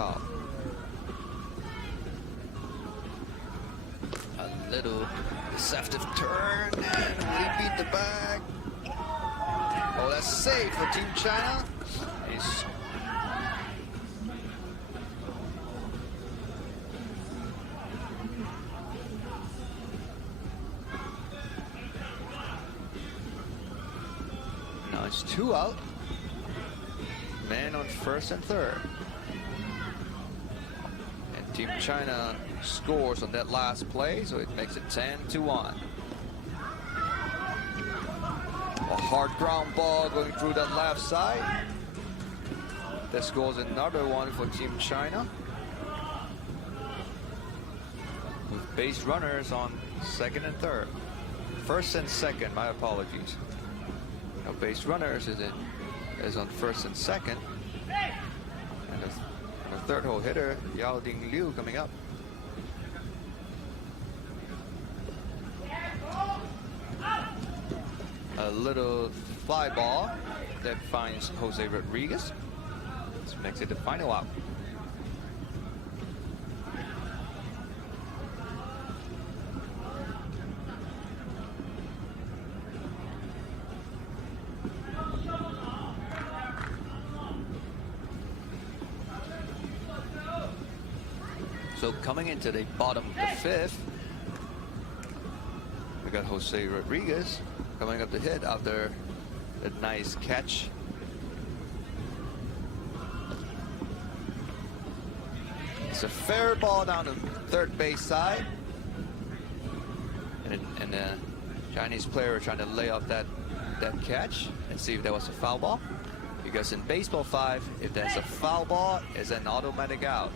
WorldCup. A little deceptive turn, and we beat the bag. Oh, that's safe for Team China. Now it's 2 out. Man on first and third. And Team China scores on that last play, so it makes it 10-1. A hard ground ball going through that left side. That scores another one for Team China. With base runners on second and third. First and second, my apologies. Now base runners is on first and second. And the third hole hitter, Yao Ding Liu, coming up. A little fly ball that finds Jose Rodriguez. This makes it the final out. So coming into the bottom of the fifth, we got Jose Rodriguez coming up to hit after a nice catch. It's a fair ball down the third base side. And the Chinese player trying to lay off that catch and see if there was a foul ball. Because in Baseball 5, if there's a foul ball, it's an automatic out.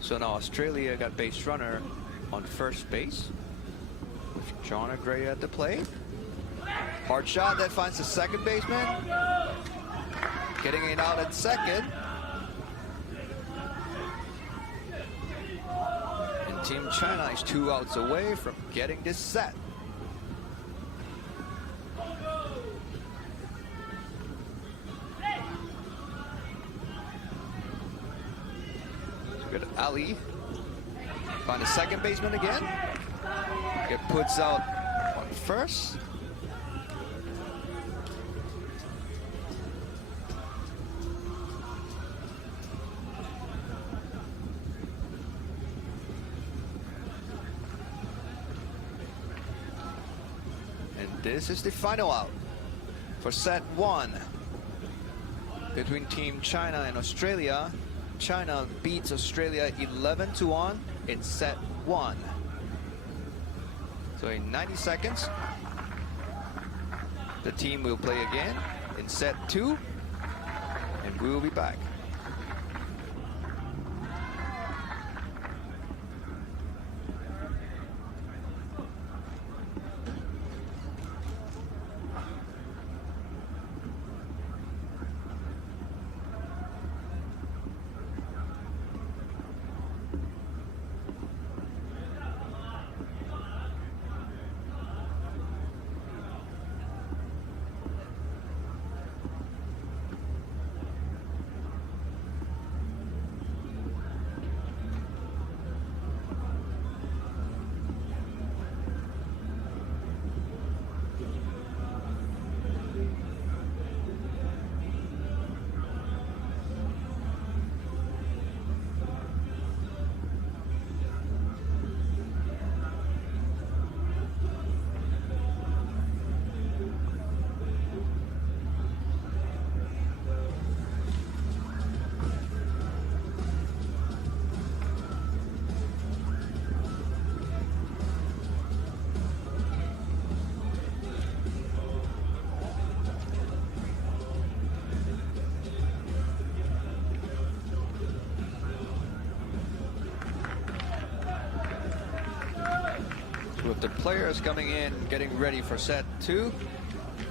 So now Australia got base runner on first base. John Gray at the plate. Hard shot that finds the second baseman. Getting it out at second. And Team China is 2 outs away from getting this set. Good Ali. Find the second baseman again. It puts out on first. And this is the final out for set 1 between Team China and Australia. China beats Australia 11-1 in set 1. So in 90 seconds, the team will play again in set 2, and we will be back. With the players coming in, getting ready for set 2.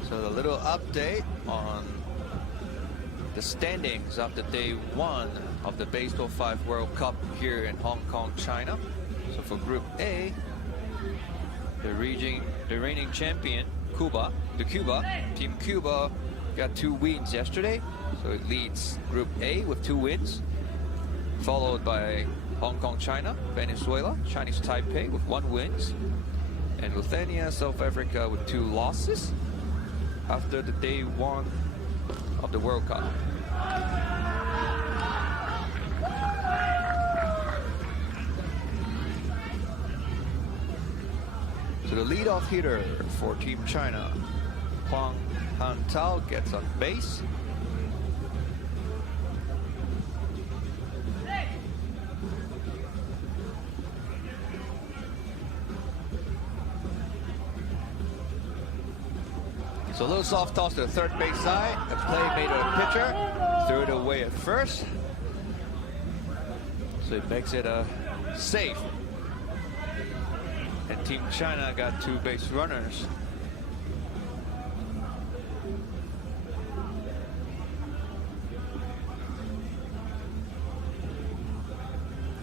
So a little update on the standings after day 1 of the Baseball 5 World Cup here in Hong Kong, China. So for Group A, the reigning champion, Team Cuba, got 2 wins yesterday. So it leads Group A with 2 wins, followed by Hong Kong, China, Venezuela, Chinese Taipei with 1 win, and Lithuania, South Africa with 2 losses after the day 1 of the World Cup. So the leadoff hitter for Team China, Huang Hantao, gets on base. So a little soft toss to the third base side. A play made to the pitcher. Threw it away at first. So it makes it a safe. And Team China got 2 base runners.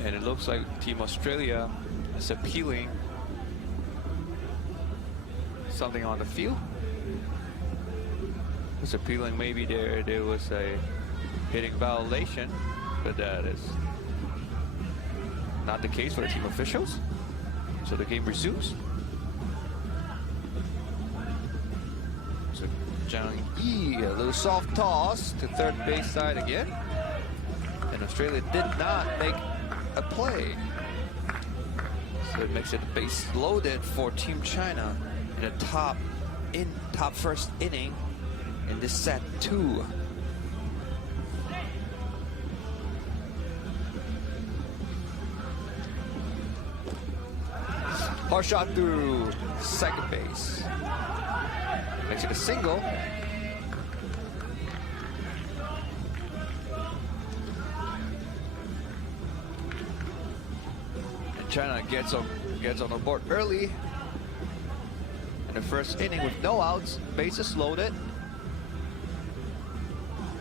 And it looks like Team Australia is appealing something on the field. It's appealing maybe there was a hitting violation, but that is not the case for the team officials. So the game resumes. So Zhang Yi, a little soft toss to third base side again. And Australia did not make a play. So it makes it base loaded for Team China in the top first inning in this set 2. Hard shot through second base. Makes it a single. And China gets on the board early in the first inning with no outs, bases loaded.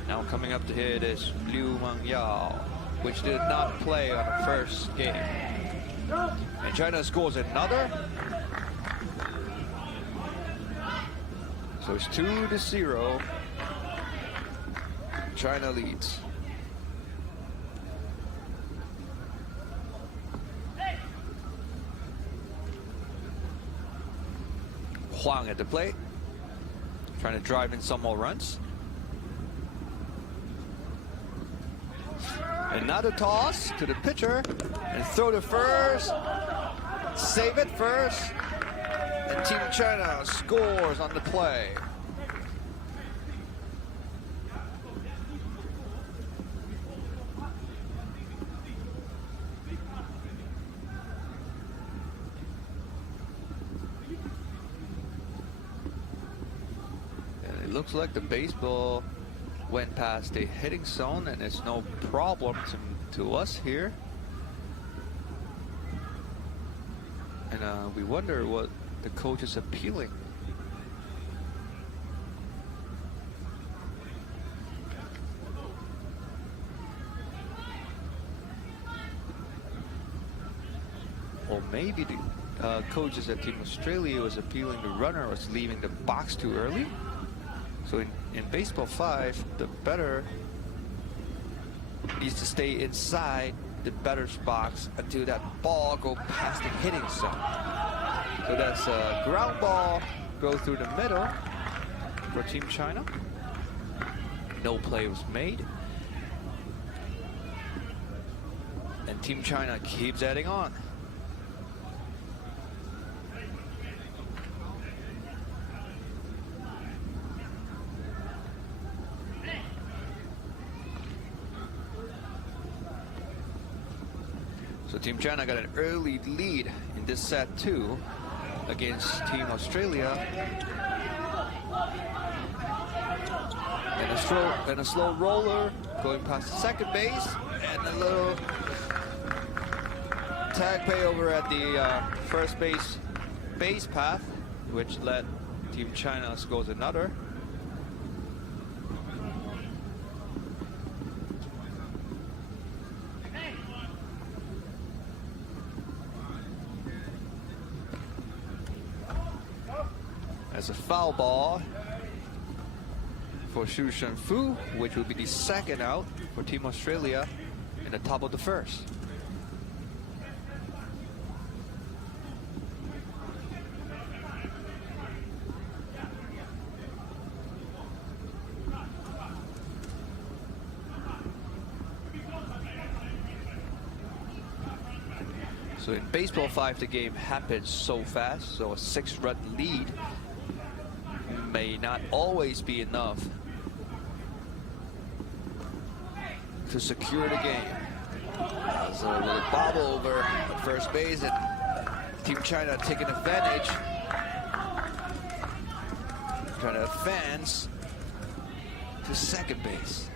Now coming up to hit is Liu Mangyao, which did not play on the first game. And China scores another. So it's 2-0. China leads. Huang at the plate, trying to drive in some more runs. Another toss to the pitcher and throw to first. Save it first. And Team China scores on the play. And it looks like the baseball went past the hitting zone, and it's no problem to us here. And we wonder what the coach is appealing. Or maybe the coaches at Team Australia was appealing the runner was leaving the box too early. So in Baseball 5, the batter needs to stay inside the batter's box until that ball goes past the hitting zone. So that's a ground ball, go through the middle for Team China. No play was made. And Team China keeps adding on. So Team China got an early lead in this set 2 against Team Australia. And a slow roller going past the second base, and a little tag play over at the first base path, which led Team China scores another. As a foul ball for Xu Shenfu, which will be the second out for Team Australia in the top of the first. So in Baseball 5, the game happens so fast, so a 6-run lead may not always be enough to secure the game. So a little bobble over at first base, and Team China taking advantage, trying to advance to second base.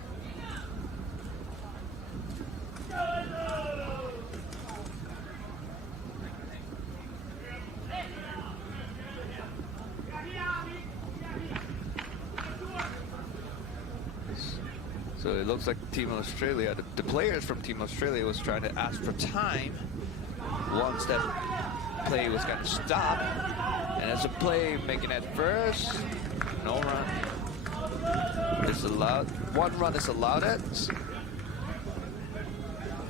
So it looks like Team Australia, the players from Team Australia was trying to ask for time once that play was going to stop. And as a play making at first, no run is allowed. 1 run is allowed it.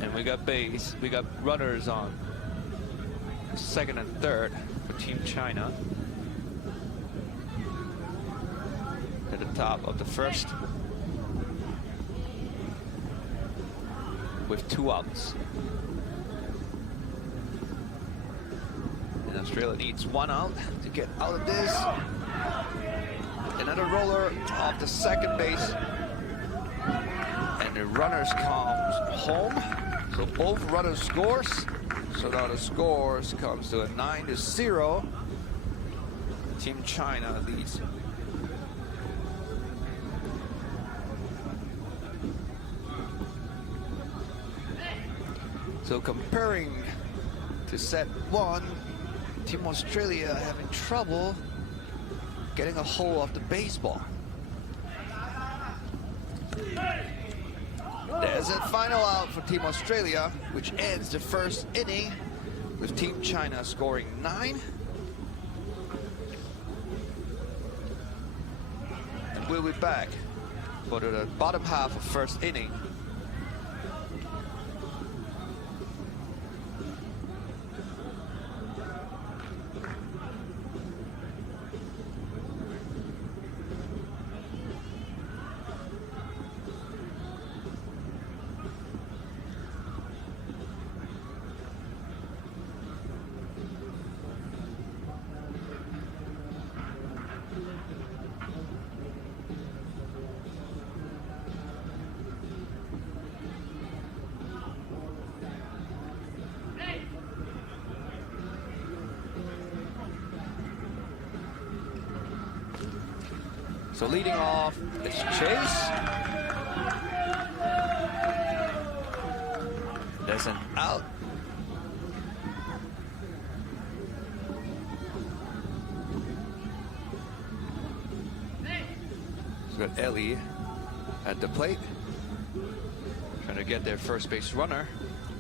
And we got runners on second and third for Team China at the top of the first, with 2 outs. And Australia needs 1 out to get out of this. Another roller off the second base. And the runners comes home. So both runners scores. So now the scores comes to a 9-0. Team China leads. So comparing to set 1, Team Australia having trouble getting a hold of the baseball. There's a final out for Team Australia, which ends the first inning with Team China scoring 9. And we'll be back for the bottom half of first inning. So leading off is Chase. There's an out. So got Ellie at the plate, trying to get their first base runner,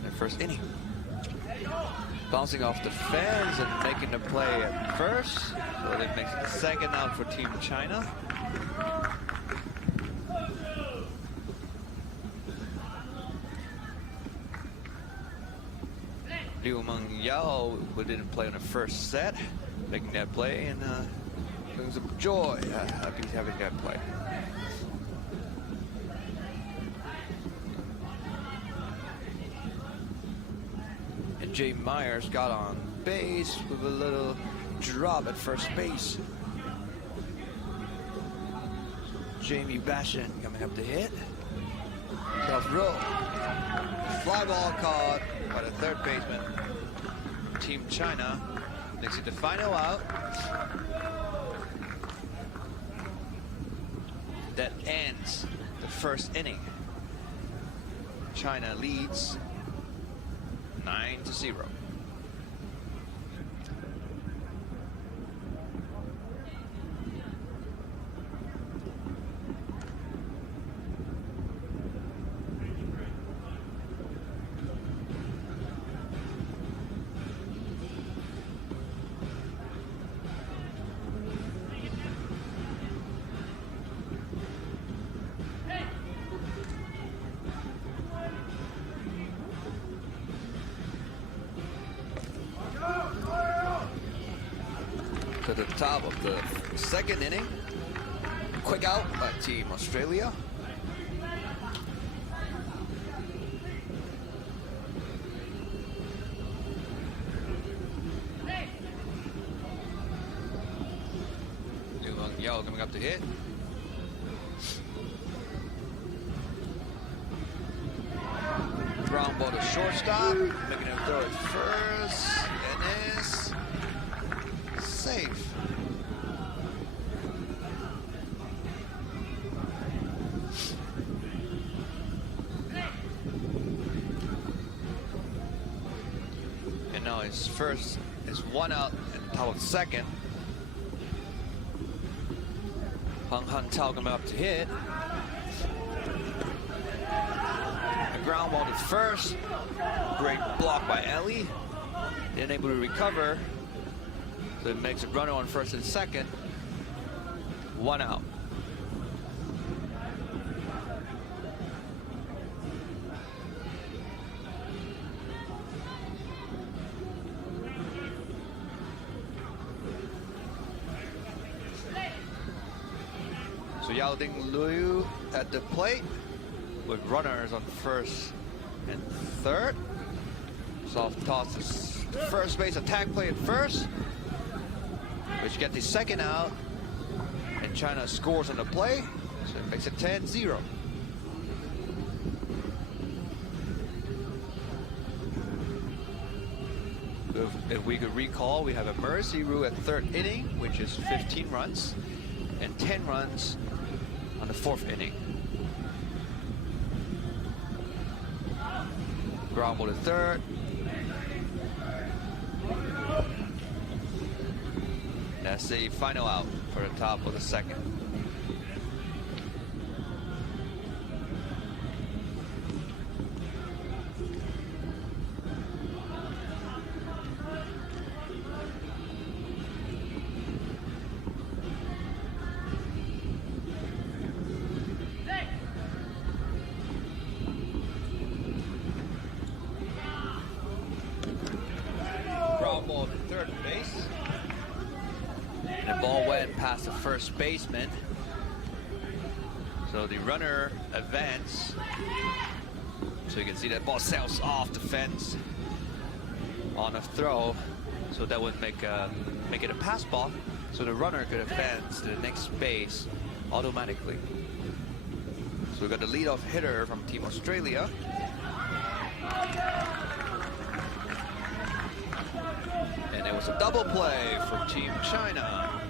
their first inning. Bouncing off the fence and making the play at first. So they make the second out for Team China. Liu Meng Yao, who didn't play on the first set, making that play, and brings some joy. Happy having that play. And Jay Myers got on base with a little drop at first base. Jamie Bashan coming up to hit. Tough row. Fly ball caught by the third baseman. Team China makes it the final out. That ends the first inning. China leads 9-0. top of the second inning. Quick out by Team Australia. Yao coming up to hit. Ground ball to shortstop, making him throw it first, and is safe. And now his first is one out at the top of the second. Hung Han Tao coming up to hit. A ground ball to first. Great block by Ellie. Then able to recover. So it makes a runner on first and second. One out. So Yao Ding Liu at the plate with runners on first and third. Soft toss to first base, attack play at first, which gets the second out, and China scores on the play, so it makes it 10-0. If we could recall, we have a mercy rule at third inning, which is 15 runs, and 10 runs on the fourth inning. Ground ball to third. That's the final out for the top of the second. Ball to third base. And the ball went past the first baseman. So the runner advanced. So you can see that ball sails off the fence on a throw. So that would make it a pass ball. So the runner could advance to the next base automatically. So we got the leadoff hitter from Team Australia. And it was a double play for Team China.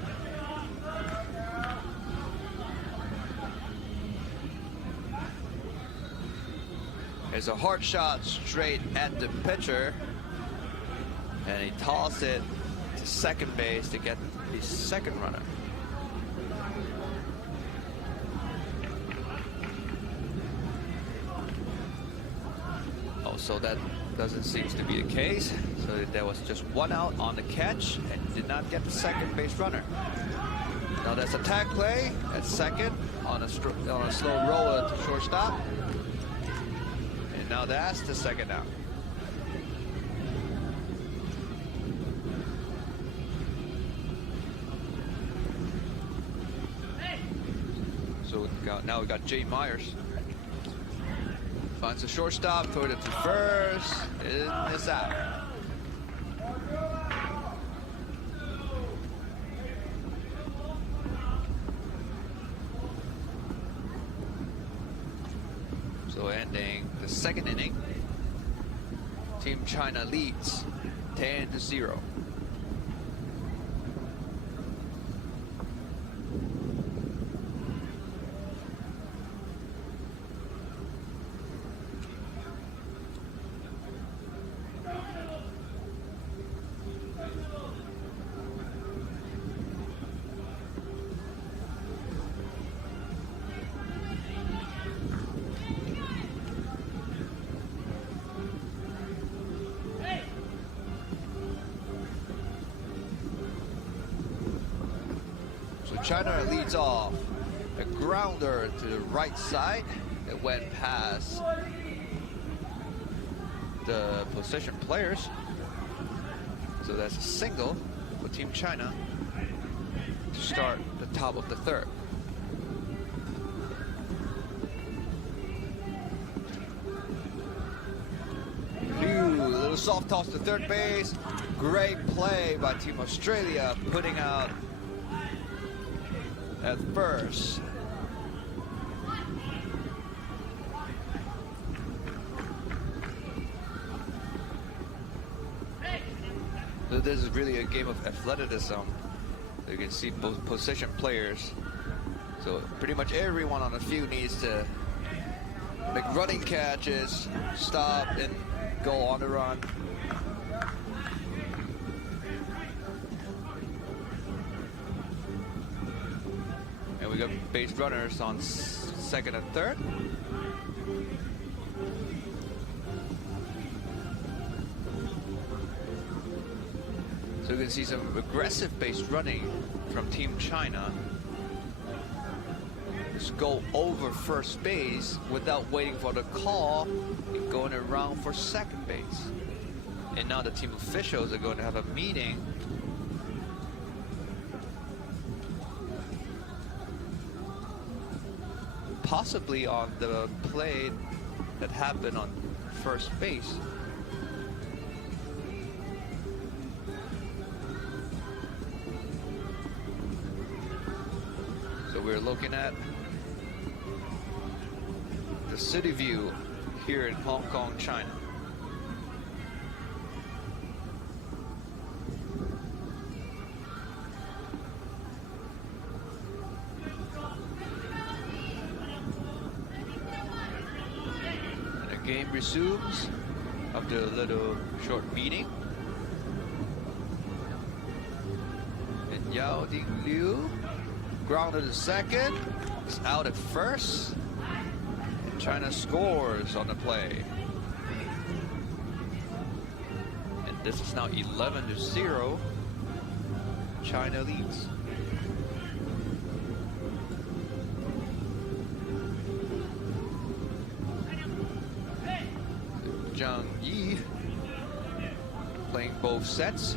It's a hard shot straight at the pitcher. And he tossed it to second base to get the second runner. Oh, so that doesn't seem to be the case. So there was just one out on the catch and did not get the second base runner. Now that's a tag play at second on a slow roller to shortstop. And now that's the second out. So now we got Jay Myers. Finds the shortstop, throw it to first, and it's out. So ending the second inning, Team China leads 10-0. China leads off. A grounder to the right side that went past the position players. So that's a single for Team China. to start the top of the third. Liu, a little soft toss to third base. Great play by Team Australia, putting out at first. So this is really a game of athleticism. You can see both position players. So pretty much everyone on the field needs to make running catches, stop, and go on the run. And we got base runners on second and third. So you can see some aggressive base running from Team China. Just go over first base without waiting for the call and going around for second base. And now the team officials are going to have a meeting. Possibly on the play that happened on first base. So we're looking at the city view here in Hong Kong, China. And the game resumes after a little short meeting. And Yao Ding Liu grounded to second, is out at first, and China scores on the play. And this is now 11-0. China leads. Zhang Yi playing both sets.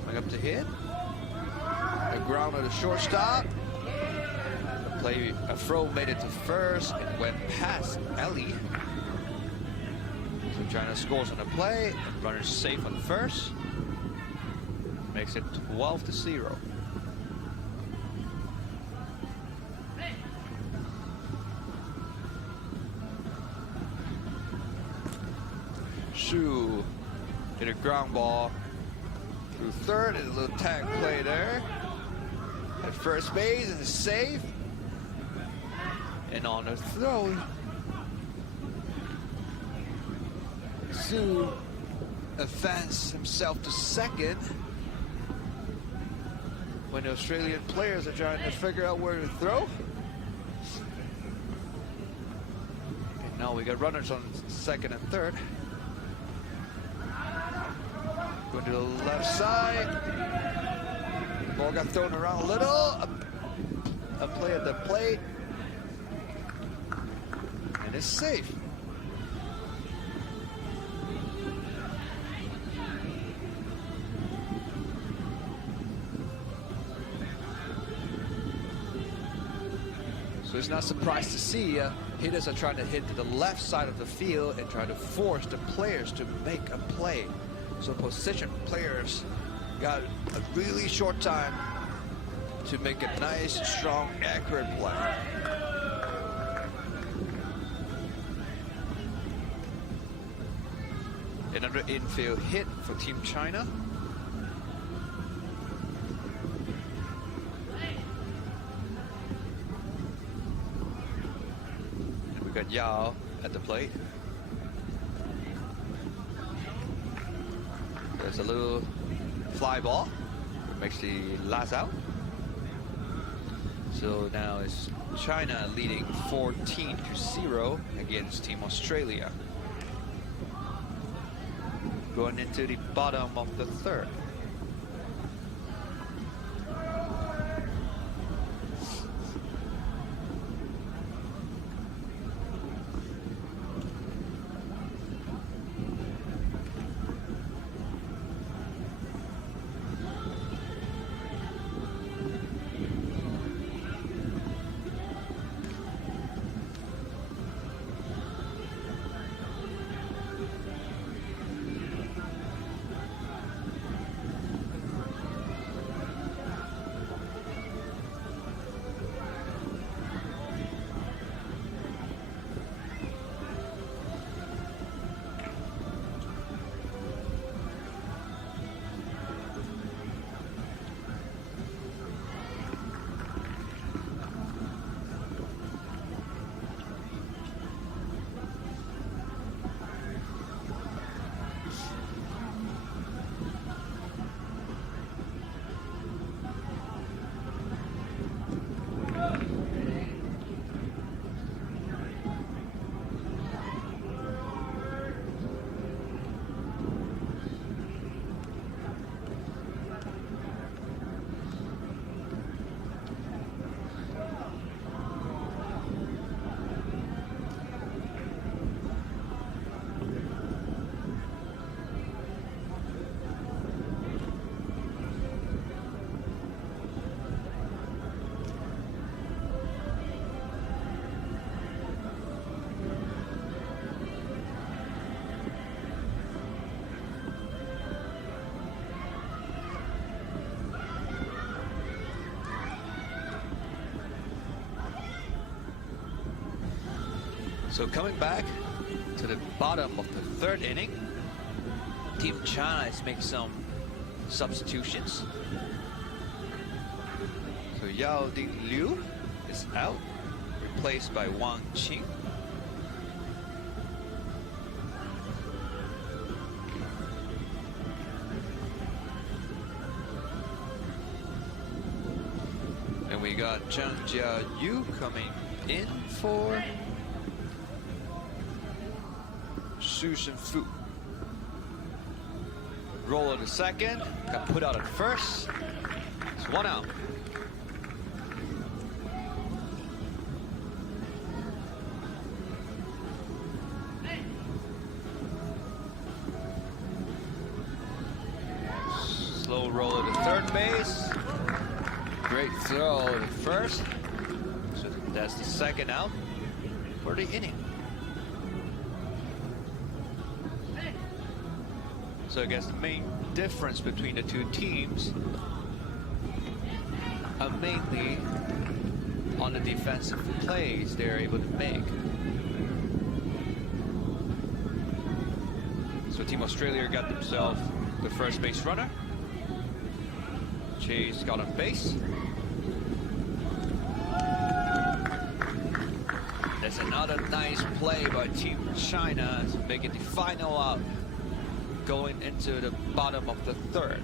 Coming up to hit. A ground at a shortstop. A throw made it to first. It went past Ellie. So China scores on the play. Runner's safe on first. Makes it 12-0. Shu hit a ground ball through third, and a little tag play there. At first base, and is safe. And on the throw, Su advanced himself to second when the Australian players are trying to figure out where to throw. And now we got runners on second and third. Going to the left side. The ball got thrown around a little. A play at the plate. And it's safe. So it's not surprised to see hitters are trying to hit to the left side of the field and try to force the players to make a play. So position players got a really short time to make a nice, strong, accurate play. Another infield hit for Team China. And we got Yao at the plate. There's a little fly ball, makes the last out. So now it's China leading 14-0 against Team Australia. Going into the bottom of the third. So coming back to the bottom of the third inning, Team China is making some substitutions. So Yao Ding Liu is out, replaced by Wang Qing. And we got Zhang Jiayu coming in for Su Shenfu. Roller to second, got put out at first. It's 1 out. Slow roller to third base. Great throw to first. So that's the second out for the inning. So I guess the main difference between the two teams are mainly on the defensive plays they're able to make. So Team Australia got themselves the first base runner. Chase got on base. That's another nice play by Team China to make it the final out, going into the bottom of the third.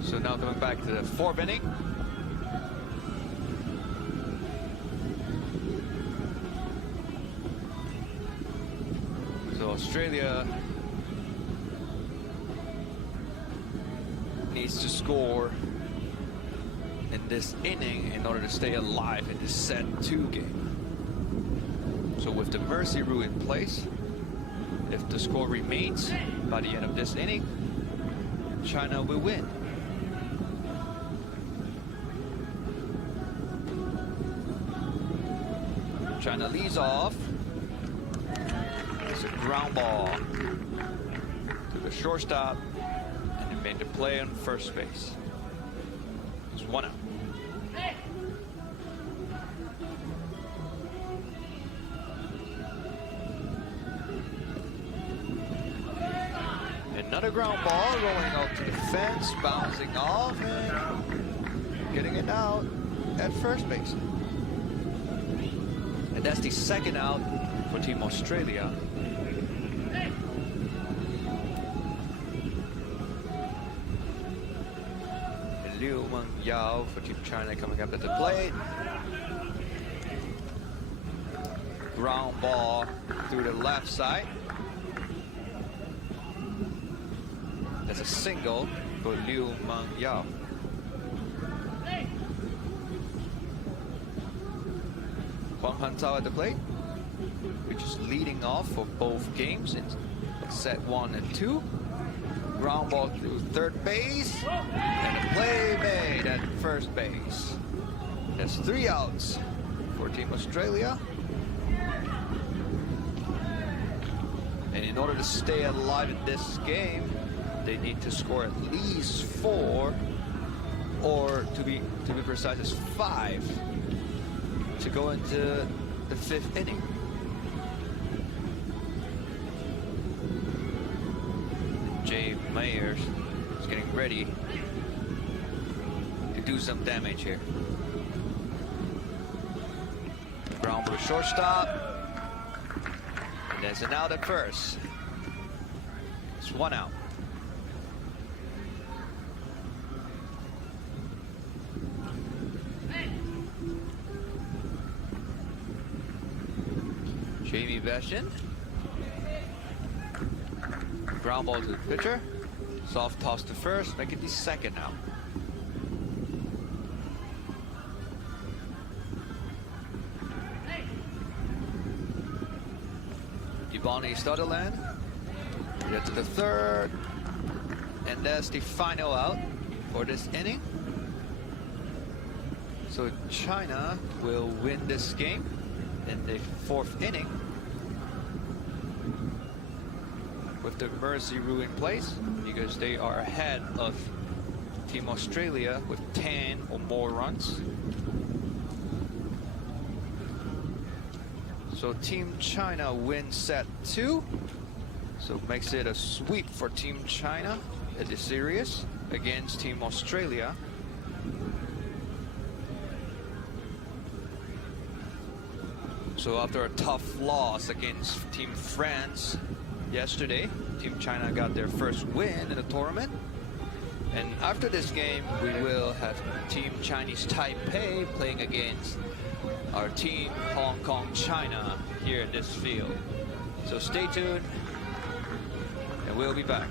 So now coming back to the fourth inning. So Australia needs to score in this inning in order to stay alive in this set 2 game. So with the mercy rule in place, if the score remains by the end of this inning, China will win. China leads off. It's a ground ball to the shortstop, and they made the play on first base. It's 1 out. Another ground ball rolling out to the fence, bouncing off and getting it out at first base. And that's the second out for Team Australia. And Liu Meng Yao for Team China coming up at the plate. Ground ball through the left side. That's a single for Liu Meng Yao. Huang Hantao at the plate, which is leading off for both games in set 1 and 2. Ground ball through third base, and a play made at first base. That's 3 outs for Team Australia. And in order to stay alive in this game, they need to score at least 4, or to be precise, is 5. To go into the 5th inning. Jay Mayers is getting ready to do some damage here. Ground for shortstop. And there's an out at first. It's 1 out. Jamie Beshin. Ground ball to the pitcher. Soft toss to first, make it the second out. Ebony Sutherland. We get to the third, and that's the final out for this inning. So China will win this game in the fourth inning with the mercy rule in place, because they are ahead of Team Australia with 10 or more runs. So Team China wins set 2, so makes it a sweep for Team China in the series against Team Australia. So after a tough loss against Team France yesterday, Team China got their first win in the tournament. And after this game, we will have Team Chinese Taipei playing against our team Hong Kong China here in this field. So stay tuned, and we'll be back.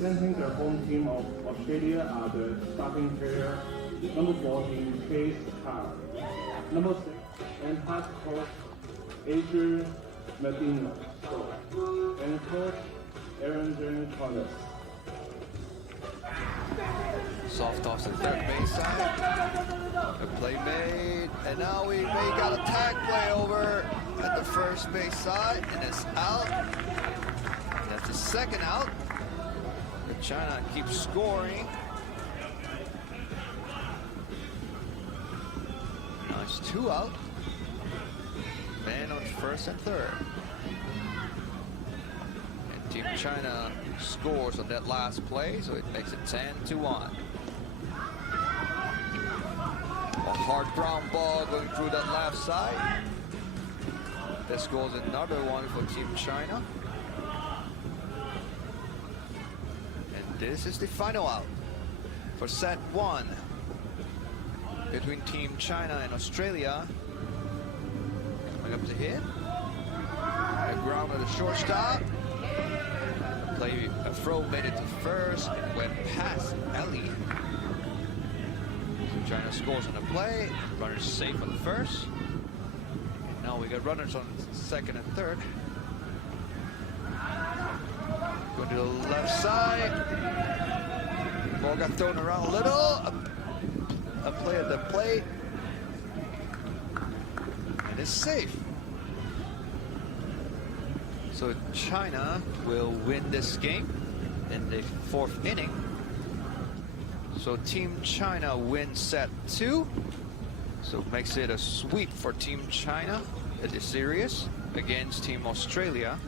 Representing the home team of Australia are the starting player, number 14, Chase Carr, number 6, and half coach, Adrian Medina, and coach, Aaron Collins. Soft toss to third base side. A play made, and now we may got a tag play over at the first base side, and it's out. That's the second out. China keeps scoring. Now it's 2 out. Man on first and third. And Team China scores on that last play, so it makes it 10-1. A hard ground ball going through that left side. That scores another one for Team China. This is the final out for set 1 between Team China and Australia. Coming up to hit. A ground at the shortstop. A throw made it to first. It went past Ellie. So China scores on the play. Runners safe on first. Now we got runners on second and third. Going to the left side. Ball got thrown around a little. A play at the plate. And it's safe. So China will win this game in the fourth inning. So Team China wins set 2. So it makes it a sweep for Team China in the series against Team Australia.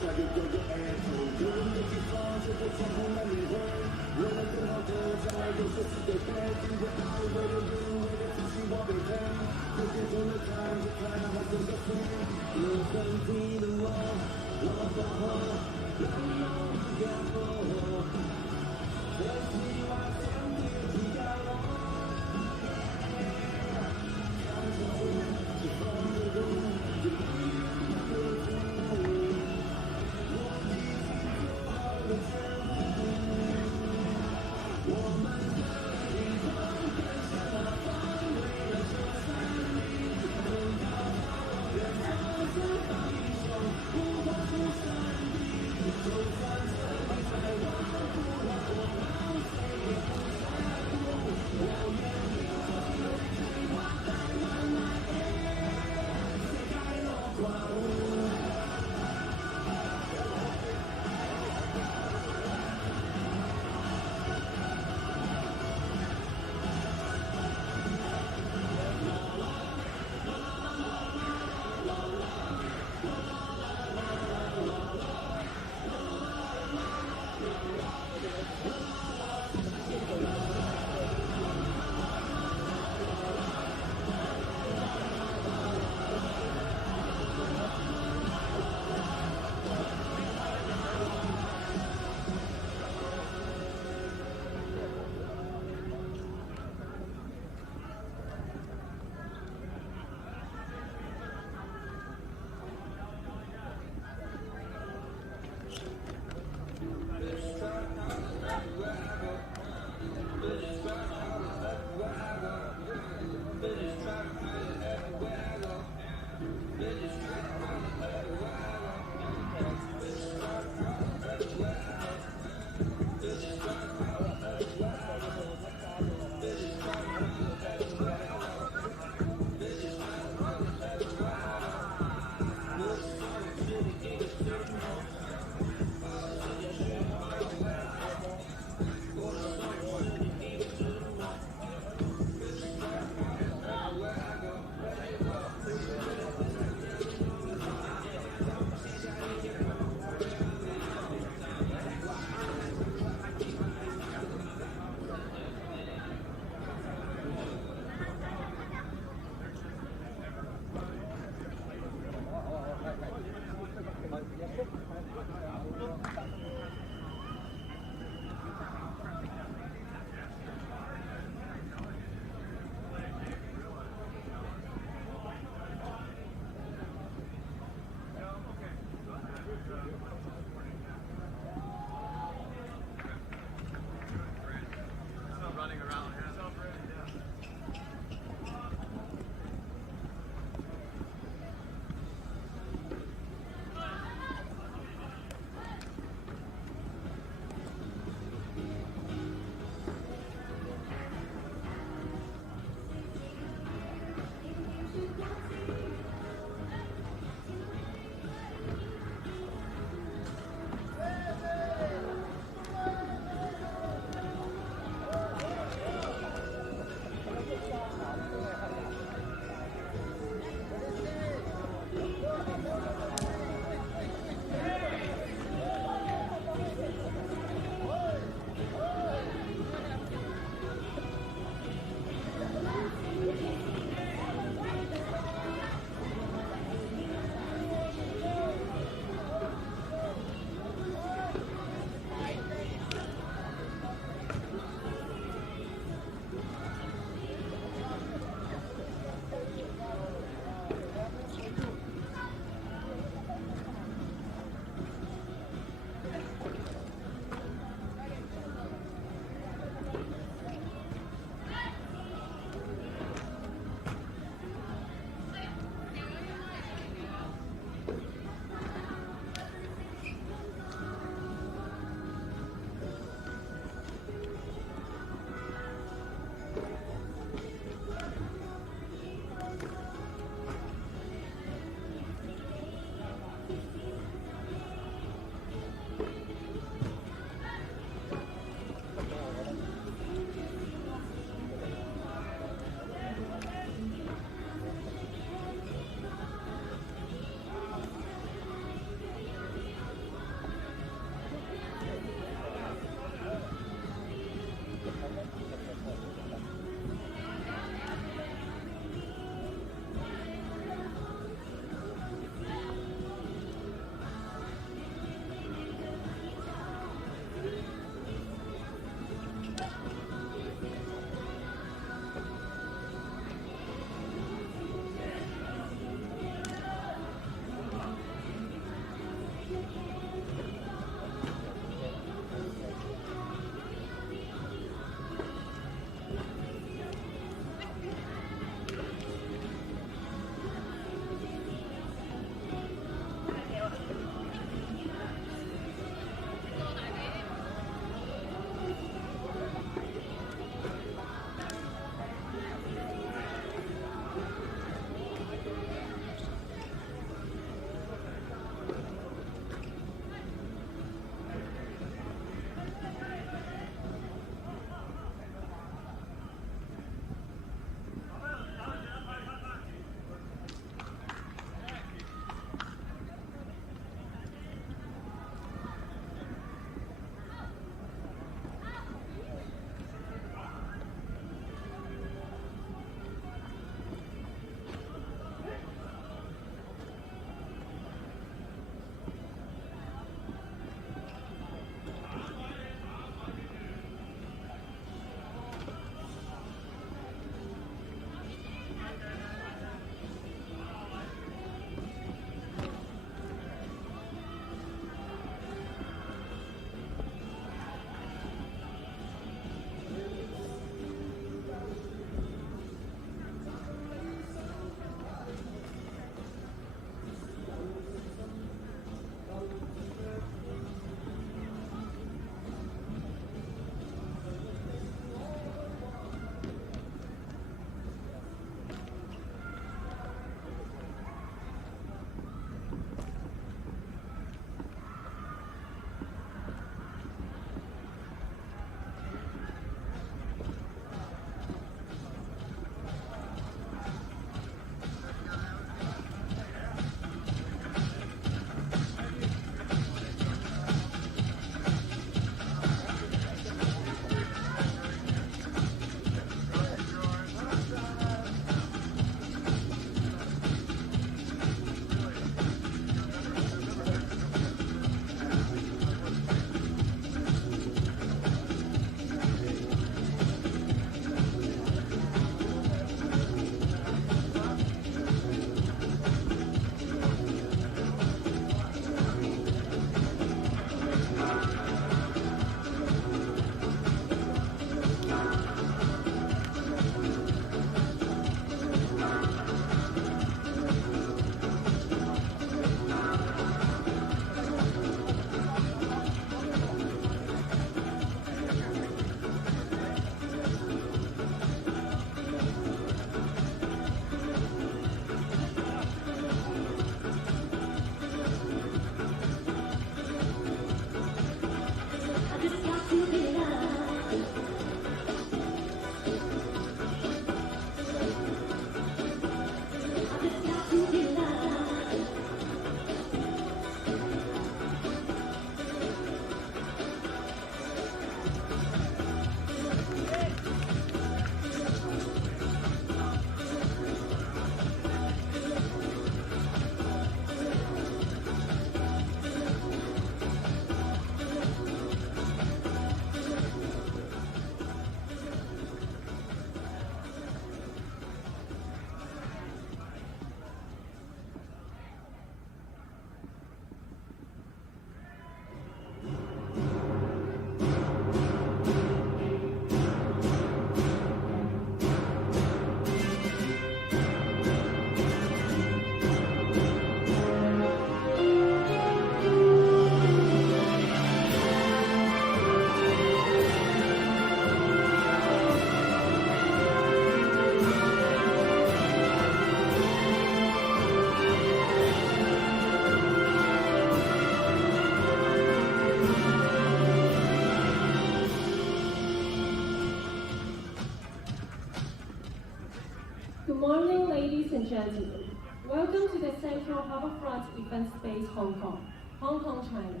Good morning, ladies and gentlemen. Welcome to the Central Harbourfront Event Space, Hong Kong, China.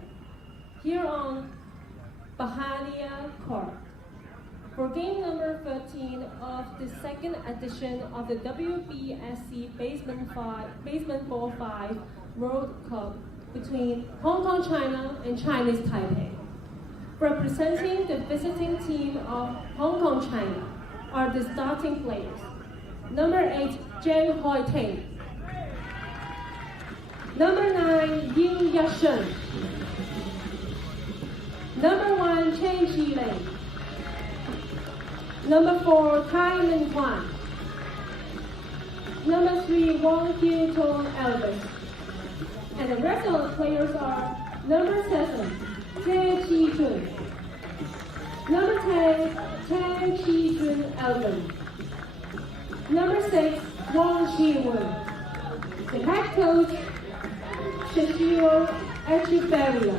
Here on Bahania Court for game number 13 of the second edition of the WBSC Baseball5 World Cup between Hong Kong, China and Chinese Taipei. Representing the visiting team of Hong Kong, China are the starting players. Number 8, Zhang Hoi-ting. Number 9, Yin Yashen. Number 1, Chen Qilei. Number 4, Tai Min Kwan. Number 3, Wang Hye-tong Elvis. And the rest of the players are number 7, Tae Chi-jun. Number 10, Tae Chi-jun Elvin. Number 6, Wang Chi-wen. The head coach, Shishiro Echeverria.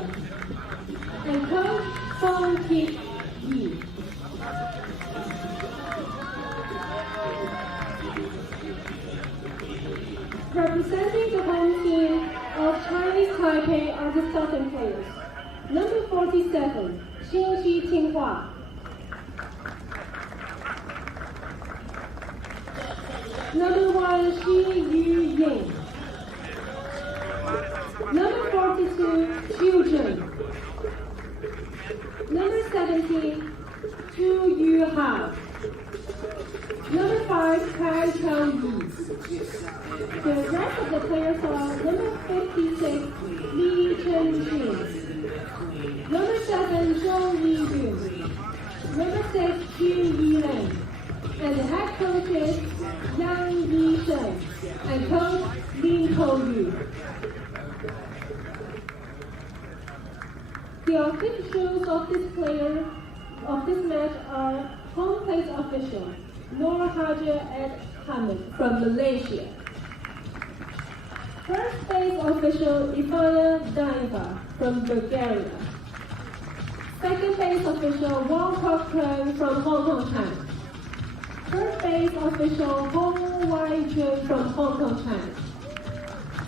And coach, Song Kip-yi. Representing the home team of Chinese Taipei are the starting players. Number 47, Xinxi Tinghua. Number 1, Xi Yu Ying. Number 42, Xiu Zhen. Number 17, Zhu Yu Hao. Number 5, Kai Chao Yi. The rest of the players are number 56, Li Chen-jin. Number 7, Zhou Yi-yun. Number 6, Xu Yi-len. And the head coach is Yang Yi-shen and coach Lin Ko-yu. The officials of this match are home plate official Nur Haja Ed Hamid from Malaysia. First base official Ivana Daiva from Bulgaria. Second base official Wang Kok-kern from Hong Kong, China. Third base official Hong Wai-jun from Hong Kong, China.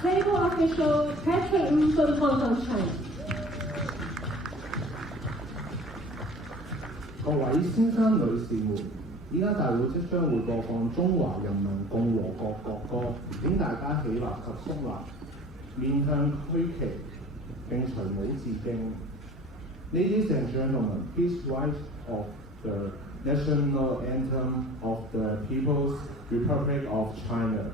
Table official Patrick Wu from Hong Kong, China. 各位先生、女士們，依家大會即將會播放中華人民共和國國歌，請大家起立及肅立，面向區旗，並隨舞致敬。Ladies and gentlemen, please rise of the national anthem of the People's Republic of China.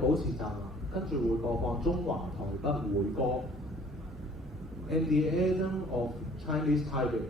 保持站立，跟住會播放中華台北會歌《And the Anthem of Chinese Taipei》。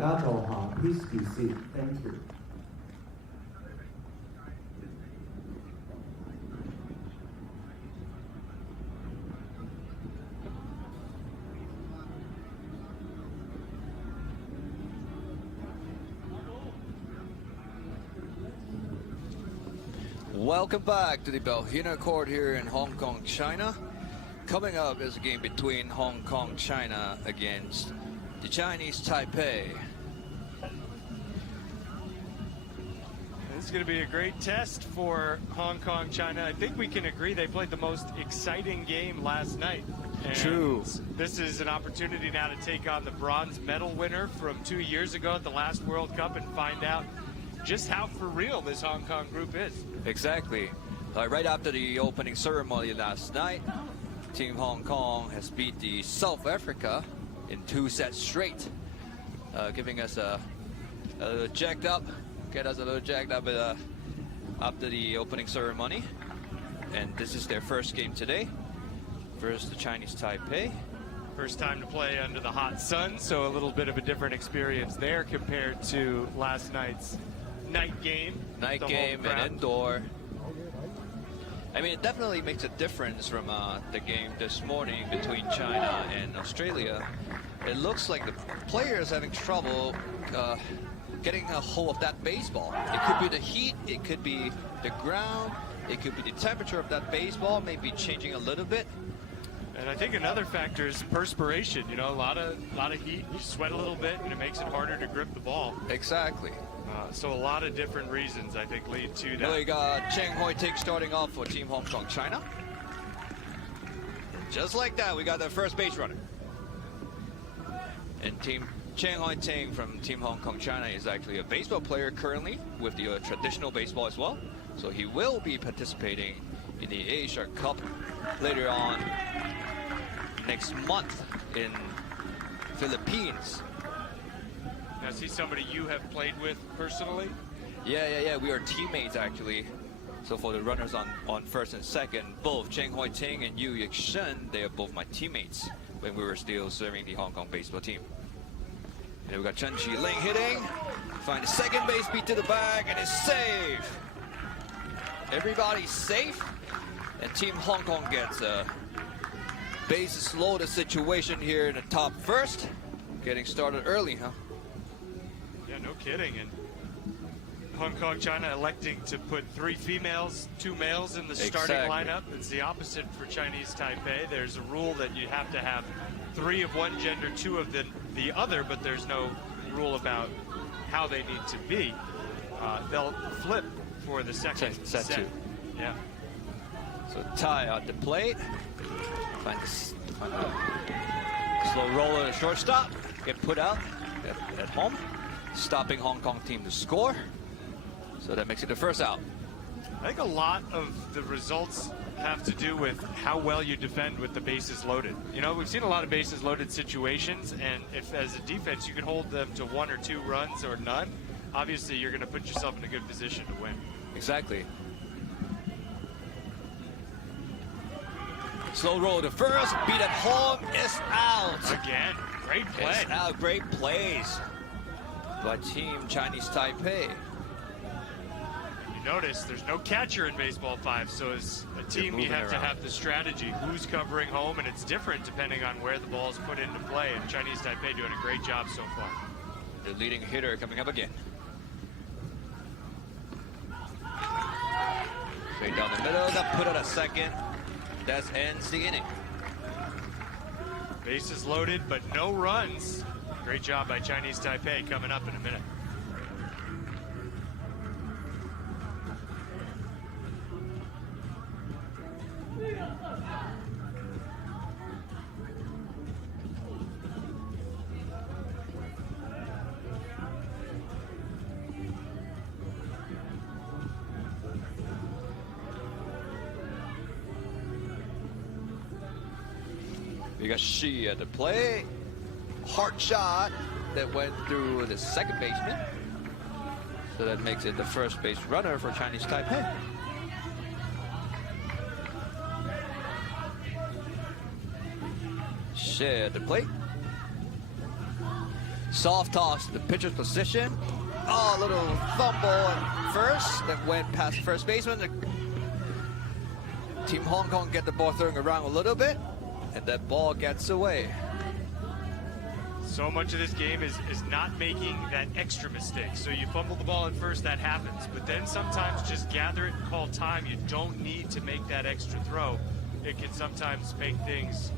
大家坐下 ，please be seated. Thank you. Welcome back to the Belhina Court here in Hong Kong, China. Coming up is a game between Hong Kong, China against the Chinese Taipei. This is going to be a great test for Hong Kong, China. I think we can agree they played the most exciting game last night. And True. This is an opportunity now to take on the bronze medal winner from 2 years ago at the last World Cup and find out just how for real this Hong Kong group is. Exactly. Right after the opening ceremony last night, Team Hong Kong has beat the South Africa in 2 sets straight, giving us a little jacked up, after the opening ceremony. And this is their first game today versus the Chinese Taipei. First time to play under the hot sun, so a little bit of a different experience there compared to last night's night game. Night game and indoor. I mean, it definitely makes a difference from the game this morning between China and Australia. It looks like the players having trouble getting a hold of that baseball. It could be the heat, it could be the ground, it could be the temperature of that baseball, maybe changing a little bit. And I think another factor is perspiration. You know, a lot of heat, you sweat a little bit, and it makes it harder to grip the ball. Exactly. So a lot of different reasons, I think, lead to that. Now we got Cheng Hoi-Ting starting off for Team Hong Kong, China. Just like that, we got the first base runner. And Team Cheng Hoi-Ting from Team Hong Kong, China is actually a baseball player currently with the traditional baseball as well. So he will be participating in the Asia Cup later on next month in Philippines. Now, is he somebody you have played with personally? Yeah. We are teammates actually. So for the runners on first and second, both Cheng Hoi-Ting and Yu Yik-Shen, they are both my teammates when we were still serving the Hong Kong baseball team. And then we got Chen Chi-Ling hitting, find the second base beat to the bag, and it's safe. Everybody's safe, and Team Hong Kong gets a bases loaded situation here in the top first. Getting started early, huh? Yeah, no kidding. And Hong Kong, China electing to put 3 females, 2 males in the starting lineup. It's the opposite for Chinese Taipei. There's a rule that you have to have 3 of one gender, 2 of the other, but there's no rule about how they need to be. They'll flip for the second set. 2. Yeah. So tie at the plate. Find the slow roller to shortstop. Get put out at home, stopping Hong Kong team to score. So that makes it the first out. I think a lot of the results have to do with how well you defend with the bases loaded. You know, we've seen a lot of bases loaded situations, and if as a defense you can hold them to 1 or 2 runs or none, obviously you're going to put yourself in a good position to win. Exactly. Slow roll to first, beat at home, is out. Again, great play. It's out, great plays by Team Chinese Taipei. Notice there's no catcher in Baseball 5, so as a team you have to have the strategy, who's covering home, and it's different depending on where the ball is put into play, and Chinese Taipei doing a great job so far. The leading hitter coming up again. Straight down the middle, that put out a second. That ends the inning. Bases loaded, but no runs. Great job by Chinese Taipei coming up in a minute. We got Shi at the plate. Hard shot that went through the second baseman. So that makes it the first base runner for Chinese Taipei. Shi at the plate. Soft toss, the pitcher's position. Oh, a little fumble at first that went past first baseman. Team Hong Kong get the ball throwing around a little bit, and that ball gets away. So much of this game is not making that extra mistake. So you fumble the ball at first, that happens. But then sometimes just gather it and call time. You don't need to make that extra throw. It can sometimes make things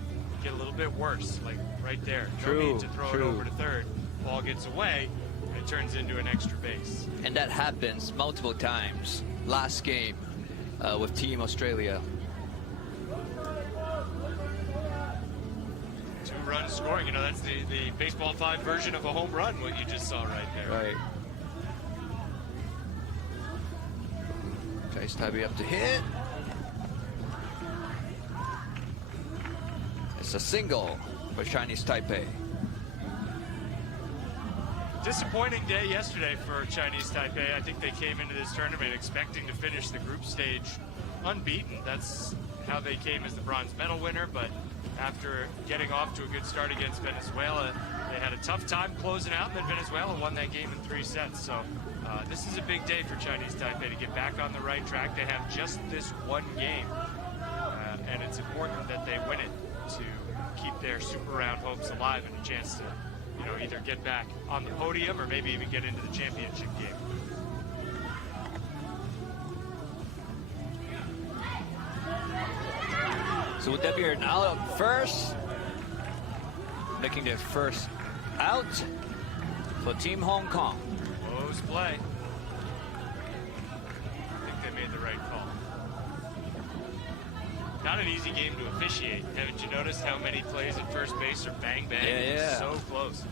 get a little bit worse, like right there. No need to throw it over to third. Ball gets away, and it turns into an extra base. And that happens multiple times last game with Team Australia. 2-run scoring, you know, that's the Baseball 5 version of a home run, what you just saw right there. Right. Chinese Taipei up to hit. It's a single for Chinese Taipei. Disappointing day yesterday for Chinese Taipei. I think they came into this tournament expecting to finish the group stage unbeaten. That's how they came as the bronze medal winner, but after getting off to a good start against Venezuela, they had a tough time closing out, and then Venezuela won that game in 3 sets. So this is a big day for Chinese Taipei to get back on the right track. They have just this one game, and it's important that they win it to keep their super round hopes alive and a chance to, you know, either get back on the podium or maybe even get into the championship game. So would that be an out first? Making their first out for Team Hong Kong. Close play. I think they made the right call. Not an easy game to officiate. Haven't you noticed how many plays at first base are bang bang? Yeah. It's so close.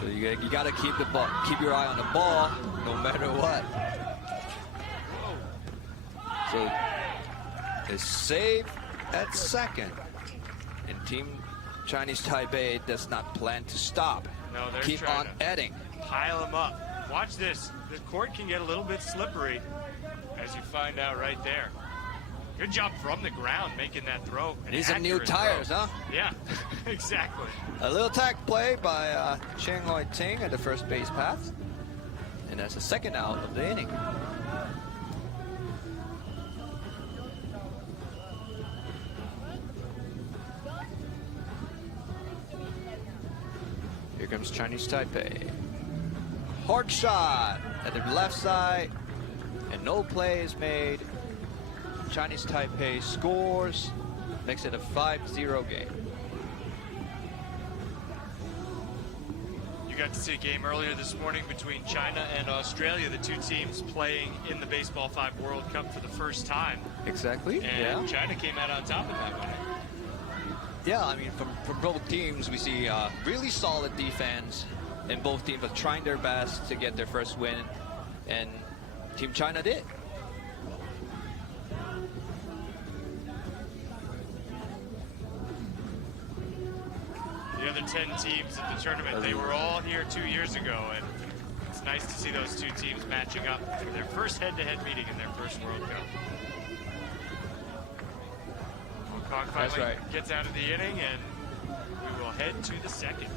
So you got to keep the ball, keep your eye on the ball, no matter what. Whoa. So it's saved at second, and Team Chinese Taipei does not plan to stop. No, they're keep trying on to adding. pile them up. Watch this. The court can get a little bit slippery, as you find out right there. Good job from the ground making that throw. These are new tires, huh? Yeah, exactly. A little tag play by Cheng Hoi Ting at the first base path, and that's the second out of the inning. Here comes Chinese Taipei. Hard shot at the left side, and no play is made. Chinese Taipei scores, makes it a 5-0 game. You got to see a game earlier this morning between China and Australia, the two teams playing in the Baseball5 World Cup for the first time. Exactly. And China came out on top of that one. Yeah, I mean, from both teams, we see really solid defense, and both teams are trying their best to get their first win, and Team China did. The other 10 teams at the tournament, they were all here 2 years ago, and it's nice to see those two teams matching up for their first head-to-head meeting in their first World Cup. Hong Kong finally gets out of the inning, and we will head to the second.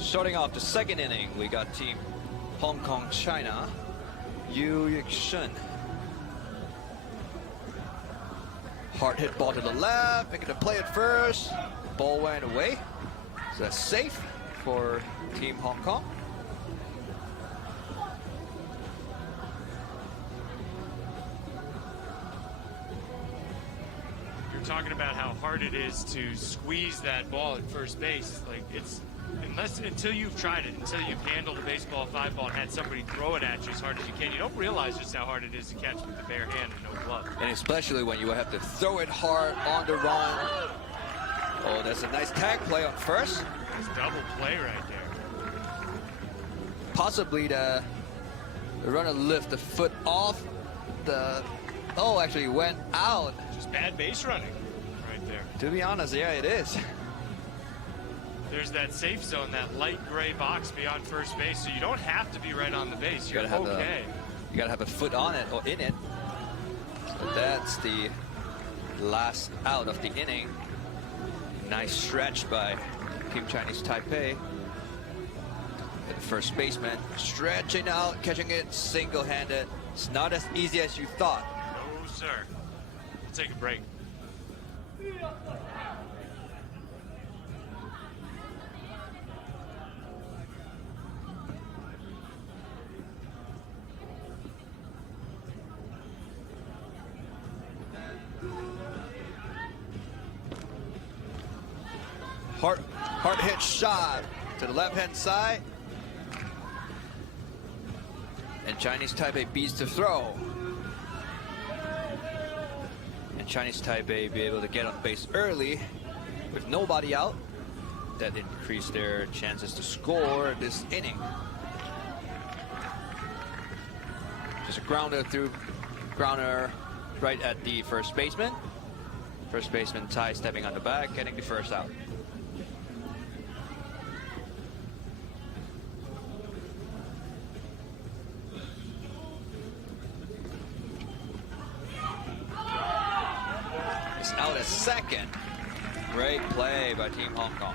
Starting off the second inning, we got Team Hong Kong China, Yu Yik-shun. Hard hit ball to the left, making a play at first. Ball went away. So that's safe for Team Hong Kong. You're talking about how hard it is to squeeze that ball at first base. Like, it's Until you've tried it, until you've handled a baseball 5 ball and had somebody throw it at you as hard as you can, you don't realize just how hard it is to catch with the bare hand and no glove. And especially when you have to throw it hard on the run. Oh, that's a nice tag play on first. It's double play right there. Possibly the runner lift the foot off the... Oh, actually went out. Just bad base running right there. To be honest, yeah, it is. There's that safe zone, that light gray box beyond first base, so you don't have to be right on the base. You're okay. You gotta have a foot on it or in it. So that's the last out of the inning. Nice stretch by Team Chinese Taipei. The first baseman stretching out, catching it single-handed. It's not as easy as you thought. No, sir. We'll take a break. Hard hit shot to the left-hand side. And Chinese Taipei beats the throw. And Chinese Taipei be able to get on base early with nobody out. That increased their chances to score this inning. Just a grounder right at the first baseman. First baseman Tai stepping on the back, getting the first out. It's out at second. Great play by Team Hong Kong.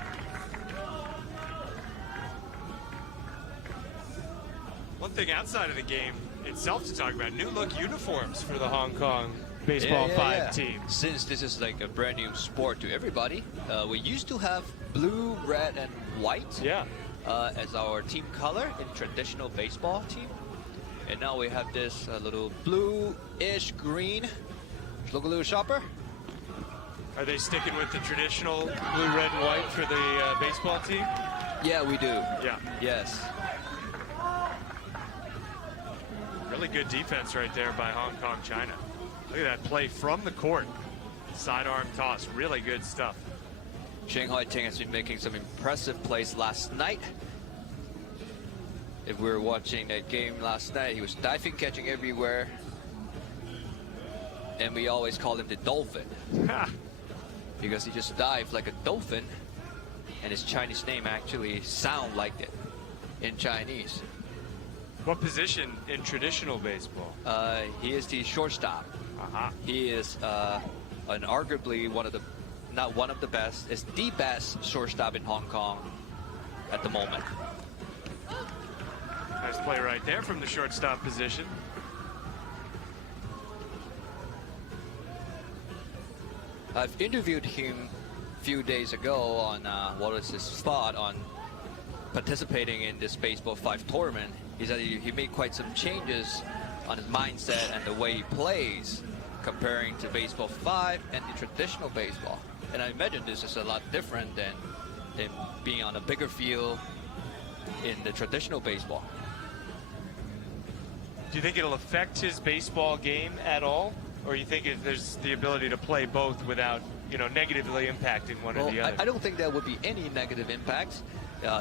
One thing outside of the game itself to talk about, new look uniforms for the Hong Kong Baseball 5 team. Since this is like a brand new sport to everybody, we used to have blue, red, and white as our team color in traditional baseball team. And now we have this little blue-ish green. Look a little sharper. Are they sticking with the traditional blue, red, and white for the baseball team? Yeah, we do. Yeah. Yes. Really good defense right there by Hong Kong China. Look at that play from the court. Sidearm toss. Really good stuff. Shanghai Ting has been making some impressive plays last night. If we were watching that game last night, he was diving, catching everywhere. And we always call him the Dolphin. Because he just dived like a dolphin. And his Chinese name actually sound like it in Chinese. What position in traditional baseball? He is the shortstop. He is an arguably not one of the best, is the best shortstop in Hong Kong at the moment. Nice play right there from the shortstop position. I've interviewed him a few days ago on what was his thought on participating in this Baseball 5 tournament. He said he made quite some changes on his mindset and the way he plays comparing to Baseball 5 and the traditional baseball. And I imagine this is a lot different than being on a bigger field in the traditional baseball. Do you think it'll affect his baseball game at all? Or you think there's the ability to play both without, negatively impacting one or the other? I don't think there would be any negative impact.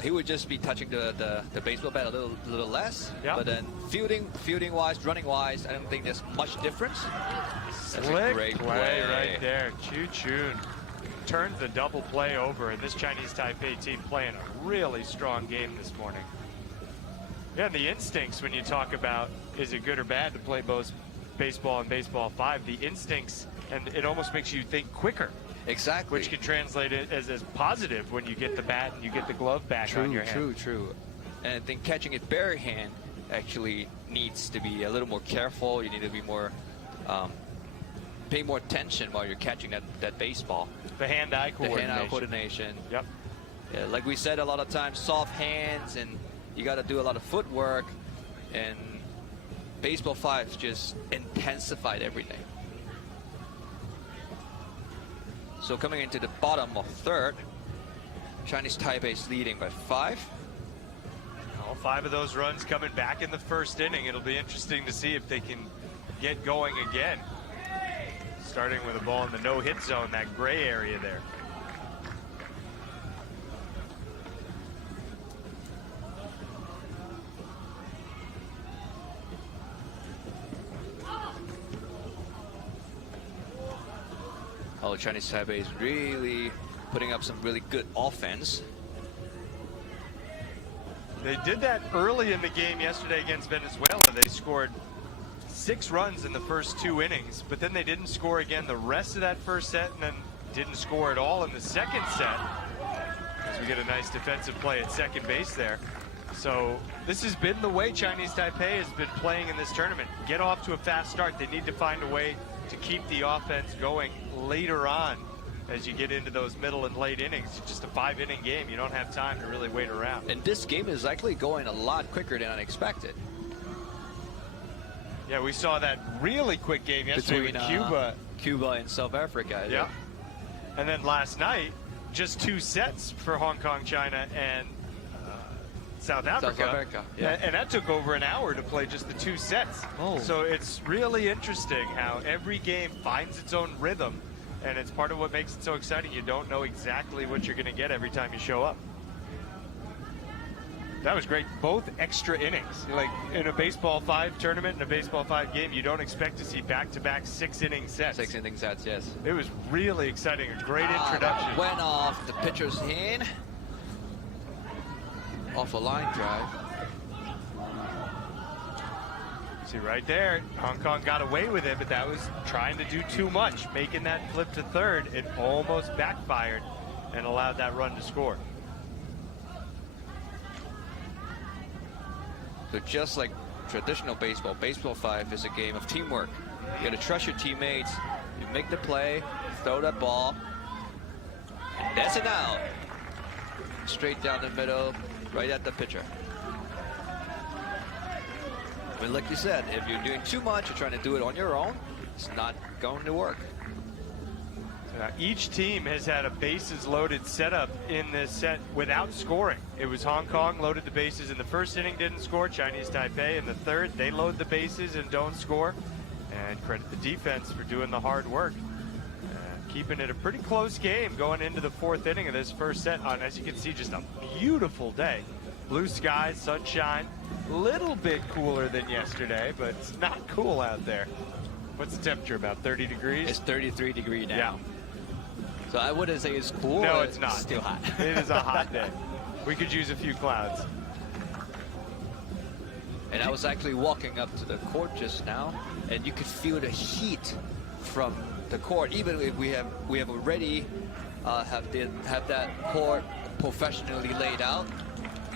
He would just be touching the baseball bat a little less. Yep. But then fielding-wise, running-wise, I don't think there's much difference. That's Slick a great play right there. Chu Chun turns the double play over, and this Chinese Taipei team playing a really strong game this morning. Yeah, and the instincts when you talk about is it good or bad to play both baseball and Baseball 5, the instincts, and it almost makes you think quicker. Exactly. Which can translate it as positive when you get the bat and you get the glove back on your hand. True. And I think catching it bare hand actually needs to be a little more careful. You need to be more, pay more attention while you're catching that baseball. The hand-eye coordination. The hand-eye coordination. Yep. Yeah, like we said a lot of times, soft hands, and you got to do a lot of footwork. And Baseball 5 just intensified everything. So coming into the bottom of third, Chinese Taipei is leading by 5. All 5 of those runs coming back in the first inning. It'll be interesting to see if they can get going again. Starting with a ball in the no-hit zone, that gray area there. Oh, Chinese Taipei is really putting up some really good offense. They did that early in the game yesterday against Venezuela. They scored 6 runs in the first 2 innings, but then they didn't score again the rest of that first set, and then didn't score at all in the second set. As we get a nice defensive play at second base there. So this has been the way Chinese Taipei has been playing in this tournament. Get off to a fast start. They need to find a way to keep the offense going later on as you get into those middle and late innings. It's just a 5-inning game. You don't have time to really wait around. And this game is actually going a lot quicker than I expected. Yeah, we saw that really quick game yesterday with Cuba and South Africa. Yeah. And then last night, just 2 sets for Hong Kong, China, and South Africa. Yeah. And that took over an hour to play just the 2 sets. Oh. So it's really interesting how every game finds its own rhythm, and it's part of what makes it so exciting. You don't know exactly what you're going to get every time you show up. That was great. Both extra innings. Like in a Baseball 5 tournament, in a Baseball 5 game, you don't expect to see back-to-back 6-inning sets. 6-inning sets, yes. It was really exciting. A great introduction. Went off the pitcher's hand. Off a line drive. See right there, Hong Kong got away with it, but that was trying to do too much. Making that flip to third, it almost backfired and allowed that run to score. So just like traditional baseball, Baseball 5 is a game of teamwork. You got to trust your teammates. You make the play, throw that ball, and that's it out. Straight down the middle, right at the pitcher. But like you said, if you're doing too much, you're trying to do it on your own, it's not going to work. Now, each team has had a bases loaded setup in this set without scoring. It was Hong Kong loaded the bases in the first inning, didn't score. Chinese Taipei in the third, they load the bases and don't score. And credit the defense for doing the hard work. Keeping it a pretty close game going into the 4th inning of this first set on, as you can see, just a beautiful day. Blue skies, sunshine, a little bit cooler than yesterday, but it's not cool out there. What's the temperature, about 30 degrees? It's 33 degrees now. Yeah. So I wouldn't say it's cool. No, it's not. It's still hot. It is a hot day. We could use a few clouds. And I was actually walking up to the court just now, and you could feel the heat from the court. Even if we have already have that court professionally laid out,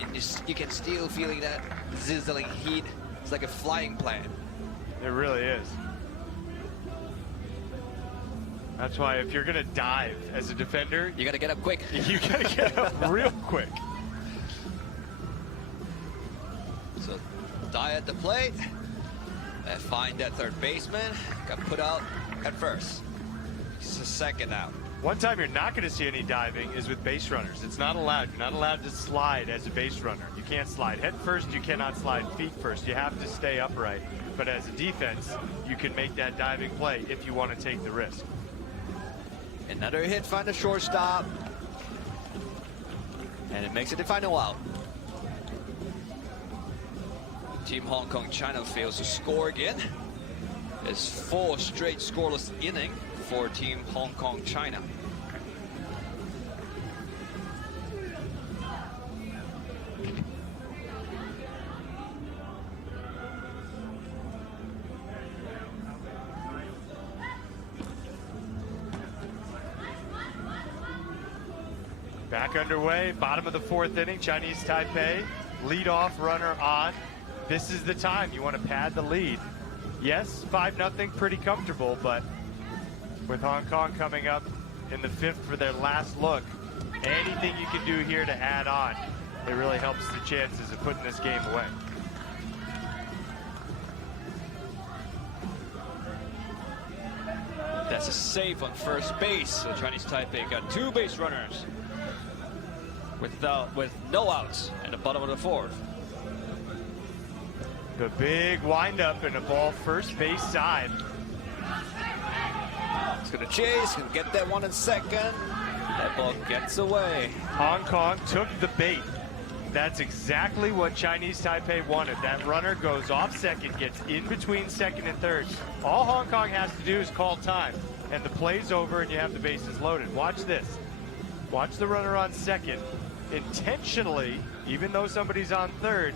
and you can still feeling that sizzling heat. It's like a flying plane. It really is. That's why if you're gonna dive as a defender, You got to get up quick. you gotta get up real quick. So die at the plate and find that third baseman. Got put out at first. It's a second out. One time you're not going to see any diving is with base runners. It's not allowed. You're not allowed to slide as a base runner. You can't slide head first. You cannot slide feet first. You have to stay upright. But as a defense, you can make that diving play if you want to take the risk. Another hit, find the shortstop. And it makes it the final out. Team Hong Kong China fails to score again. It's 4 straight scoreless inning for Team Hong Kong China. Back underway, bottom of the 4th inning, Chinese Taipei, leadoff runner on. This is the time you want to pad the lead. Yes, 5-0, pretty comfortable, but with Hong Kong coming up in the 5th for their last look, anything you can do here to add on, it really helps the chances of putting this game away. That's a save on first base. So Chinese Taipei got 2 base runners. with no outs in the bottom of the fourth. The big windup and a ball first base side. He's going to chase, and get that one in second. That ball gets away. Hong Kong took the bait. That's exactly what Chinese Taipei wanted. That runner goes off second, gets in between second and third. All Hong Kong has to do is call time, and the play's over and you have the bases loaded. Watch this. Watch the runner on second intentionally, even though somebody's on third,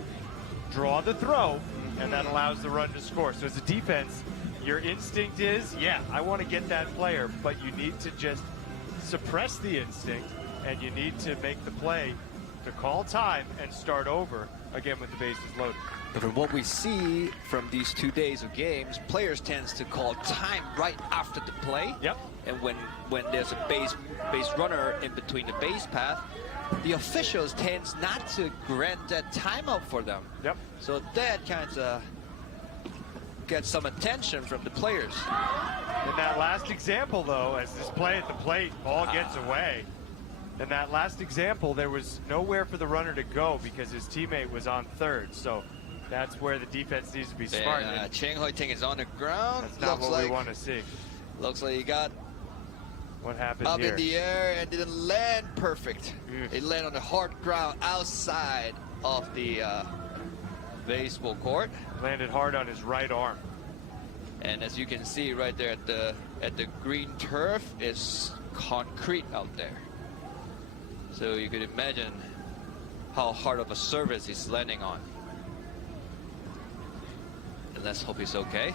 draw the throw, and that allows the run to score. So as a defense, your instinct is, yeah, I want to get that player, but you need to just suppress the instinct, and you need to make the play to call time and start over again with the bases loaded. But from what we see from these 2 days of games, players tends to call time right after the play. Yep. And when there's a base runner in between the base path, the officials tends not to grant that timeout for them. Yep. So that kind of gets some attention from the players. In that last example, though, as this play at the plate, ball gets away. In that last example, there was nowhere for the runner to go because his teammate was on third. So that's where the defense needs to be smart. Cheng Hui Ting is on the ground. That's not what we want to see. Looks like he got what happened up here. in the air and didn't land perfect. It landed on the hard ground outside of the baseball court. Landed hard on his right arm. And as you can see right there at the green turf, is concrete out there. So you could imagine how hard of a surface he's landing on. And let's hope he's okay.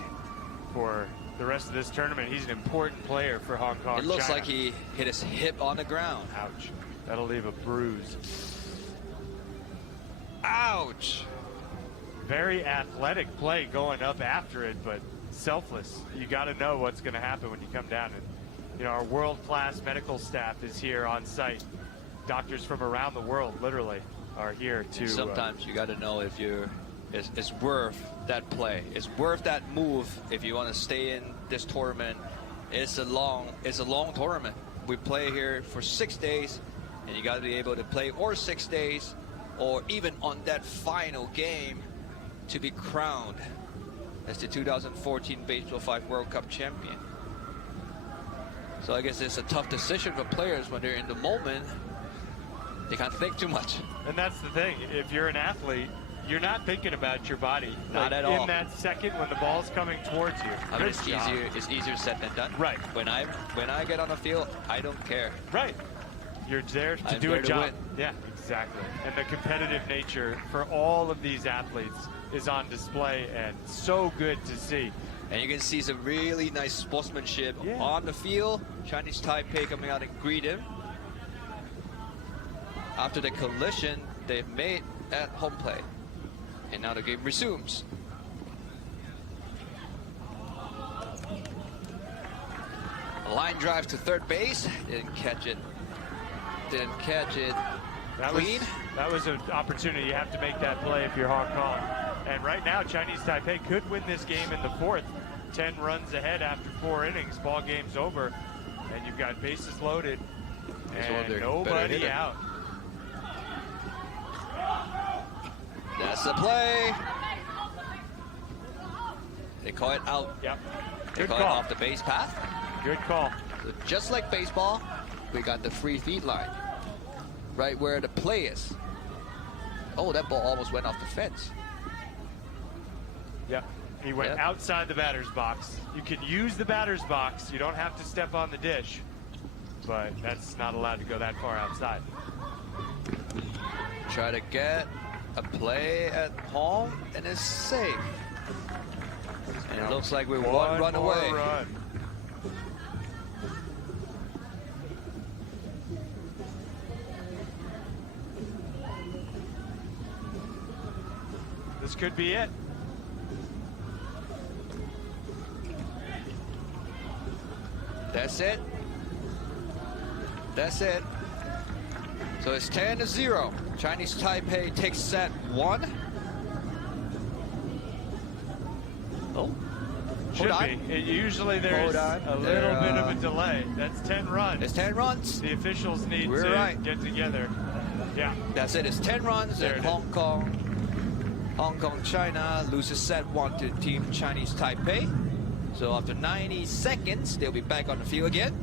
For the rest of this tournament, he's an important player for Hong Kong. It looks China. like he hit his hip on the ground. Ouch. That'll leave a bruise. Ouch. Very athletic play going up after it, but selfless. You got to know what's going to happen when you come down. And, you know, our world-class medical staff is here on site. Doctors from around the world, literally, are here to. Sometimes you got to know if it's worth that play. It's worth that move if you want to stay in this tournament. It's a long tournament. We play here for 6 days, and you got to be able to play or 6 days, or even on that final game to be crowned as the 2014 Baseball5 World Cup champion. So I guess it's a tough decision for players when they're in the moment. They can't think too much. And that's the thing. If you're an athlete, you're not thinking about your body. Not at all. In that second when the ball's coming towards you. I mean, it's easier said than done. Right. When I get on the field, I don't care. Right. You're there to I'm do there a to job. win. Yeah, exactly. And the competitive nature for all of these athletes is on display, and so good to see. And you can see some really nice sportsmanship on the field. Chinese Taipei coming out and greet him. After the collision they've made at home plate. And now the game resumes. A line drive to third base. Didn't catch it. Didn't catch it clean. That was an opportunity. You have to make that play if you're Hong Kong. And right now, Chinese Taipei could win this game in the fourth. 10 runs ahead after 4 innings. Ball game's over. And you've got bases loaded. And nobody out. That's the play. They call it out. Yep. They Good call call. it off the base path. Good call. So just like baseball, we got the free feed line. Right where the play is. Oh, that ball almost went off the fence. Yep. He went outside the batter's box. You can use the batter's box. You don't have to step on the dish. But that's not allowed to go that far outside. Try to get a play at home, and it's safe. And it looks like we're one run away. Run. This could be it. That's it. That's it. So it's 10-0. Chinese Taipei takes set 1. Oh. Should be. Usually there's a little bit of a delay. That's 10 runs. It's 10 runs. The officials need to get together. Yeah. That's it. It's 10 runs, There and it is. Hong Kong, China loses set 1 to Team Chinese Taipei. So after 90 seconds, they'll be back on the field again.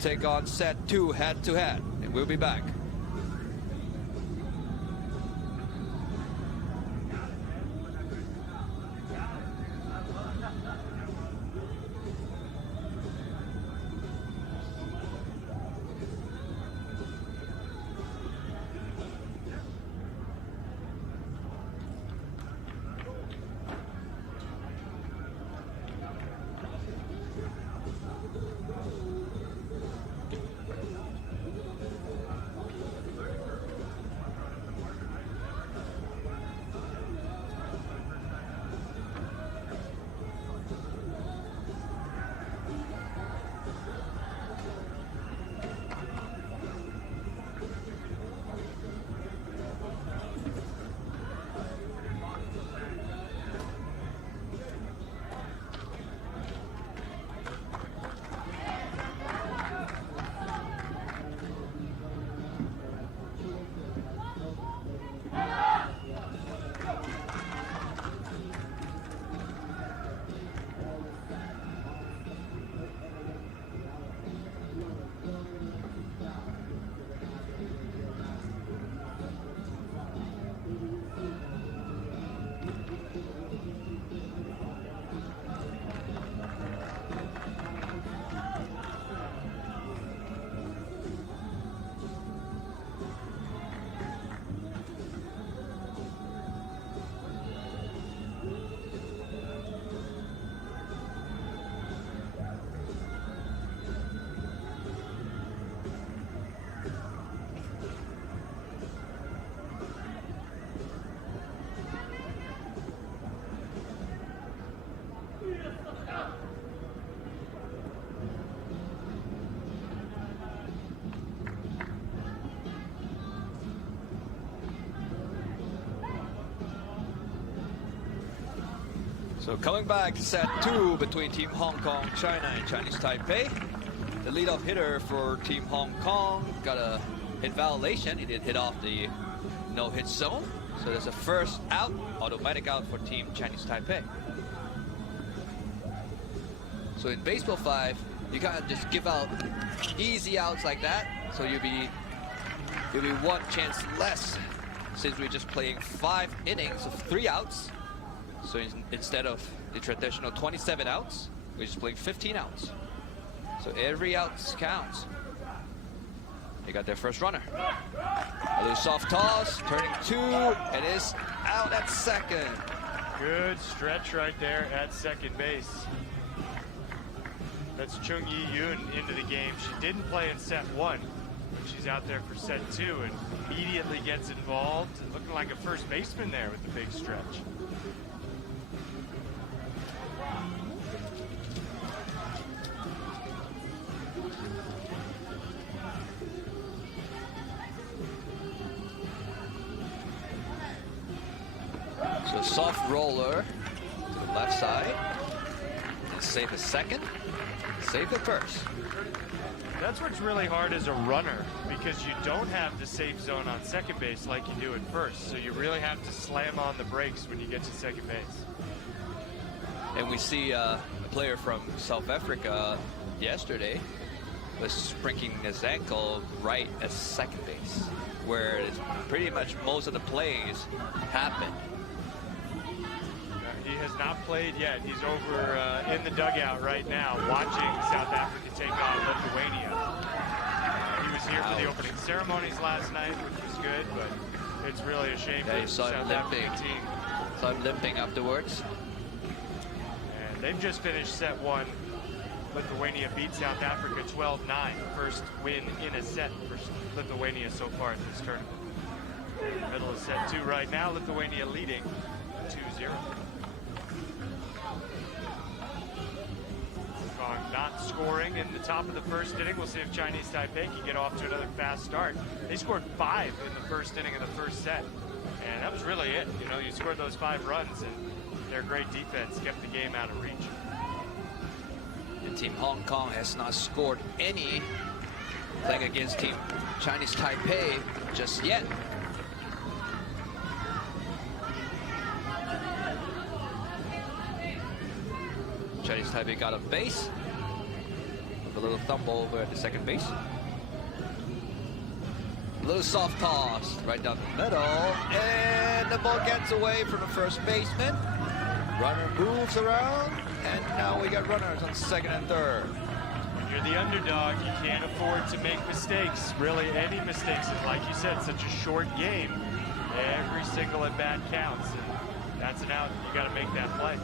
Take on set 2 head-to-head, and we'll be back. So coming back, set 2 between Team Hong Kong, China, and Chinese Taipei. The leadoff hitter for Team Hong Kong got a hit violation. He did hit off the no-hit zone. So there's a first out, automatic out for Team Chinese Taipei. So in Baseball 5, you can't just give out easy outs like that. So you'll be 1 chance less, since we're just playing 5 innings of 3 outs. So instead of the traditional 27 outs, we're just playing 15 outs. So every out counts. They got their first runner. A little soft toss, turning 2, and is out at second. Good stretch right there at second base. That's Chung Yi-yoon into the game. She didn't play in set 1. She's out there for set 2 and immediately gets involved. Looking like a first baseman there with the big stretch. So soft roller to the left side. And save a second, save the first. That's what's really hard as a runner, because you don't have the safe zone on second base like you do at first. So you really have to slam on the brakes when you get to second base. And we see a player from South Africa yesterday was sprinkling his ankle right at second base, where it's pretty much most of the plays happen. He has not played yet. He's over in the dugout right now watching South Africa take on Lithuania. He was here for the opening ceremonies last night, which was good, but it's really a shame for the South African team. Saw him limping afterwards. And they've just finished set 1. Lithuania beat South Africa 12-9. First win in a set for Lithuania so far in this tournament. Middle of set 2 right now, Lithuania leading 2-0. Not scoring in the top of the first inning. We'll see if Chinese Taipei can get off to another fast start. They scored 5 in the first inning of the first set. And that was really it. You know, you scored those 5 runs, and their great defense kept the game out of reach. And Team Hong Kong has not scored any playing against Team Chinese Taipei just yet. Chinese Taipei got a base. A little thumb ball over at the second base. A little soft toss right down the middle. And the ball gets away from the first baseman. Runner moves around. And now we got runners on second and third. When you're the underdog, you can't afford to make mistakes. Really, any mistakes. And like you said, such a short game. Every single at bat counts. And that's an out. You got to make that play.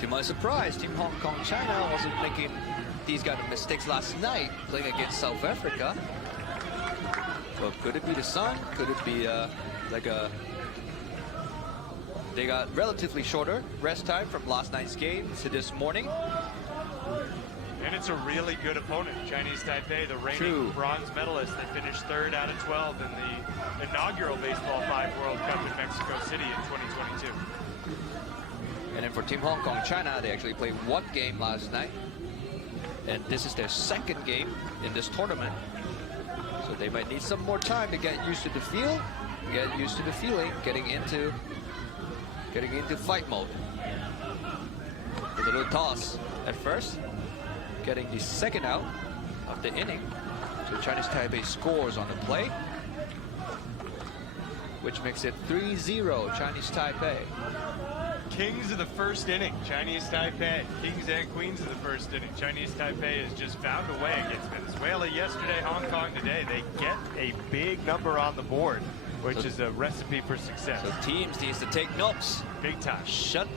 To my surprise, Team Hong Kong China wasn't making these kind of mistakes last night playing against South Africa. Well, could it be the sun? Could it be they got relatively shorter rest time from last night's game to this morning? And it's a really good opponent. Chinese Taipei, the reigning True. bronze medalist that finished 3rd out of 12 in the inaugural Baseball5 World Cup in Mexico City in 2022. And then for Team Hong Kong China, they actually played one game last night. And this is their second game in this tournament. So they might need some more time to get used to the feel, get used to the feeling, getting into fight mode. With a little toss at first, getting the second out of the inning. So Chinese Taipei scores on the play, which makes it 3-0 Chinese Taipei. Kings of the first inning, Chinese Taipei. Kings and queens of the first inning. Chinese Taipei has just found a way against Venezuela yesterday, Hong Kong today. They get a big number on the board, which is a recipe for success. So teams needs to take notes. Big time. Shut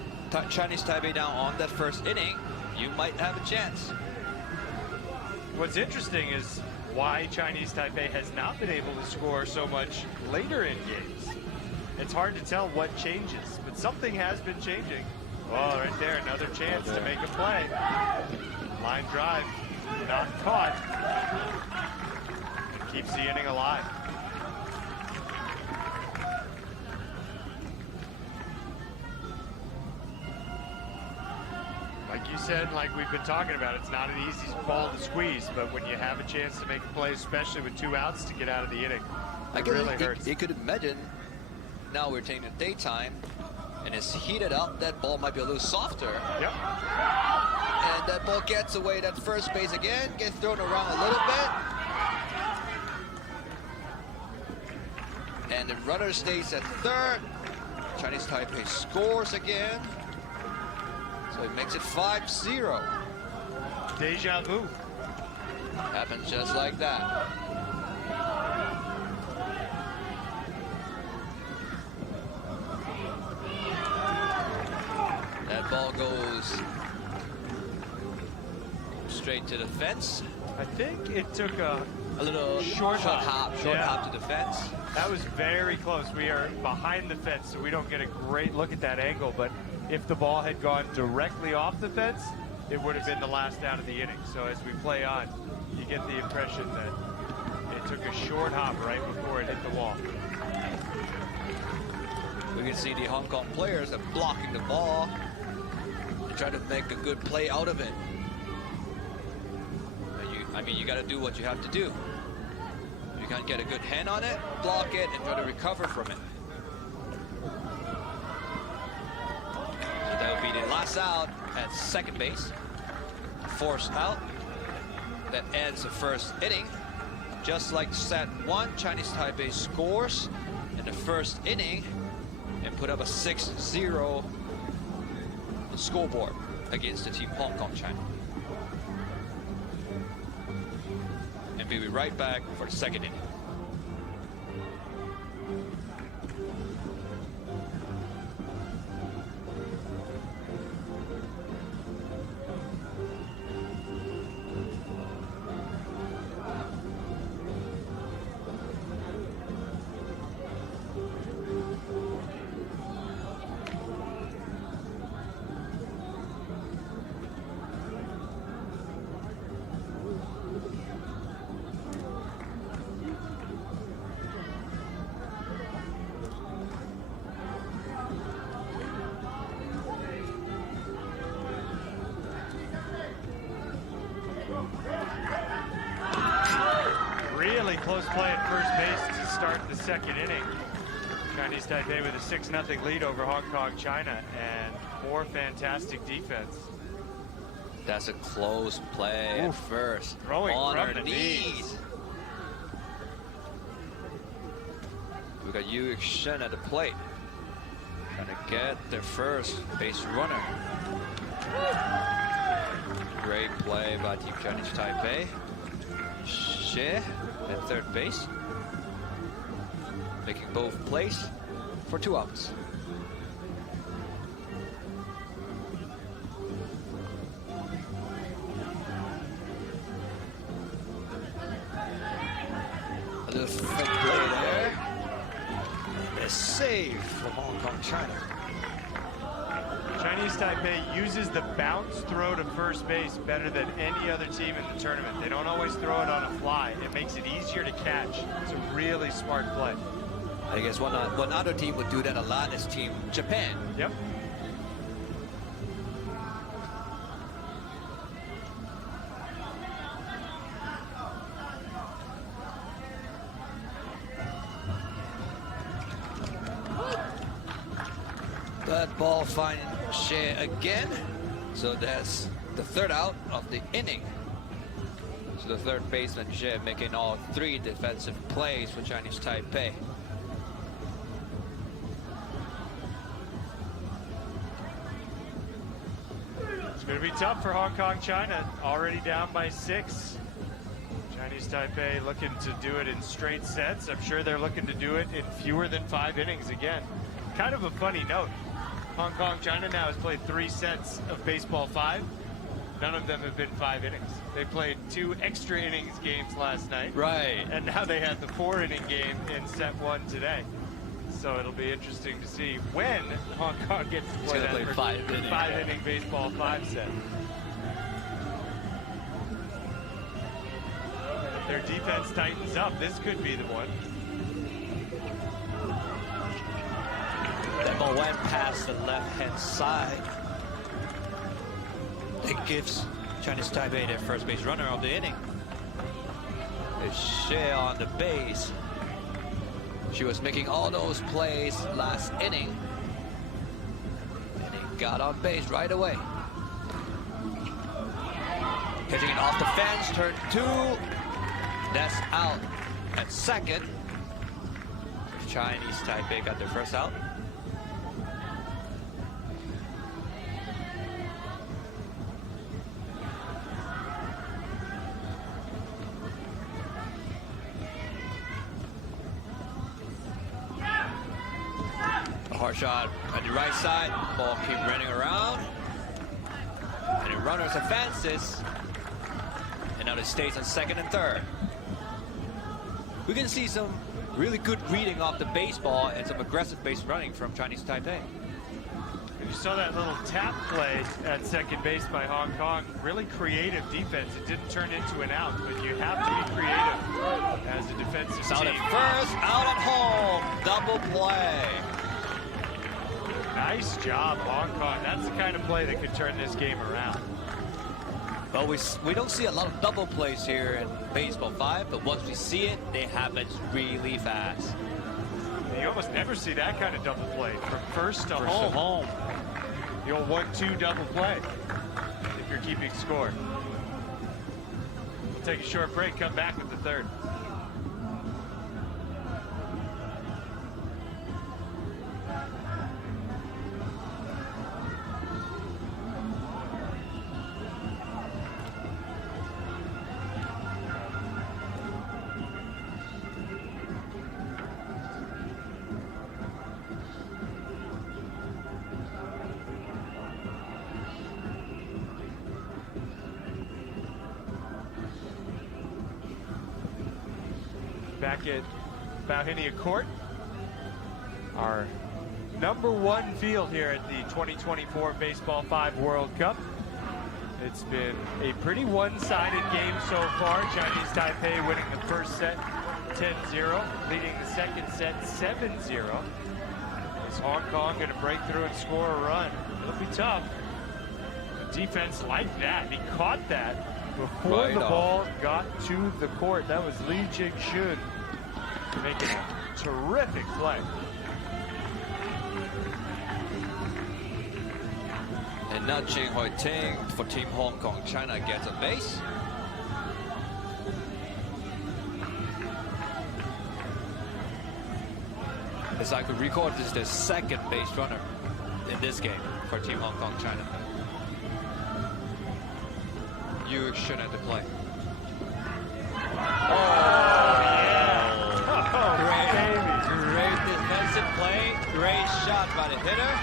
Chinese Taipei down on that first inning. You might have a chance. What's interesting is why Chinese Taipei has not been able to score so much later in games. It's hard to tell what changes, but something has been changing. Oh, right there, another chance to make a play. Line drive, not caught. It keeps the inning alive. Like you said, like we've been talking about, it's not an easy ball to squeeze, but when you have a chance to make a play, especially with 2 outs to get out of the inning, it really hurts. You could imagine, now we're taking the daytime, and it's heated up, that ball might be a little softer. Yep. And that ball gets away that first base again, gets thrown around a little bit. And the runner stays at third. Chinese Taipei scores again. So it makes it 5-0. Deja vu. Happens just like that. That ball goes straight to the fence. I think it took a little short hop. Short Yeah. hop to the fence. That was very close. We are behind the fence, so we don't get a great look at that angle, but if the ball had gone directly off the fence, it would have been the last out of the inning. So as we play on, you get the impression that it took a short hop right before it hit the wall. We can see the Hong Kong players are blocking the ball and trying to make a good play out of it. You got to do what you have to do. You can't get a good hand on it, block it, and try to recover from it. So that will be the last out at second base. Forced out. That ends the first inning. Just like set 1, Chinese Taipei scores in the first inning and put up a 6-0 scoreboard against the Team Hong Kong China. And we'll be right back for the second inning. start the second inning. Chinese Taipei with a 6-0 lead over Hong Kong, China, and more fantastic defense. That's a close play at first. Throwing on from her the knees. We got Yu Shen at the plate. Trying to get their first base runner. Great play by Team Chinese Taipei. She at third base. Making both plays for 2 outs. A little flick play there. A save for Hong Kong, China. Chinese Taipei uses the bounce throw to first base better than any other team in the tournament. They don't always throw it on a fly. It makes it easier to catch. It's a really smart play. I guess one other team would do that a lot is Team Japan. Yep. That ball finding Shea again. So that's the 3rd out of the inning. So the third baseman Shea making all 3 defensive plays for Chinese Taipei. It's going to be tough for Hong Kong, China. Already down by 6. Chinese Taipei looking to do it in straight sets. I'm sure they're looking to do it in fewer than 5 innings again. Kind of a funny note. Hong Kong, China now has played 3 sets of Baseball 5. None of them have been 5 innings. They played 2 extra innings games last night. Right. And now they had the 4-inning game in set 1 today. So it'll be interesting to see when Hong Kong gets to play that 5-inning Baseball 5 set. If their defense tightens up, this could be the one. That ball went past the left-hand side. It gives Chinese Taipei their first base runner of the inning. It's Shea on the base. She was making all those plays last inning. And he got on base right away. Catching it off the fence, turn 2. That's out at second. Chinese Taipei got their first out. Hard shot on the right side. Ball keep running around. And the runners advances. And now it stays on second and third. We can see some really good reading off the baseball and some aggressive base running from Chinese Taipei. You saw that little tap play at second base by Hong Kong. Really creative defense. It didn't turn into an out, but you have to be creative as a defensive It's out team. at first, out at home. Double play. Nice job, Hong Kong. That's the kind of play that could turn this game around. Well, we don't see a lot of double plays here in Baseball 5, but once we see it, they happen really fast. You almost never see that kind of double play from first to First home. to home. The old 1-2 double play, if you're keeping score. We'll take a short break, come back with the third. Back at Bauhinia Court, our #1 field here at the 2024 Baseball 5 World Cup. It's been a pretty one-sided game so far. Chinese Taipei winning the first set 10-0, leading the second set 7-0. Is Hong Kong going to break through and score a run? It'll be tough. The defense like that. He caught that before Right the off. ball got to the court. That was Lee Jing-shun. making a terrific play. And now Ching Hoi Ting for Team Hong Kong China gets a base. As I could record, this is the second base runner in this game for Team Hong Kong China. Yu Shun at the play. Great defensive play, great shot by the hitter.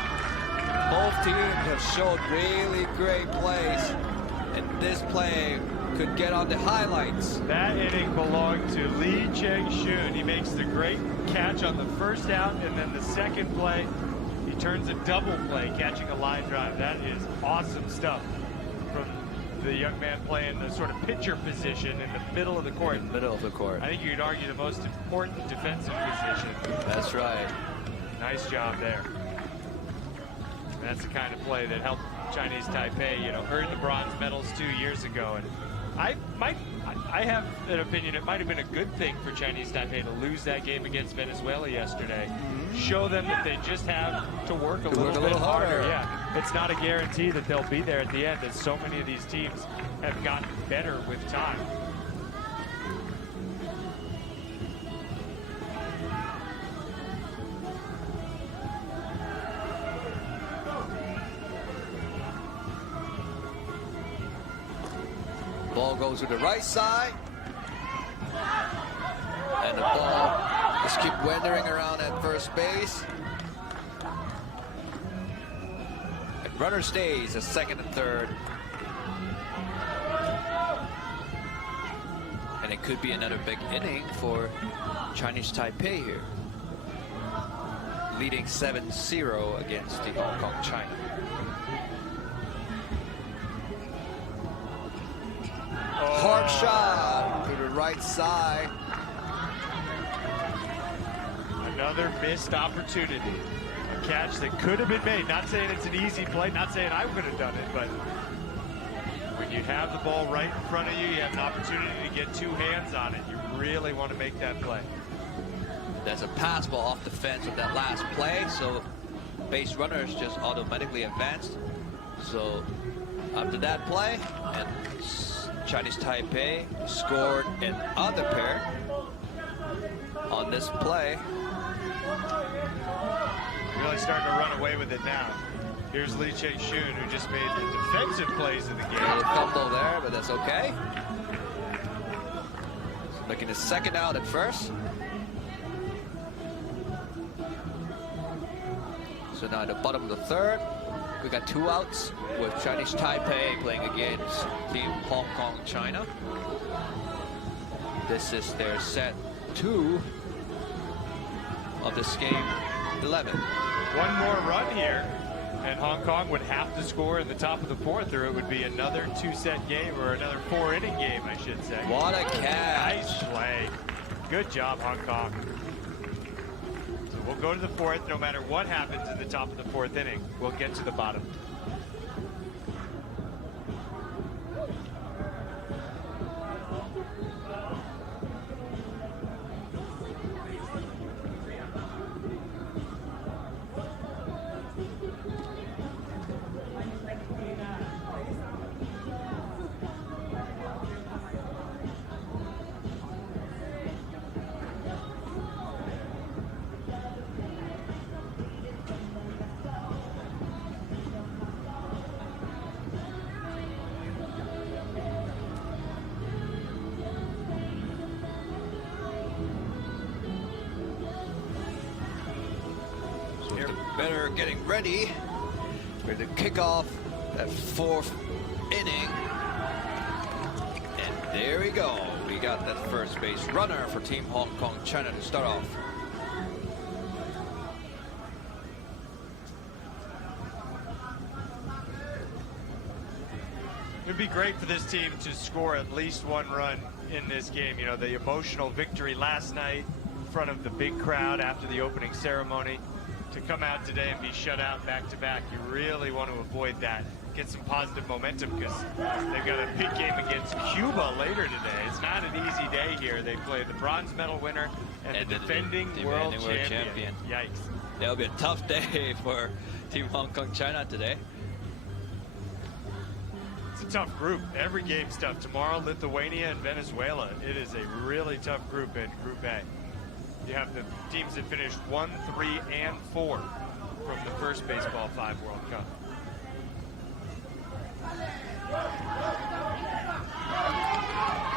Both teams have showed really great plays, and this play could get on the highlights. That inning belonged to Lee Cheng-shun. He makes the great catch on the first out, and then the second play, he turns a double play, catching a line drive. That is awesome stuff from the young man playing the sort of pitcher position in the middle of the court. In the middle of the court. I think you'd argue the most important defensive position. That's right. Nice job there. That's the kind of play that helped Chinese Taipei, earn the bronze medals 2 years ago. And I have an opinion it might have been a good thing for Chinese Taipei to lose that game against Venezuela yesterday. Show them that they just have to work a little bit harder. Yeah, it's not a guarantee that they'll be there at the end, as so many of these teams have gotten better with time. Ball goes to the right side. And the ball just keep wandering around at first base. And runner stays at second and third. And it could be another big inning for Chinese Taipei here. Leading 7-0 against the Hong Kong China. Hard shot to the right side. Another missed opportunity. A catch that could have been made. Not saying it's an easy play, not saying I would have done it, but when you have the ball right in front of you, you have an opportunity to get two hands on it. You really want to make that play. There's a pass ball off the fence with that last play, so base runners just automatically advanced. So after that play, and Chinese Taipei scored another pair on this play. Really starting to run away with it now. Here's Lee Cheng-shun, who just made the defensive plays of the game. A fumble there, but that's okay. Looking at second out at first. So now at the bottom of the third, we got 2 outs with Chinese Taipei playing against Team Hong Kong China. This is their set 2 of this game 11. One more run here, and Hong Kong would have to score in the top of the 4th, or it would be another 2-set game, or another 4-inning game, I should say. What a catch. Nice play. Good job, Hong Kong. So we'll go to the 4th. No matter what happens in the top of the 4th inning, we'll get to the bottom. Better getting ready for the kickoff at 4th inning. And there we go. We got that first base runner for Team Hong Kong China to start off. It'd be great for this team to score at least 1 run in this game. You know, the emotional victory last night in front of the big crowd after the opening ceremony. to come out today and be shut out back-to-back. You really want to avoid that. Get some positive momentum because they've got a big game against Cuba later today. It's not an easy day here. They play the bronze medal winner and the defending world champion. Yikes. That'll be a tough day for Team Hong Kong China today. It's a tough group. Every game's tough. Tomorrow, Lithuania and Venezuela. It is a really tough group in Group A. You have the teams that finished 1, 3, and 4 from the first Baseball 5 World Cup.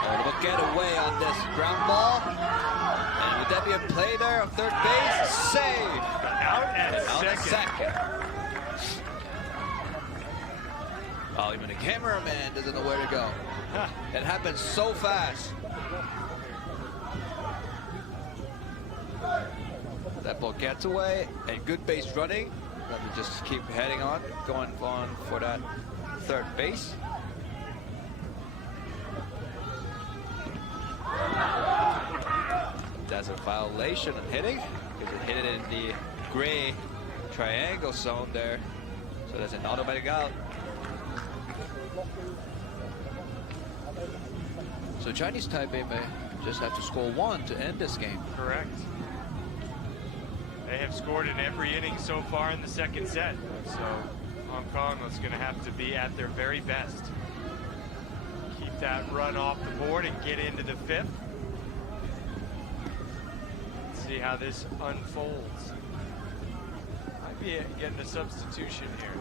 A little getaway on this ground ball. And would that be a play there of third base? Save! Out at second. Oh, even the cameraman doesn't know where to go. It happens so fast. That ball gets away, and good base running. Let me just keep heading on, going on for that third base. That's a violation of hitting because it hit it in the gray triangle zone there. So that's an automatic out. So Chinese Taipei may just have to score 1 to end this game. Correct. They have scored in every inning so far in the second set. So Hong Kong is going to have to be at their very best. Keep that run off the board and get into the fifth. Let's see how this unfolds. Might be getting a substitution here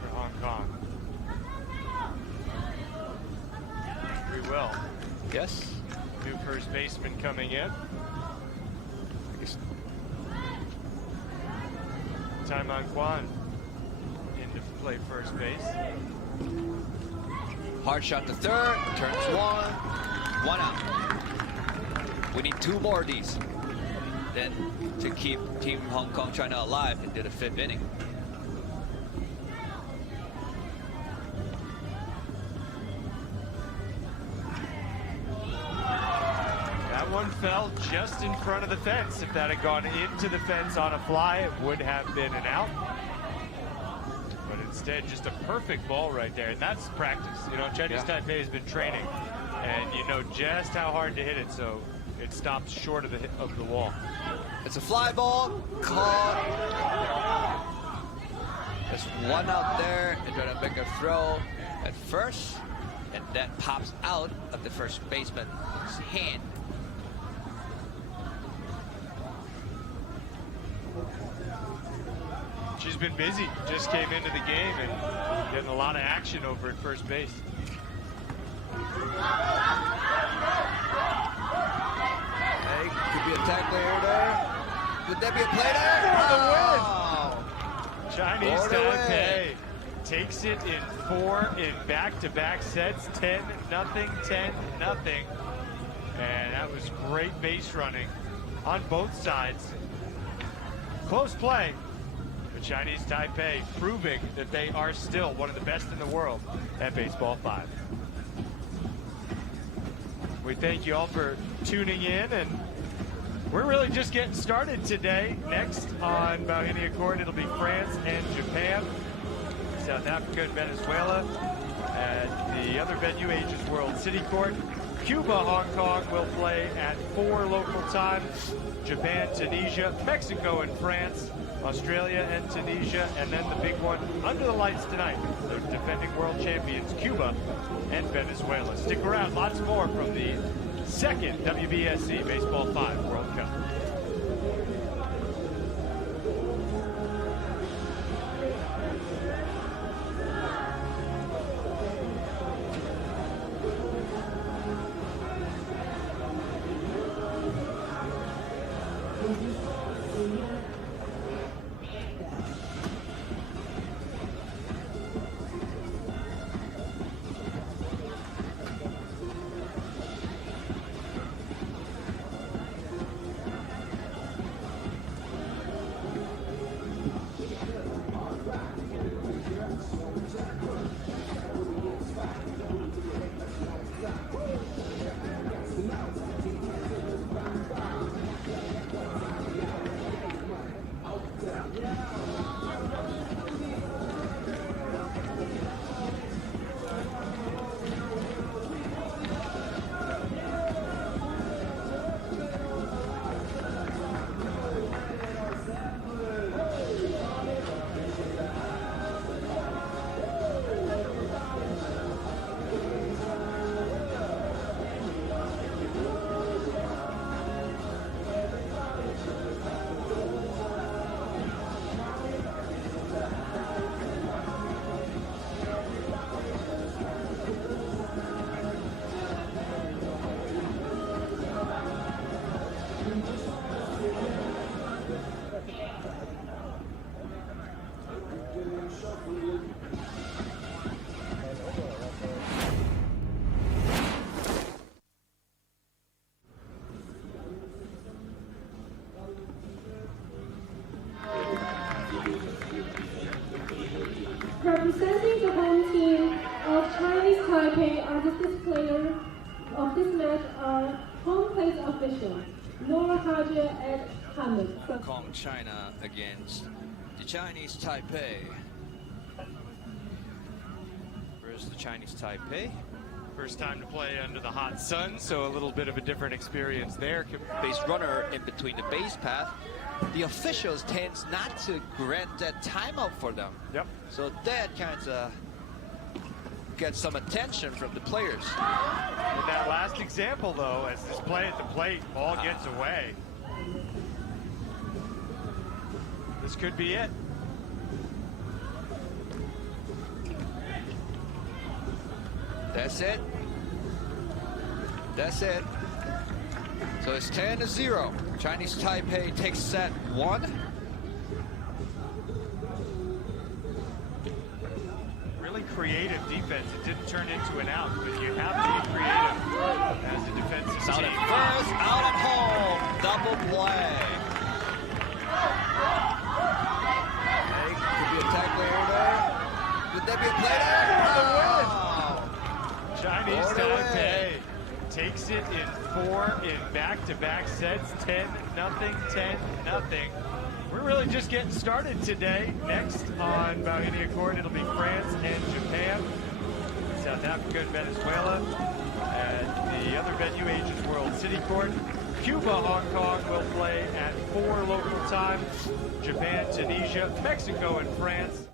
for Hong Kong. We will. Yes. New first baseman coming in. Taiman Kwan in to play first base. Hard shot to third, turns 1 out. We need 2 more of these then to keep Team Hong Kong China alive into the 5th inning. That one fell just in front of the fence. If that had gone into the fence on a fly, it would have been an out. But instead, just a perfect ball right there. And that's practice. You know, Chinese Taipei has been training, and you know just how hard to hit it, so it stops short of the wall. It's a fly ball, caught. There's 1 out there, and trying to make a throw at first, and that pops out of the first baseman's hand. She's been busy. Just came into the game and getting a lot of action over at first base. Hey, could be a tackle here there. Would that be a play there? For the win. Chinese Taipei takes it in 4 in back-to-back sets. 10-0, 10-0. And that was great base running on both sides. Close play. Chinese Taipei proving that they are still one of the best in the world at Baseball 5. We thank you all for tuning in, and we're really just getting started today. Next on Bauhinia Court, it'll be France and Japan, South Africa and Venezuela. At the other venue, Asia's World City Court, Cuba, Hong Kong will play at 4 local time. Japan, Tunisia, Mexico and France, Australia and Tunisia, and then the big one under the lights tonight, the defending world champions, Cuba and Venezuela. Stick around, lots more from the second WBSC Baseball 5 World Cup. Representing the home team of Chinese Taipei are the six players of this match are home plate officials, Nora Haja and Hamid. Hong Kong, China against the Chinese Taipei. Where's the Chinese Taipei? First time to play under the hot sun, so a little bit of a different experience there. Base runner in between the base path. The officials tends not to grant that timeout for them. Yep. So that kind of gets some attention from the players. In that last example, though, as this play at the plate, ball gets away. This could be it. That's it. That's it. So it's 10-0. Chinese Taipei takes set 1. Really creative defense. It didn't turn into an out, but you have to be creative as a defensive It's out team. at first, out at home, double play. Okay, could be a tag player there. Could there be a play there? Oh. Chinese For the win. Taipei takes it in 4 in back-to-back sets, 10-0, 10-0. We're really just getting started today. Next on Bauhinia Court, it'll be France and Japan, South Africa and Venezuela. At the other venue, Asian World City Court, Cuba, Hong Kong will play at 4 local time. Japan, Tunisia, Mexico, and France.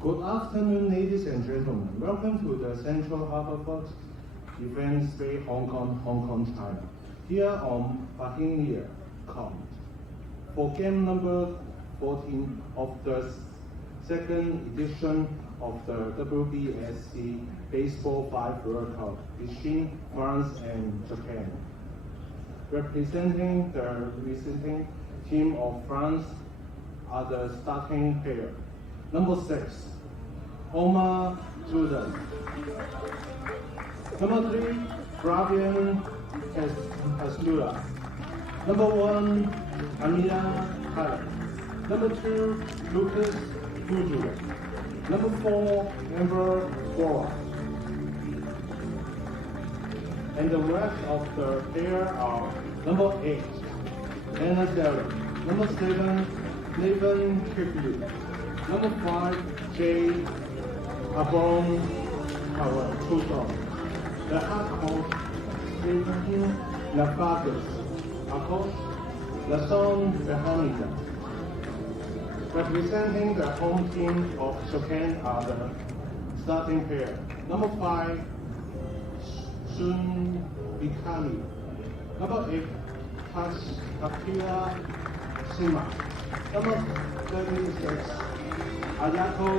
Good afternoon, ladies and gentlemen. Welcome to the Central Harbourfront event space, Hong Kong, China. Here on Bahia Court for game number 14 of the second edition of the WBSC Baseball5 WorldCup between France and Japan. Representing the visiting team of France are the starting pair. Number 6, Omar Jordan. Number 3, Brian Casula. Number 1, Amina Khaled. Number 2, Lucas Fuju. Number 4, Amber Bora. And the rest of the pair are number 8, Anna Sarah. Number 7, Nathan Kipley. Number 5, Jay Abon Tuton. The head coach, Stephen Navagas. Our coach, Lasson Behamida. Representing the home team of Japan are the starting pair. Number 5, Sun Bikami. Number 8, Takira Shima. Number 36, Ayako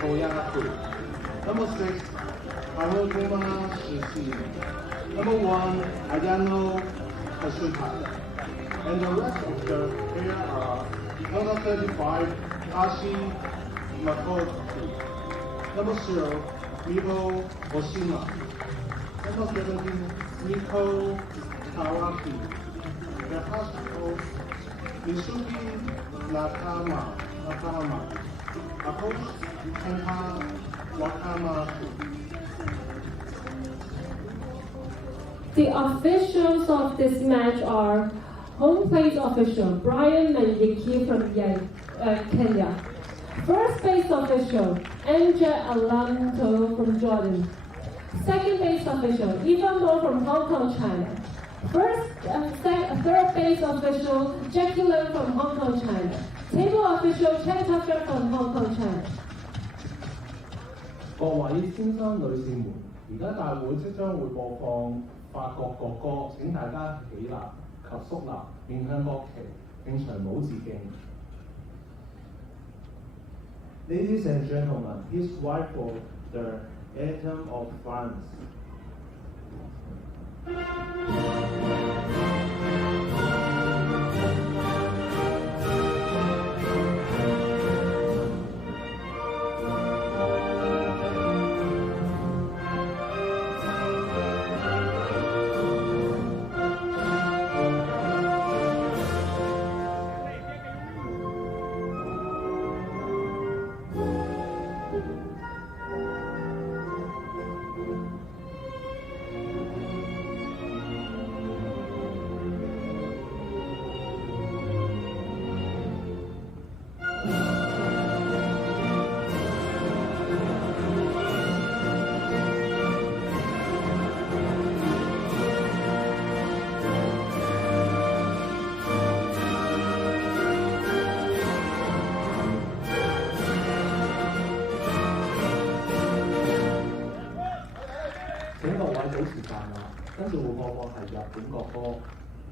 Koyaku. Number 6, Haruma Shishi. Number 1, Ayano Kasuta. And the rest of the pair are number 35, Ashi Makoto. Number 0, Miho Oshima. Number 17, Miko Kawaki. The house coach, Mitsuki Nakama. A coach, Kenta Wakamasu. The officials of this match are home plate official Brian Manyiki from Kenya. First base official Anja Alanto from Jordan. Second base official Eva Mo from Hong Kong, China. Third base official Jackie Leung from Hong Kong, China. Table official Chen Tucker from Hong Kong, China. 各位先生、女士們，而家大會即將會播放法國國歌，請大家起立及肅立，面向國旗，並長舞致敬。Ladies and gentlemen, please wait for the anthem of France. 會播放係日本國歌《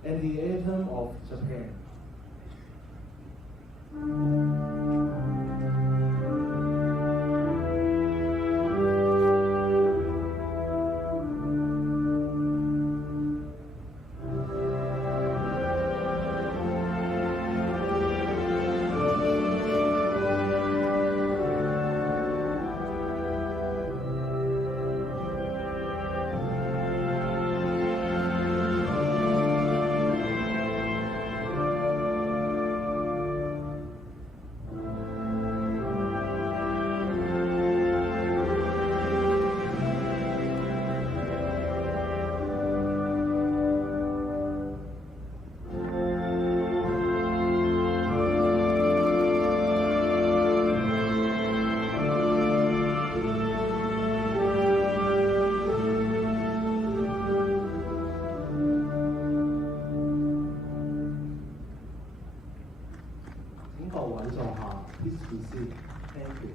And the Anthem of Japan》。Please be seated. Thank you.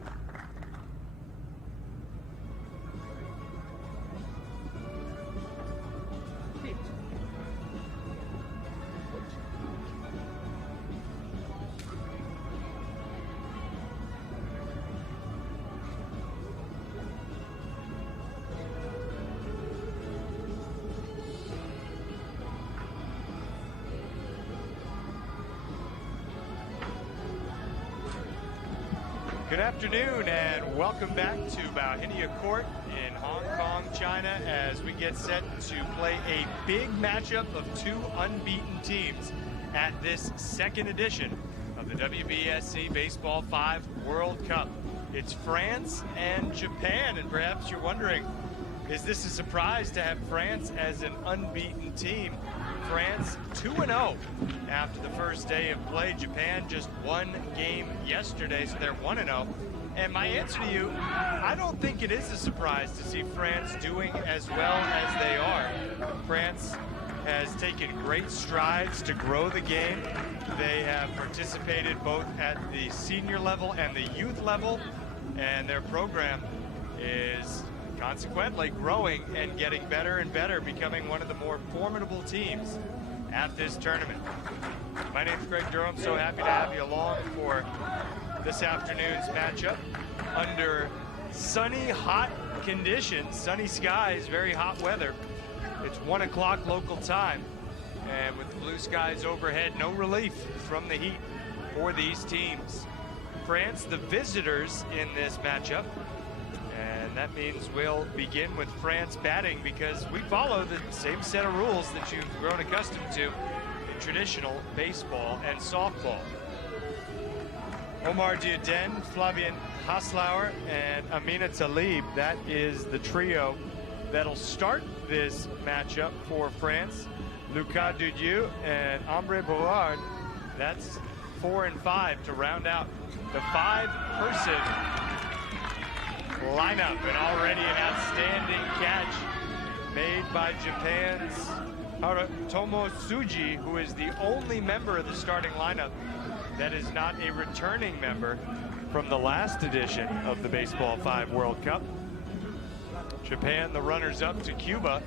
Good afternoon and welcome back to Bauhinia Court in Hong Kong, China, as we get set to play a big matchup of two unbeaten teams at this second edition of the WBSC Baseball 5 World Cup. It's France and Japan, and perhaps you're wondering, is this a surprise to have France as an unbeaten team? France 2-0 after the first day of play. Japan just one game yesterday, so they're 1-0. And my answer to you, I don't think it is a surprise to see France doing as well as they are. France has taken great strides to grow the game. They have participated both at the senior level and the youth level, and their program is consequently growing and getting better and better, becoming one of the more formidable teams at this tournament. My name is Greg Durham. So happy to have you along for this afternoon's matchup under sunny, hot conditions, sunny skies, very hot weather. It's 1 o'clock local time, and with the blue skies overhead, no relief from the heat for these teams. France, the visitors in this matchup, and that means we'll begin with France batting because we follow the same set of rules that you've grown accustomed to in traditional baseball and softball. Omar Diaden, Flavien Haslauer, and Amina Talib, that is the trio that'll start this matchup for France. Lucas Dudieu and Ambre Bourard, that's 4 and 5 to round out the 5-person lineup. And already an outstanding catch made by Japan's Tomo Tsuji, who is the only member of the starting lineup that is not a returning member from the last edition of the Baseball 5 World Cup. Japan, the runners-up to Cuba.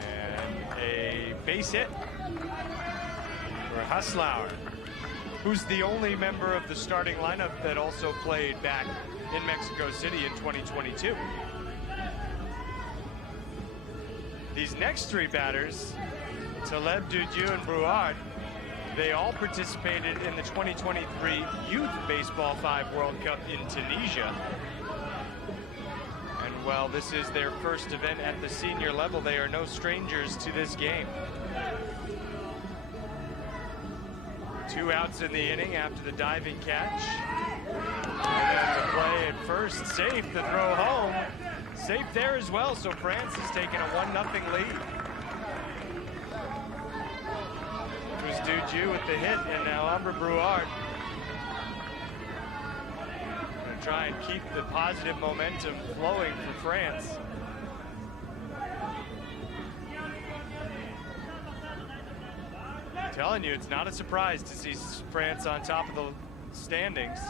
And a base hit for Haslauer, who's the only member of the starting lineup that also played back in Mexico City in 2022. These next three batters, Taleb, Dudieu, and Brouard, they all participated in the 2023 Youth Baseball 5 World Cup in Tunisia. And while this is their first event at the senior level, they are no strangers to this game. 2 outs in the inning after the diving catch. And then the play at first, safe, the throw home. Safe there as well, so France has taken a 1-0 lead. It was Dudieu with the hit, and now Ambre Brouard. Gonna try and keep the positive momentum flowing for France. I'm telling you, it's not a surprise to see France on top of the standings.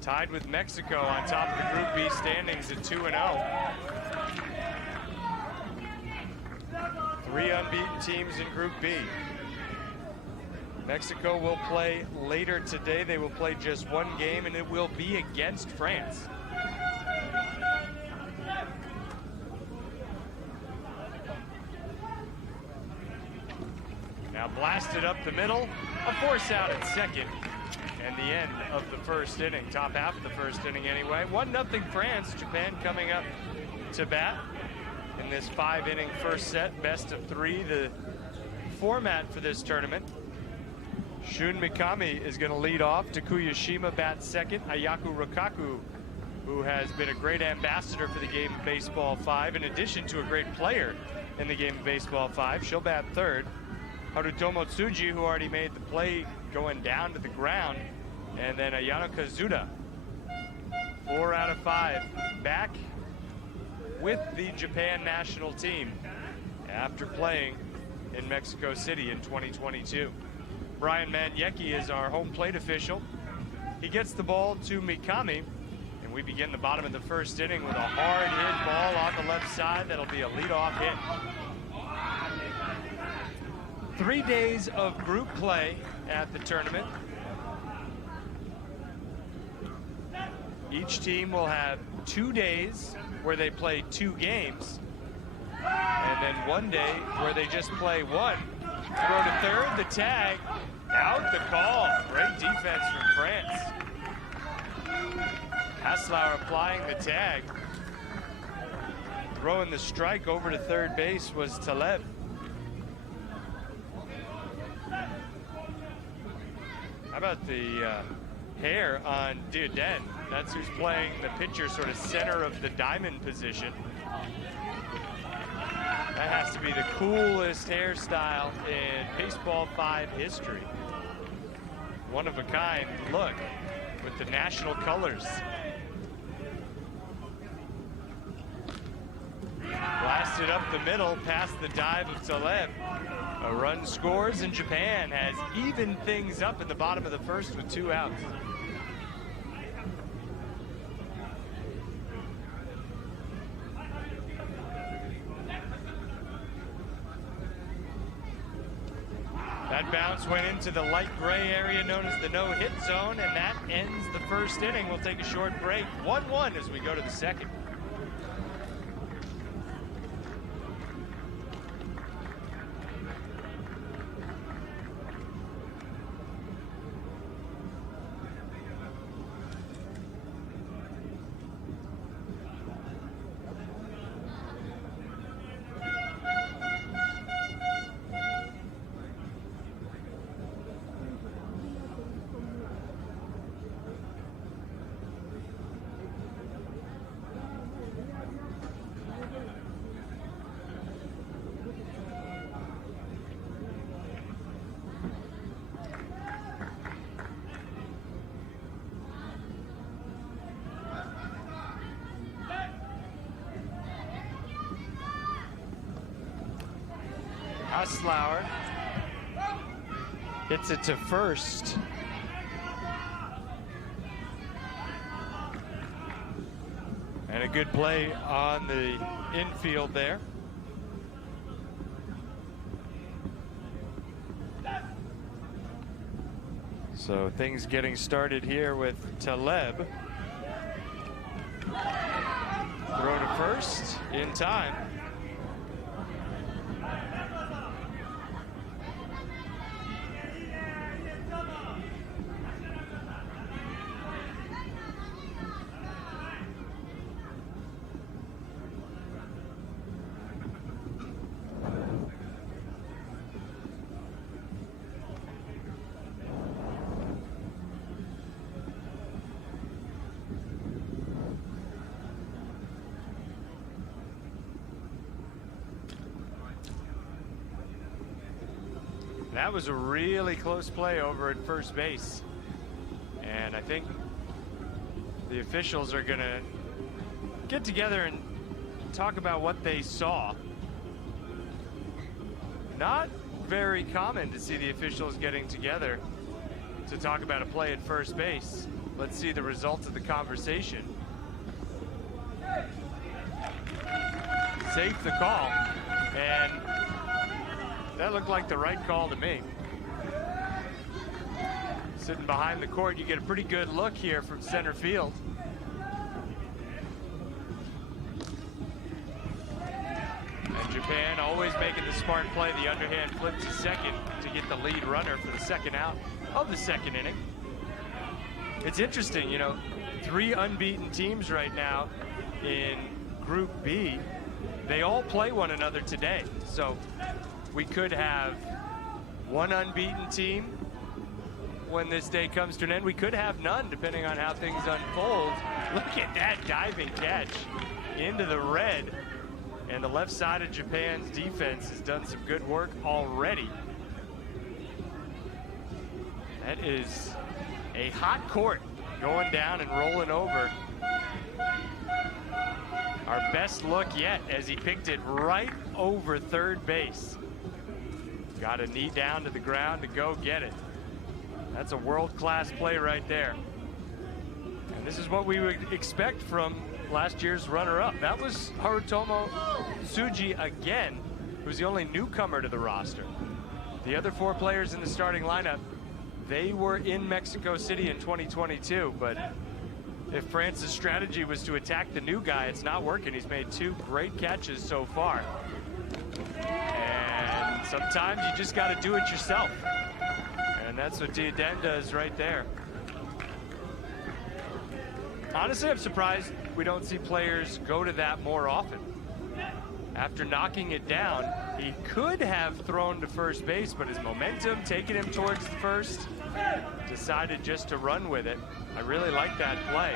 Tied with Mexico on top of the Group B standings at 2-0. 3 unbeaten teams in Group B. Mexico will play later today. They will play just 1 game, and it will be against France. Now blasted up the middle, a force out at second, and the end of the first inning, top half of the first inning anyway. 1-0 France, Japan coming up to bat in this 5-inning first set, best of 3, the format for this tournament. Shun Mikami is going to lead off. Takuyashima bats second. Ayaku Rakaku, who has been a great ambassador for the game of Baseball 5, in addition to a great player in the game of Baseball 5, she'll bat third. Harutomo Tsuji, who already made the play going down to the ground. And then Ayano Kazuda, 4 out of 5, back with the Japan national team after playing in Mexico City in 2022. Brian Maniecki is our home plate official. He gets the ball to Mikami, and we begin the bottom of the first inning with a hard hit ball on the left side. That'll be a leadoff hit. 3 days of group play at the tournament. Each team will have 2 days where they play 2 games, and then 1 day where they just play 1. Throw to third, the tag, out the call. Great defense from France. Haslauer applying the tag. Throwing the strike over to third base was Taleb. How about the hair on Dioden? That's who's playing the pitcher, sort of center of the diamond position. That has to be the coolest hairstyle in Baseball 5 history. One of a kind look with the national colors. Blasted up the middle past the dive of Taleb. A run scores, and Japan has evened things up in the bottom of the first with 2 outs. That bounce went into the light gray area known as the no-hit zone, and that ends the first inning. We'll take a short break. 1-1 as we go to the second. Haslauer hits it to first. And a good play on the infield there. So things getting started here with Taleb. Throw to first in time. That was a really close play over at first base. And I think the officials are going to get together and talk about what they saw. Not very common to see the officials getting together to talk about a play at first base. Let's see the results of the conversation. Safe the call. And That looked like the right call to me. Sitting behind the court, you get a pretty good look here from center field. And Japan always making the smart play, the underhand flip to second to get the lead runner for the second out of the second inning. It's interesting, you know, 3 unbeaten teams right now in Group B. They all play one another today. So we could have 1 unbeaten team when this day comes to an end. We could have none, depending on how things unfold. Look at that diving catch into the red. And the left side of Japan's defense has done some good work already. That is a hot court going down and rolling over. Our best look yet as he picked it right over third base. Got a knee down to the ground to go get it. That's a world-class play right there. And this is what we would expect from last year's runner-up. That was Harutomo Tsuji again, who's the only newcomer to the roster. The other 4 players in the starting lineup, they were in Mexico City in 2022, but if France's strategy was to attack the new guy, it's not working. He's made 2 great catches so far. And sometimes you just got to do it yourself. And that's what Diaden does right there. Honestly, I'm surprised we don't see players go to that more often. After knocking it down, he could have thrown to first base, but his momentum taking him towards the first, decided just to run with it. I really like that play.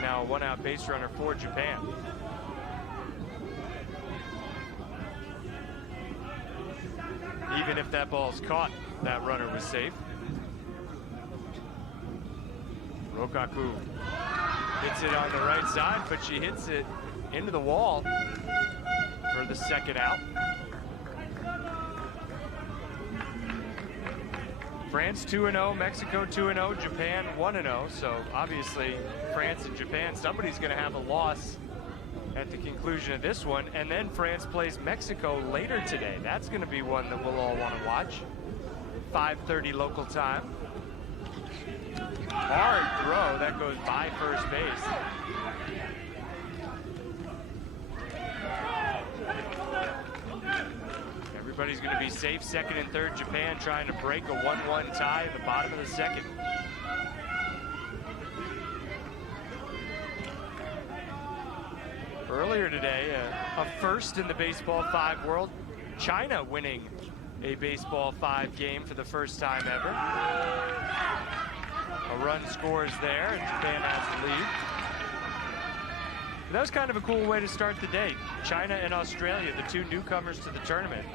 Now a 1-out base runner for Japan. Even if that ball's caught, that runner was safe. Rokaku hits it on the right side, but she hits it into the wall for the second out. France 2-0, Mexico 2-0, Japan 1-0. So obviously France and Japan, somebody's going to have a loss at the conclusion of this one. And then France plays Mexico later today. That's going to be one that we'll all want to watch. 5:30 local time. Hard throw, that goes by first base. Everybody's going to be safe. Second and third, Japan trying to break a 1-1 tie at the bottom of the second. Earlier today, a first in the Baseball 5 world. China winning a Baseball 5 game for the first time ever. A run scores there, and Japan has the lead. That was kind of a cool way to start the day. China and Australia, the 2 newcomers to the tournament.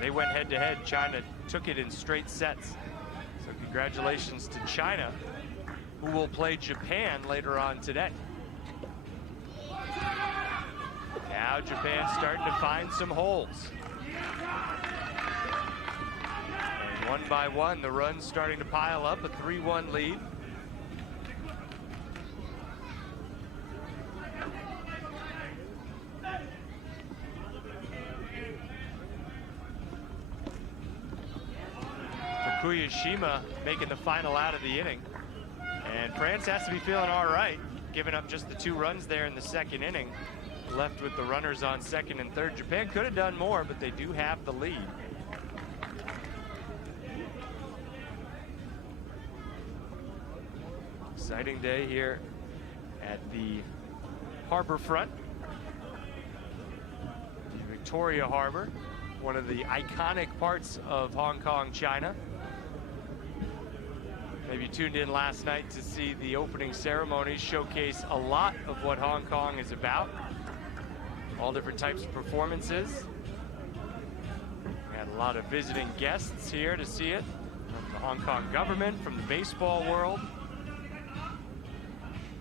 They went head-to-head. China took it in straight sets. So congratulations to China, who will play Japan later on today. Now Japan's starting to find some holes. And one by one, the runs starting to pile up, a 3-1 lead. Fukuyashima making the final out of the inning. And France has to be feeling all right, giving up just the 2 runs there in the second inning. Left with the runners on second and third. Japan could have done more, but they do have the lead. Exciting day here at the Harbourfront. Victoria Harbor, one of the iconic parts of Hong Kong, China. Maybe you tuned in last night to see the opening ceremony showcase a lot of what Hong Kong is about. All different types of performances. We had a lot of visiting guests here to see it. From the Hong Kong government, from the baseball world.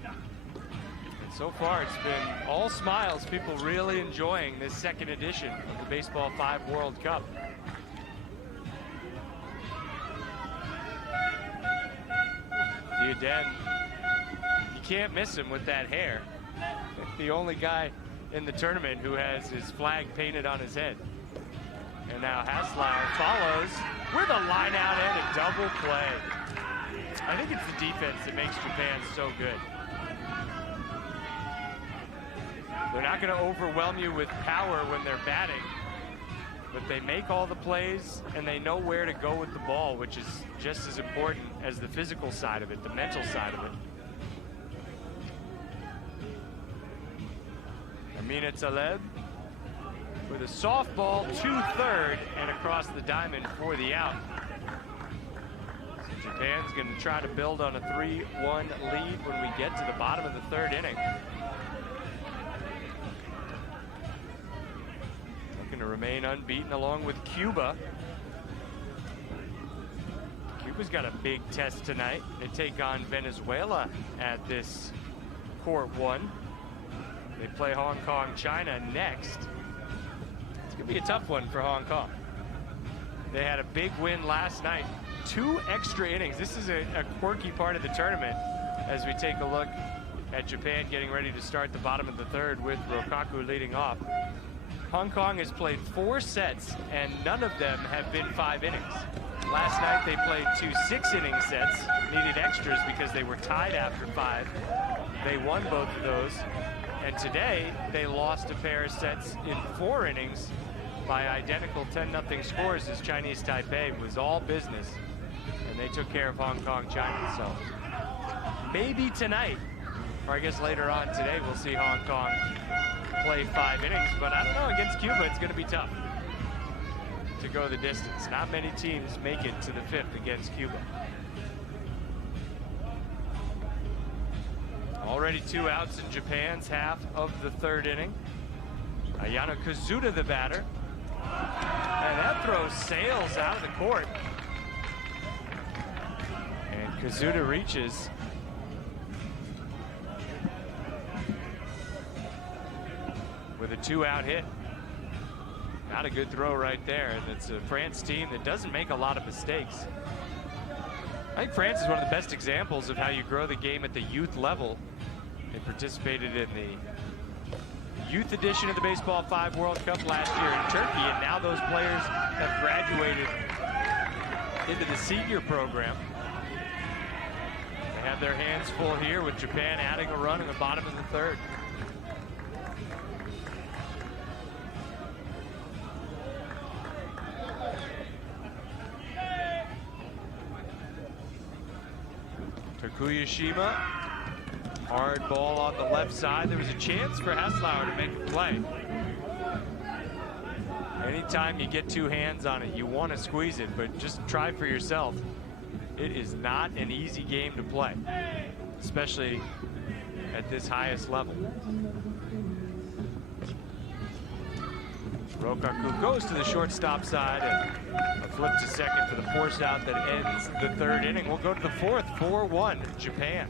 And so far it's been all smiles, people really enjoying this second edition of the Baseball5 World Cup. Diaden, you can't miss him with that hair. The only guy in the tournament who has his flag painted on his head. And now Haslauer follows with a line out and a double play. I think it's the defense that makes Japan so good. They're not going to overwhelm you with power when they're batting, but they make all the plays and they know where to go with the ball, which is just as important as the physical side of it, the mental side of it. Amina Taleb with a softball to third and across the diamond for the out. So Japan's going to try to build on a 3-1 lead when we get to the bottom of the third inning. Looking to remain unbeaten along with Cuba. Cuba's got a big test tonight. They take on Venezuela at this Court 1. They play Hong Kong, China next. It's gonna be a tough one for Hong Kong. They had a big win last night. 2 extra innings. This is a quirky part of the tournament as we take a look at Japan getting ready to start the bottom of the third with Rokaku leading off. Hong Kong has played 4 sets and none of them have been 5 innings. Last night they played 2 6-inning sets, needed extras because they were tied after 5. They won both of those. And today, they lost a pair of sets in 4 innings by identical 10-0 scores as Chinese Taipei was all business. And they took care of Hong Kong, China. So maybe tonight, or I guess later on today, we'll see Hong Kong play 5 innings. But I don't know, against Cuba, it's going to be tough to go the distance. Not many teams make it to the 5th against Cuba. Already 2 outs in Japan's half of the third inning. Ayano Kazuda, the batter. And that throw sails out of the court. And Kazuda reaches. With a 2-out hit. Not a good throw right there. And it's a France team that doesn't make a lot of mistakes. I think France is one of the best examples of how you grow the game at the youth level. They participated in the youth edition of the Baseball5 World Cup last year in Turkey, and now those players have graduated into the senior program. They have their hands full here with Japan adding a run in the bottom of the third. Takuyashima, hard ball on the left side. There was a chance for Haslauer to make a play. Anytime you get 2 hands on it, you want to squeeze it, but just try for yourself. It is not an easy game to play, especially at this highest level. Rokaku goes to the shortstop side and a flip to second for the force out that ends the third inning. We'll go to the 4th, 4-1, Japan.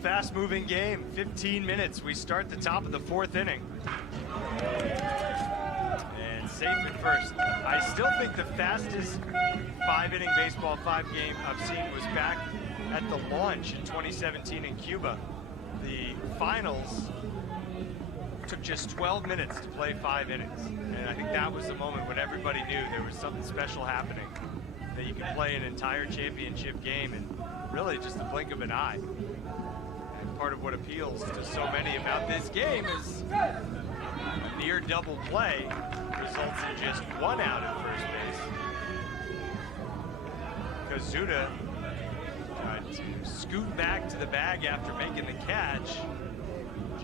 Fast-moving game, 15 minutes. We start the top of the 4th inning. And safe at first. I still think the fastest 5-inning Baseball 5 game I've seen was back at the launch in 2017 in Cuba. The finals took just 12 minutes to play 5 innings. And I think that was the moment when everybody knew there was something special happening, that you could play an entire championship game in really just the blink of an eye. Part of what appeals to so many about this game is a near double play results in just 1 out at first base. Kazuda tried to scoot back to the bag after making the catch.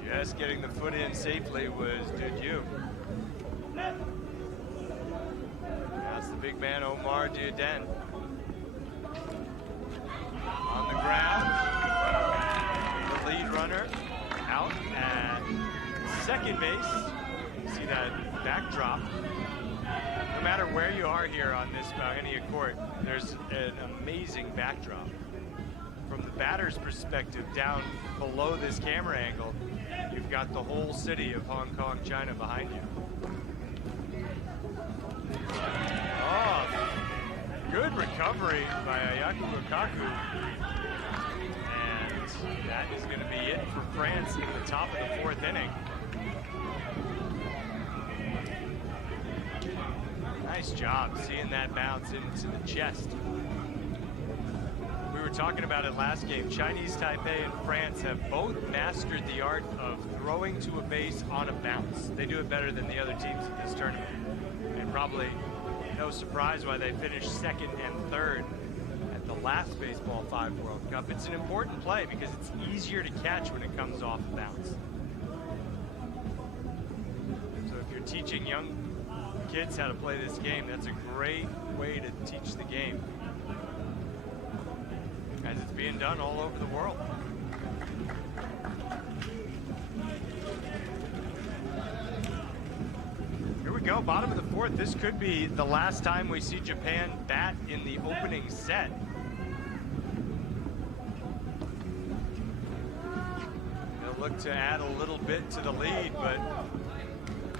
Just getting the foot in safely was Dudu. big man Omar Diaden. On the ground, the lead runner out at second base. See that backdrop. No matter where you are here on this Bauhinia court, there's an amazing backdrop. From the batter's perspective, down below this camera angle, you've got the whole city of Hong Kong, China behind you. Oh, good recovery by Ayako Lukaku. And that is going to be it for France in the top of the fourth inning. Nice job seeing that bounce into the chest. We were talking about it last game. Chinese Taipei and France have both mastered the art of throwing to a base on a bounce. They do it better than the other teams in this tournament. And probably no surprise why they finished second and third at the last Baseball5 World Cup. It's an important play because it's easier to catch when it comes off a bounce. So if you're teaching young kids how to play this game, that's a great way to teach the game, as it's being done all over the world. Here we go, bottom of the fourth. This could be the last time we see Japan bat in the opening set. They'll look to add a little bit to the lead, but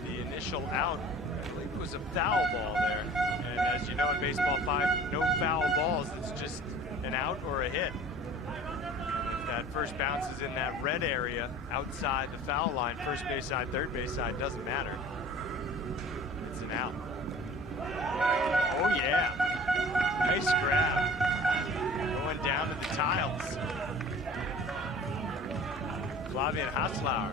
the initial out, I believe, was a foul ball there. And as you know, in Baseball 5, no foul balls. It's just an out or a hit. If that first bounce is in that red area outside the foul line, first base side, third base side, doesn't matter. It's an out. Oh yeah, nice grab. Going down to the tiles. Flavian Haslauer.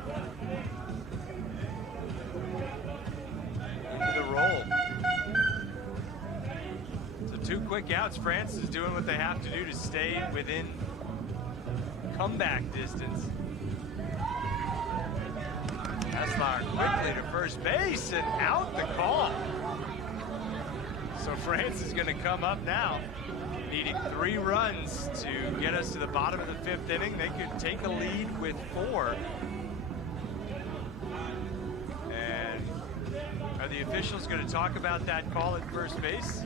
Into the roll. So 2 quick outs. France is doing what they have to do to stay within comeback distance. Haslauer quickly to first base and out the call. So France is going to come up now, needing 3 runs to get us to the bottom of the 5th inning. They could take a lead with 4. And are the officials going to talk about that call at first base?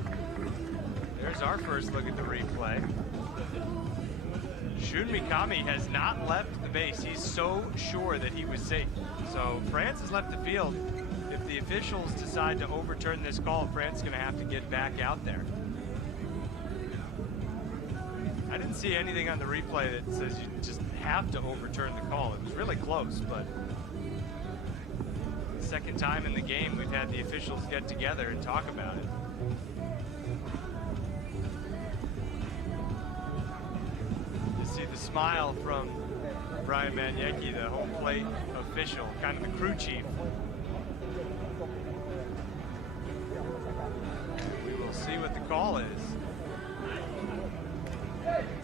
There's our first look at the replay. Shun Mikami has not left the base. He's so sure that he was safe. So France has left the field. If the officials decide to overturn this call, France is going to have to get back out there. I didn't see anything on the replay that says you just have to overturn the call. It was really close, but the second time in the game we've had the officials get together and talk about it. You see the smile from Brian Maniecki, the home plate official, kind of the crew chief. We will see what the call is.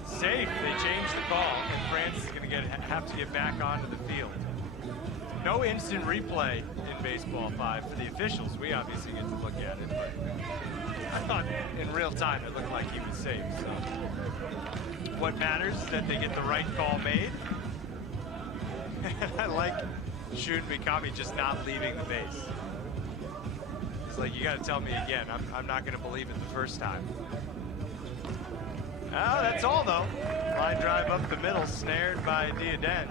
Safe, they changed the call, and France is going to have to get back onto the field. No instant replay in Baseball 5 for the officials. We obviously get to look at it, but I thought in real time it looked like he was safe. So what matters is that they get the right call made. I like Shun Mikami just not leaving the base. It's like, you got to tell me again. I'm not going to believe it the first time. Oh, that's all though. Line drive up the middle, snared by Diaden.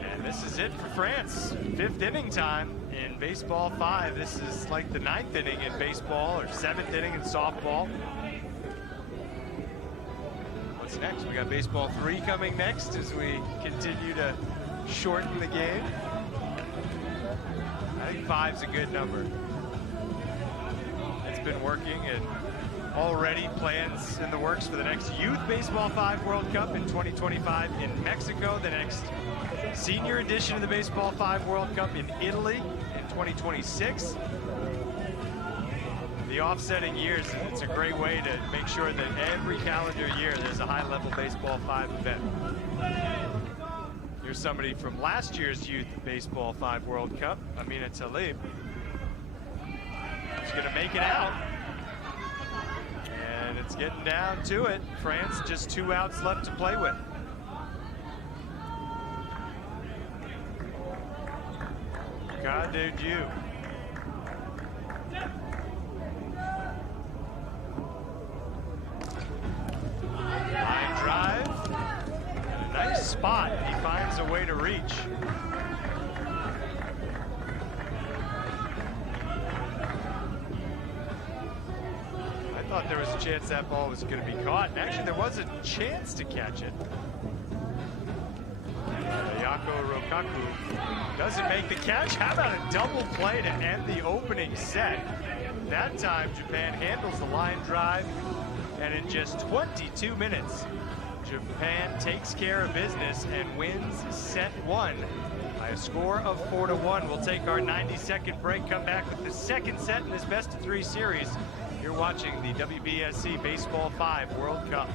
And this is it for France. 5th inning time in Baseball 5. This is like the 9th inning in baseball, or 7th inning in softball. What's next? We got Baseball 3 coming next as we continue to shorten the game. I think 5's a good number. It's been working, and already plans in the works for the next Youth Baseball 5 World Cup in 2025 in Mexico, the next senior edition of the Baseball 5 World Cup in Italy in 2026. The offsetting years, it's a great way to make sure that every calendar year there's a high-level Baseball 5 event. Here's somebody from last year's Youth Baseball 5 World Cup, Amina Talib. He's going to make it out. And it's getting down to it. France, just 2 outs left to play with. God, dude, you. Line drive. And a nice spot. He finds a way to reach. I thought there was a chance that ball was going to be caught. And actually, there was a chance to catch it. Rokaku doesn't make the catch. How about a double play to end the opening set? That time, Japan handles the line drive, and in just 22 minutes, Japan takes care of business and wins set 1 by a score of 4-1. We'll take our 90-second break, come back with the second set in this best-of-3 series. You're watching the WBSC Baseball 5 World Cup.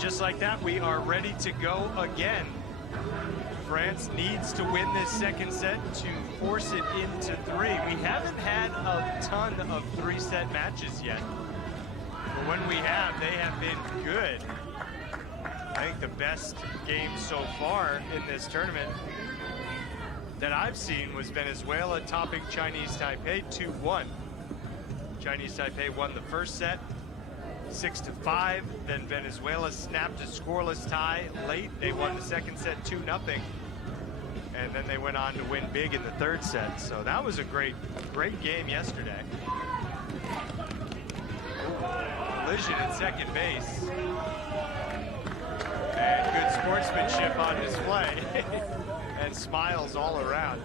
Just like that, we are ready to go again. France needs to win this second set to force it into 3. We haven't had a ton of 3-set matches yet, but when we have, they have been good. I think the best game so far in this tournament that I've seen was Venezuela topping Chinese Taipei 2-1. Chinese Taipei won the first set 6-5. Then Venezuela snapped a scoreless tie late. They won the second set 2-0. And then they went on to win big in the third set. So that was a great game yesterday. Collision at second base. And good sportsmanship on display. And smiles all around.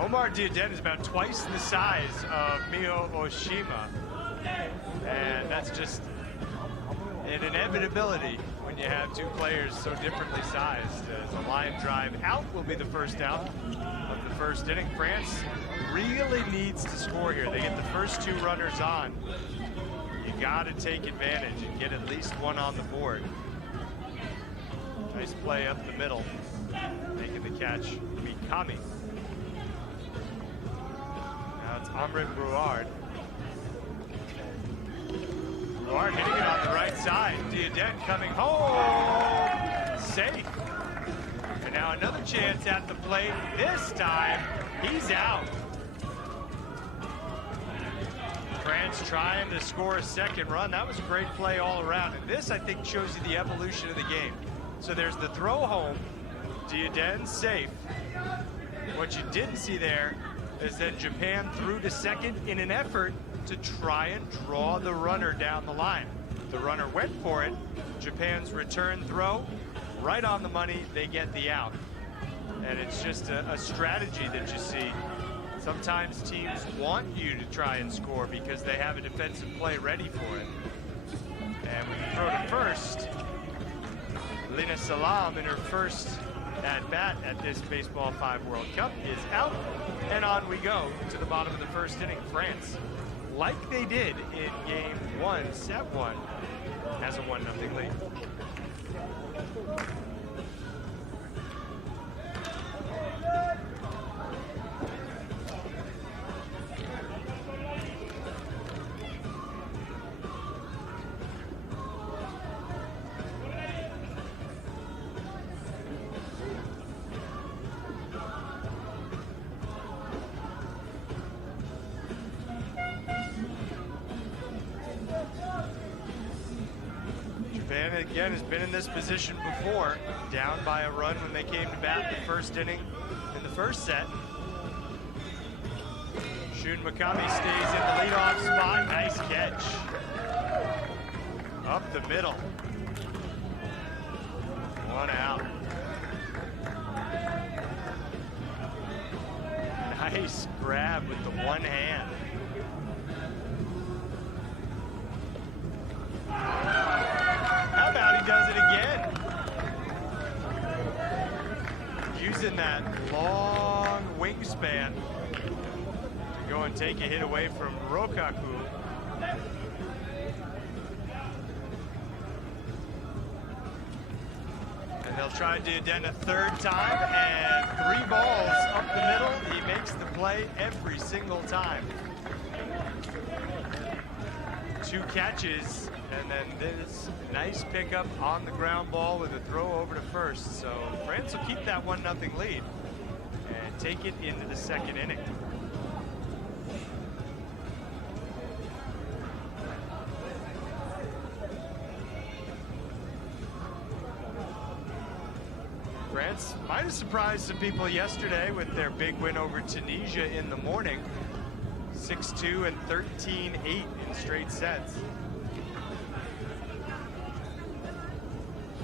Omar Diaden is about twice the size of Mio Oshima. And that's just an inevitability when you have 2 players so differently sized. The line drive out will be the first out of the first inning. France really needs to score here. They get the first 2 runners on. You got to take advantage and get at least 1 on the board. Nice play up the middle. Making the catch, Mikami. Now it's Amrit Brouard. Brouard hitting it on the right side. Diaden coming home. Safe. And now another chance at the plate. This time, he's out. France France trying to score a second run. That was a great play all around. And this, I think, shows you the evolution of the game. So there's the throw home. Diaden safe. What you didn't see there is that Japan threw to second in an effort to try and draw the runner down the line. The runner went for it. Japan's return throw, right on the money, they get the out. And it's just a strategy that you see. Sometimes teams want you to try and score because they have a defensive play ready for it. And when you throw to first, Lina Salam in her first at-bat at this Baseball 5 World Cup is out. And on we go to the bottom of the first inning. France, like they did in game 1, set 1, has a 1-0 lead. Japan again has been in this position before, down by a run when they came to bat the first inning in the first set. Shun Mikami stays in the leadoff spot. Nice catch. Up the middle. 1 out. Nice grab with the one hand. How about he does it again? Using that long wingspan to go and take a hit away from Rokaku. And they'll try Diaden a third time, and 3 balls up the middle. He makes the play every single time. 2 catches, and then this nice pickup on the ground ball with a throw over to first. So France will keep that 1-0 lead and take it into the second inning. France might have surprised some people yesterday with their big win over Tunisia in the morning. 6-2 and 13-8 in straight sets.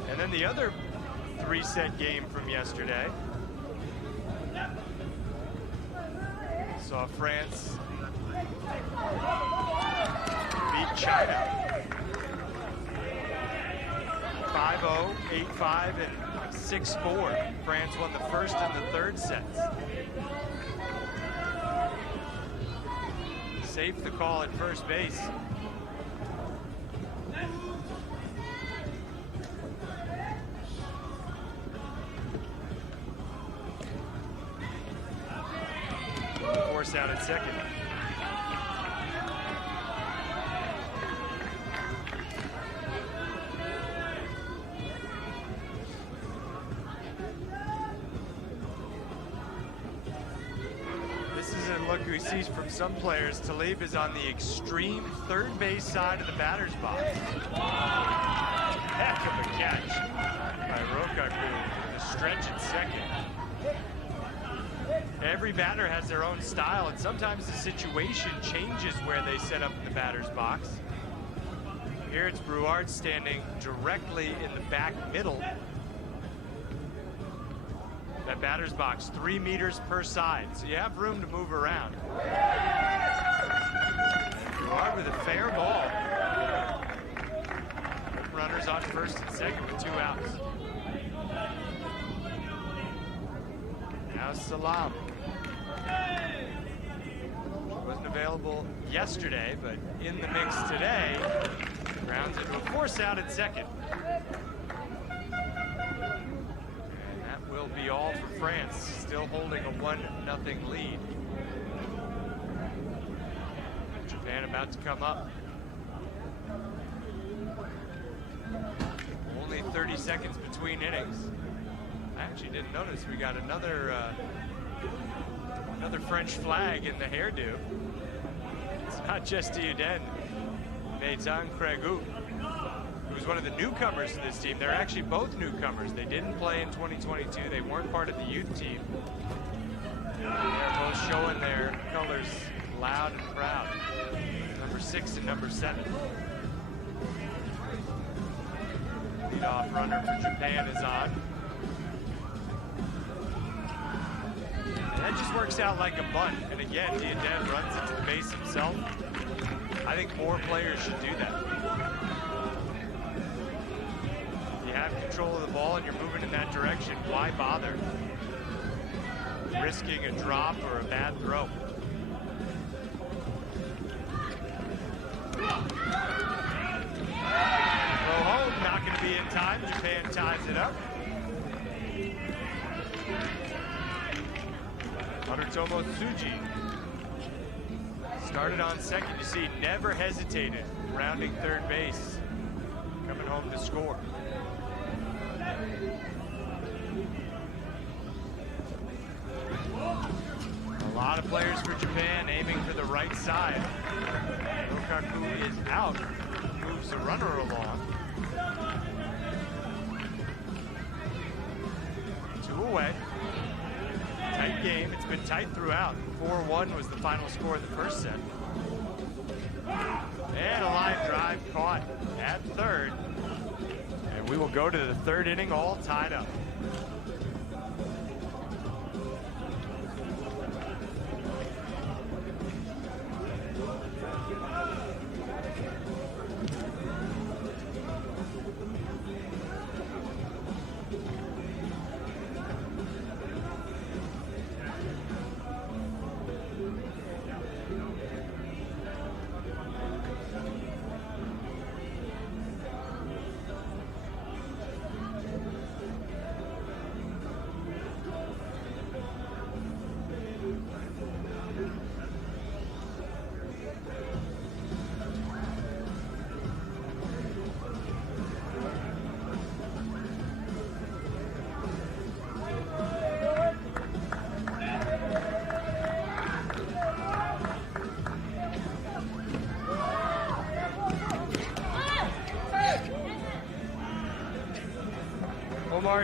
And then the other 3-set game from yesterday saw France beat China 5-0, 8-5, and 6-4. France won the first and the third sets. Safe the call at first base. Force out at second. Look, we see from some players, Talib is on the extreme third base side of the batter's box. Heck of a catch by Rokaku. The stretch at second. Every batter has their own style, and sometimes the situation changes where they set up in the batter's box. Here it's Brouard standing directly in the back middle. That batter's box, 3 meters per side, so you have room to move around. Brouard with a fair ball. Runners on first and second with 2 outs. Now Salam. Wasn't available yesterday, but in the mix today. Grounds into a force out at second. Will be all for France, still holding a 1-0 lead. Japan about to come up. Only 30 seconds between innings. I actually didn't notice we got another French flag in the hairdo. It's not just Diuden. Meizang Kregu, who was one of the newcomers to this team. They're actually both newcomers. They didn't play in 2022. They weren't part of the youth team. They're both showing their colors loud and proud. Number 6 and number 7. Leadoff runner for Japan is on. And that just works out like a bunt. And again, Diuden runs into the base himself. I think more players should do that. You have control of the ball and you're moving in that direction. Why bother risking a drop or a bad throw? Throw home, not going to be in time. Japan ties it up. Harutomo Tsuji started on second. You see, never hesitated, rounding third base, coming home to score. A lot of players for Japan aiming for the right side. Rokaku is out, moves the runner along. 2 away. Tight game. It's been tight throughout. 4-1 was the final score of the first set. And a line drive caught at third. And we will go to the third inning all tied up.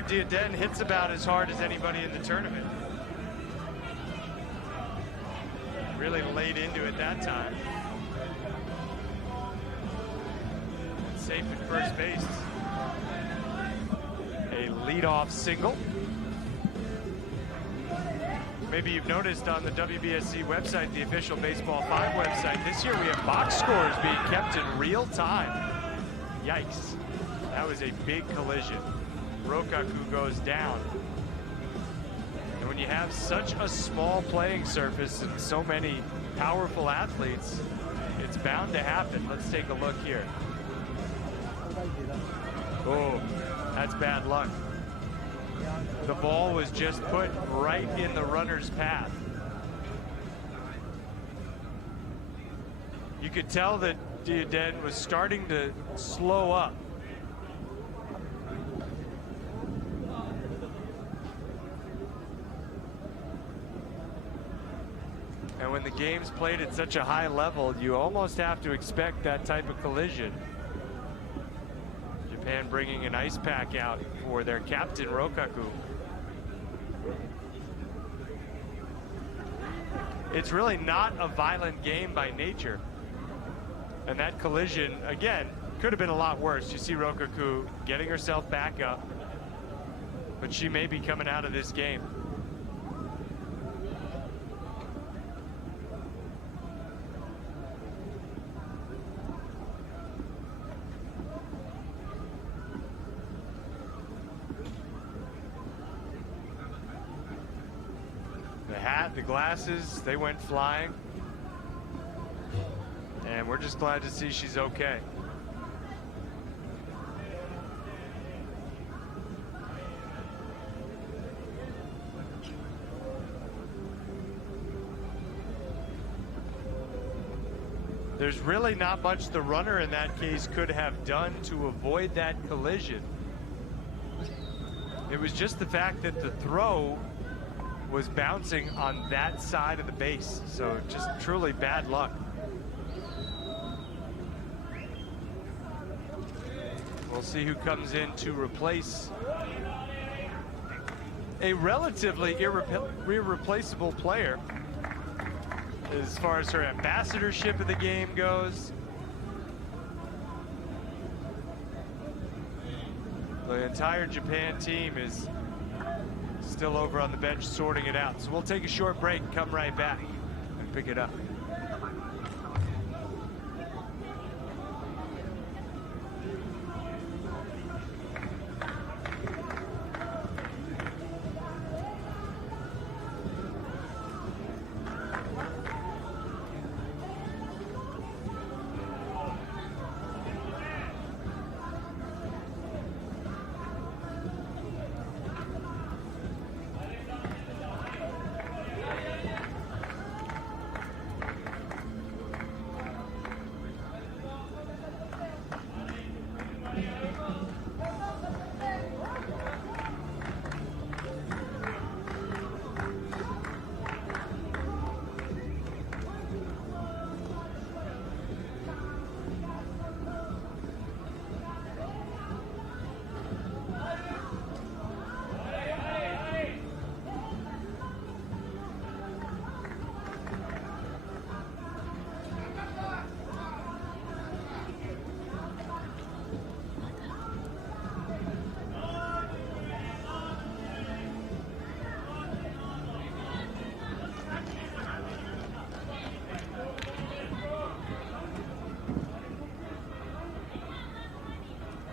Diuden hits about as hard as anybody in the tournament. Really laid into it that time. Safe at first base. A leadoff single. Maybe you've noticed on the WBSC website, the official Baseball5 website, this year we have box scores being kept in real time. Yikes. That was a big collision. Rokaku goes down. And when you have such a small playing surface and so many powerful athletes, it's bound to happen. Let's take a look here. Oh, that's bad luck. The ball was just put right in the runner's path. You could tell that Diuden was starting to slow up. And when the game's played at such a high level, you almost have to expect that type of collision. Japan bringing an ice pack out for their captain, Rokaku. It's really not a violent game by nature. And that collision, again, could have been a lot worse. You see Rokaku getting herself back up, but she may be coming out of this game. The glasses, they went flying. And we're just glad to see she's okay. There's really not much the runner in that case could have done to avoid that collision. It was just the fact that the throw was bouncing on that side of the base. So just truly bad luck. see who comes in to replace a relatively irreplaceable player as far as her ambassadorship of the game goes. The entire Japan team is still over on the bench sorting it out. So we'll take a short break, come right back and pick it up.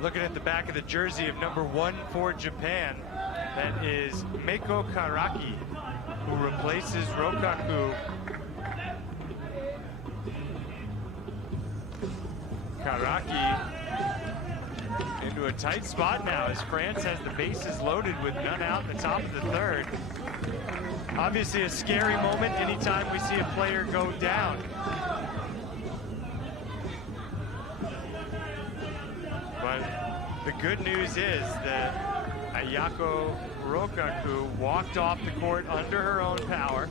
Looking at the back of the jersey of number 1 for Japan, that is Meiko Karaki, who replaces Rokaku. Karaki into a tight spot now as France has the bases loaded with none out in the top of the third. Obviously a scary moment anytime we see a player go down. But the good news is that Ayako Rokaku walked off the court under her own power.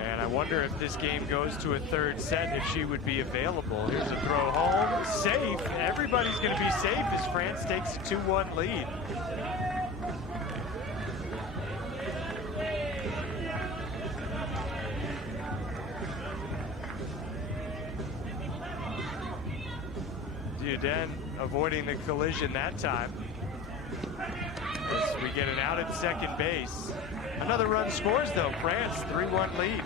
And I wonder if this game goes to a third set, if she would be available. Here's a throw home, safe. Everybody's going to be safe as France takes a 2-1 lead. Duden avoiding the collision that time. As we get an out at second base. Another run scores though. France 3-1 lead.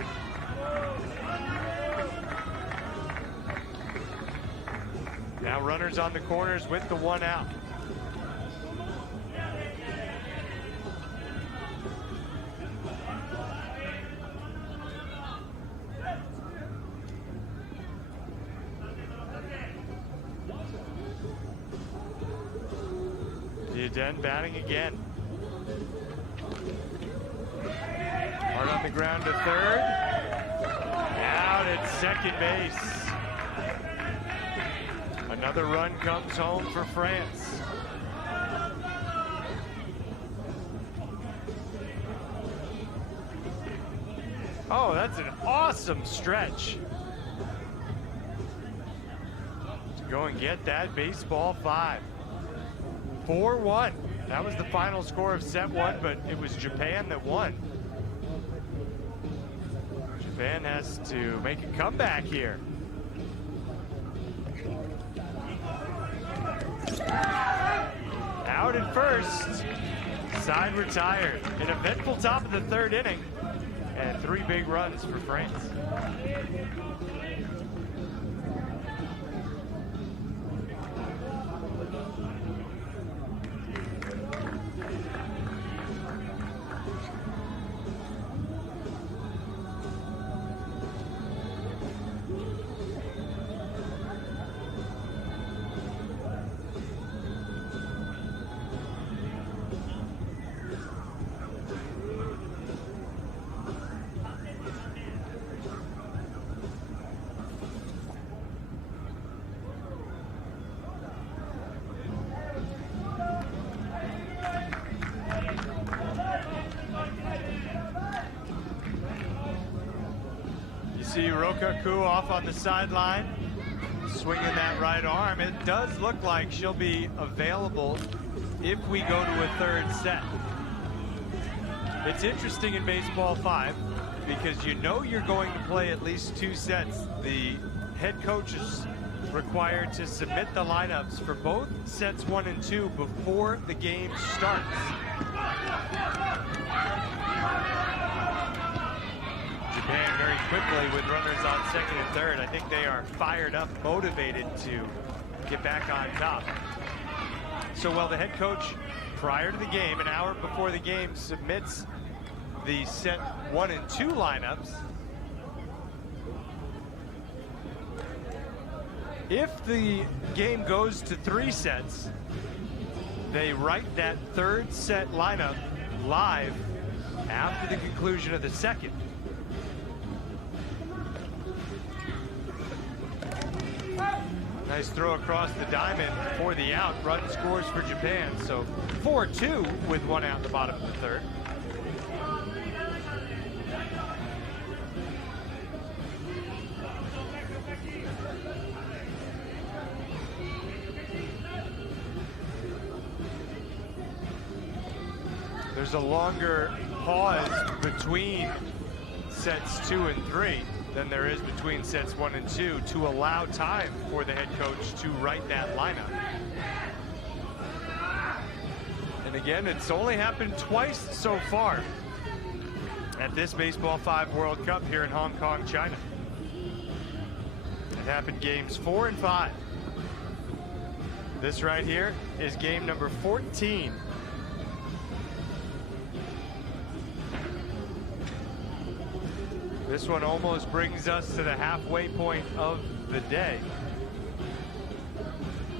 Now runners on the corners with the one out. Duden batting again. Hard on the ground to third. Out at second base. Another run comes home for France. Oh, that's an awesome stretch. To go and get that baseball 5. 4-1. That was the final score of set 1, but it was Japan that won. Japan has to make a comeback here. Out at first. Side retired. An eventful top of the third inning. And 3 big runs for France. See Rokaku off on the sideline, swinging that right arm. It does look like she'll be available if we go to a third set. It's interesting in Baseball 5 because you know you're going to play at least 2 sets. The head coach is required to submit the lineups for both sets 1 and 2 before the game starts. Japan very quickly with runners on second and third. I think they are fired up, motivated to get back on top. So while the head coach, prior to the game, an hour before the game, submits the set 1 and 2 lineups, if the game goes to 3 sets, they write that third set lineup live after the conclusion of the second. Nice throw across the diamond for the out. Run scores for Japan. So 4-2 with 1 out in the bottom of the third. There's a longer pause between sets 2 and 3 than there is between sets 1 and 2 to allow time for the head coach to write that lineup. And again, it's only happened twice so far at this Baseball 5 World Cup here in Hong Kong, China. It happened games 4 and 5. This right here is game number 14. This one almost brings us to the halfway point of the day.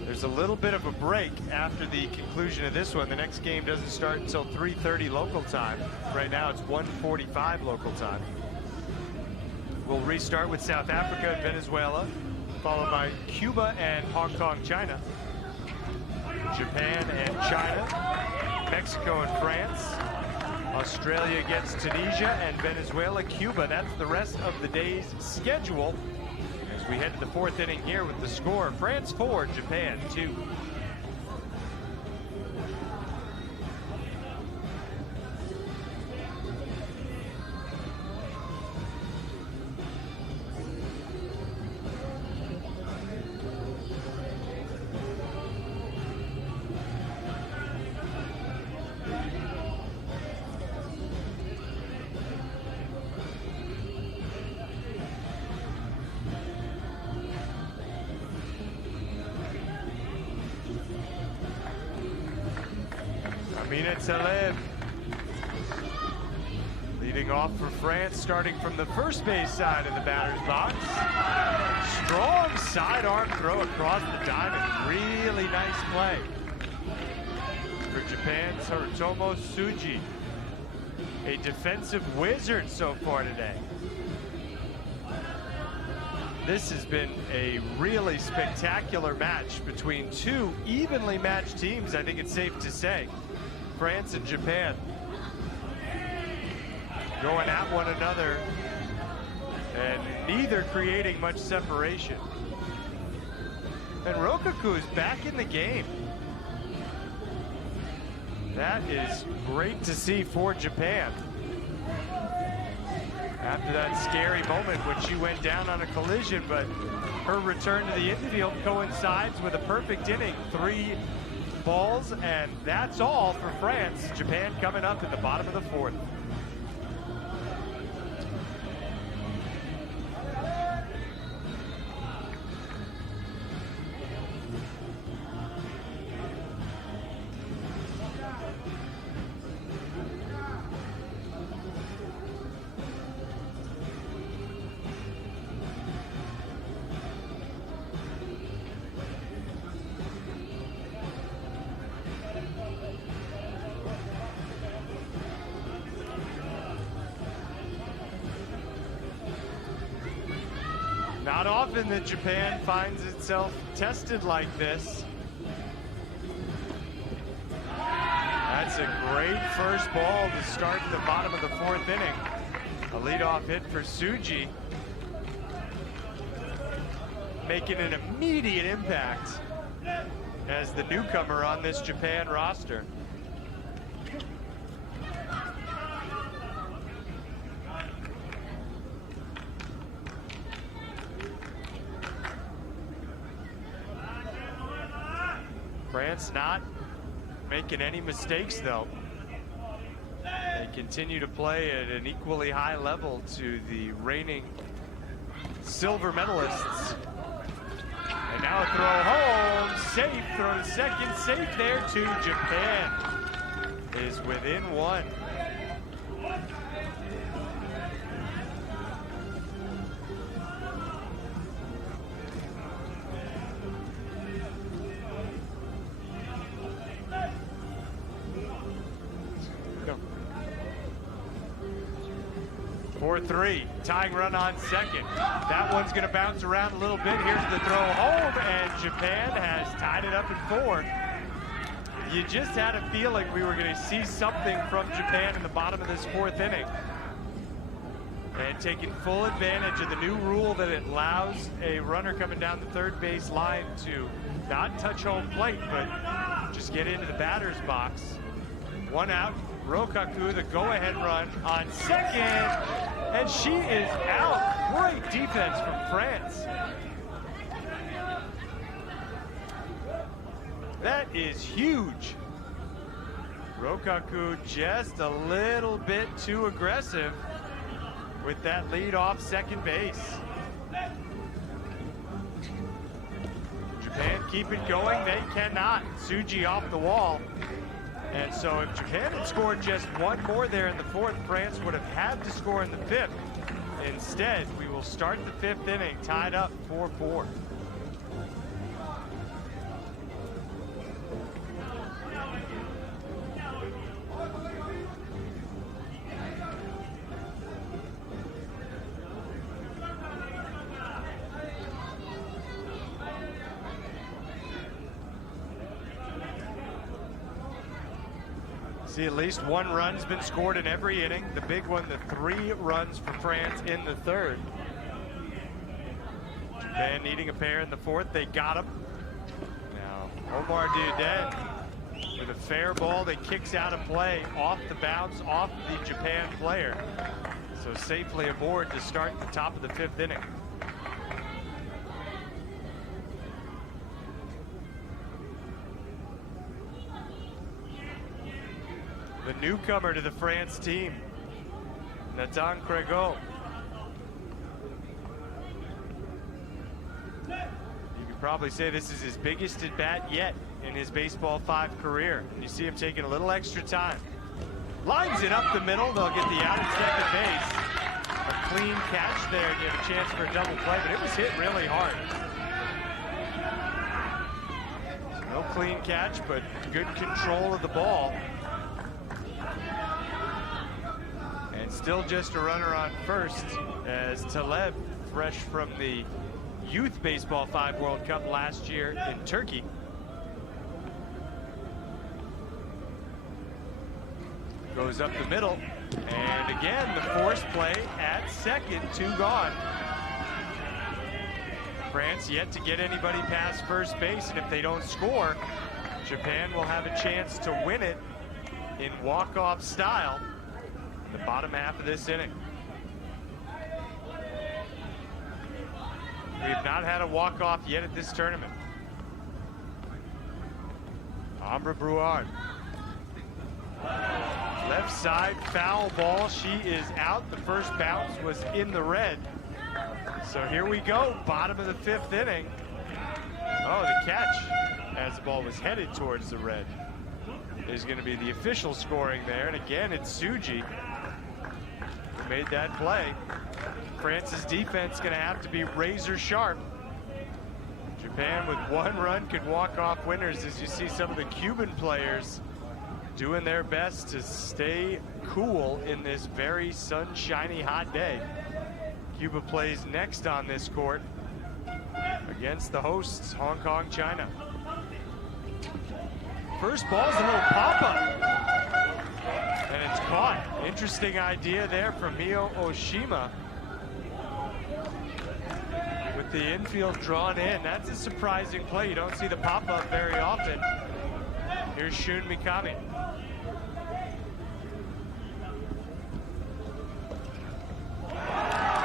There's a little bit of a break after the conclusion of this one. The next game doesn't start until 3:30 local time. Right now it's 1:45 local time. We'll restart with South Africa and Venezuela, followed by Cuba and Hong Kong, China, Japan and China, Mexico and France, Australia against Tunisia, and Venezuela, Cuba. That's the rest of the day's schedule as we head to the 4th inning here with the score: France 4, Japan 2. Taleb leading off for France, starting from the first base side of the batter's box. Strong sidearm throw across the diamond. Really nice play for Japan's Hirotomo Tsuji, a defensive wizard so far today. This has been a really spectacular match between 2 evenly matched teams, I think it's safe to say. France and Japan going at one another and neither creating much separation. And Rokaku is back in the game. That is great to see for Japan. After that scary moment when she went down on a collision, but her return to the infield coincides with a perfect inning. 3 balls, and that's all for France. Japan coming up in the bottom of the 4th. Not often that Japan finds itself tested like this. That's a great first ball to start the bottom of the 4th inning. A leadoff hit for Tsuji. making an immediate impact as the newcomer on this Japan roster. France not making any mistakes, though. They continue to play at an equally high level to the reigning silver medalists. And now a throw home, safe, throw to second, safe there to Japan. Is within one. Go. 4-3, tying run on second. That one's going to bounce around a little bit. Here's the throw home, and Japan has tied it up at 4. You just had a feeling we were going to see something from Japan in the bottom of this 4th inning. And taking full advantage of the new rule that it allows a runner coming down the third base line to not touch home plate, but just get into the batter's box. 1 out, Rokaku, the go-ahead run on second, and she is out. Great defense from France. That is huge. Rokaku just a little bit too aggressive with that lead off second base. Japan keep it going, they cannot. Tsuji off the wall. And so if Japan had scored just 1 more there in the 4th, France would have had to score in the 5th. Instead, we will start the 5th inning tied up 4-4. See, at least 1 run's been scored in every inning. The big one, the 3 runs for France in the 3rd. Japan needing a pair in the 4th. They got him. Now, Omar Diaden with a fair ball that kicks out of play off the bounce, off the Japan player. So safely aboard to start the top of the 5th inning. The newcomer to the France team, Nathan Crégo. You could probably say this is his biggest at bat yet in his Baseball 5 career. You see him taking a little extra time. Lines it up the middle, they'll get the out at second base. A clean catch there, get a chance for a double play, but it was hit really hard. So no clean catch, but good control of the ball. And still just a runner on first as Taleb, fresh from the Youth Baseball 5 World Cup last year in Turkey. Goes up the middle, and again the force play at second, 2 gone. France yet to get anybody past first base, and if they don't score, Japan will have a chance to win it in walk-off style. The bottom half of this inning. We have not had a walk-off yet at this tournament. Ambre Brouard. Left side, foul ball. She is out. The first bounce was in the red. So here we go, bottom of the 5th inning. Oh, the catch as the ball was headed towards the red is going to be the official scoring there. And again, it's Tsuji who made that play. France's defense going to have to be razor sharp. Japan with 1 run could walk off winners, as you see some of the Cuban players doing their best to stay cool in this very sunshiny hot day. Cuba plays next on this court against the hosts, Hong Kong, China. First ball's a little pop-up, and it's caught. Interesting idea there from Mio Oshima with the infield drawn in. That's a surprising play. You don't see the pop-up very often. Here's Shun Mikami.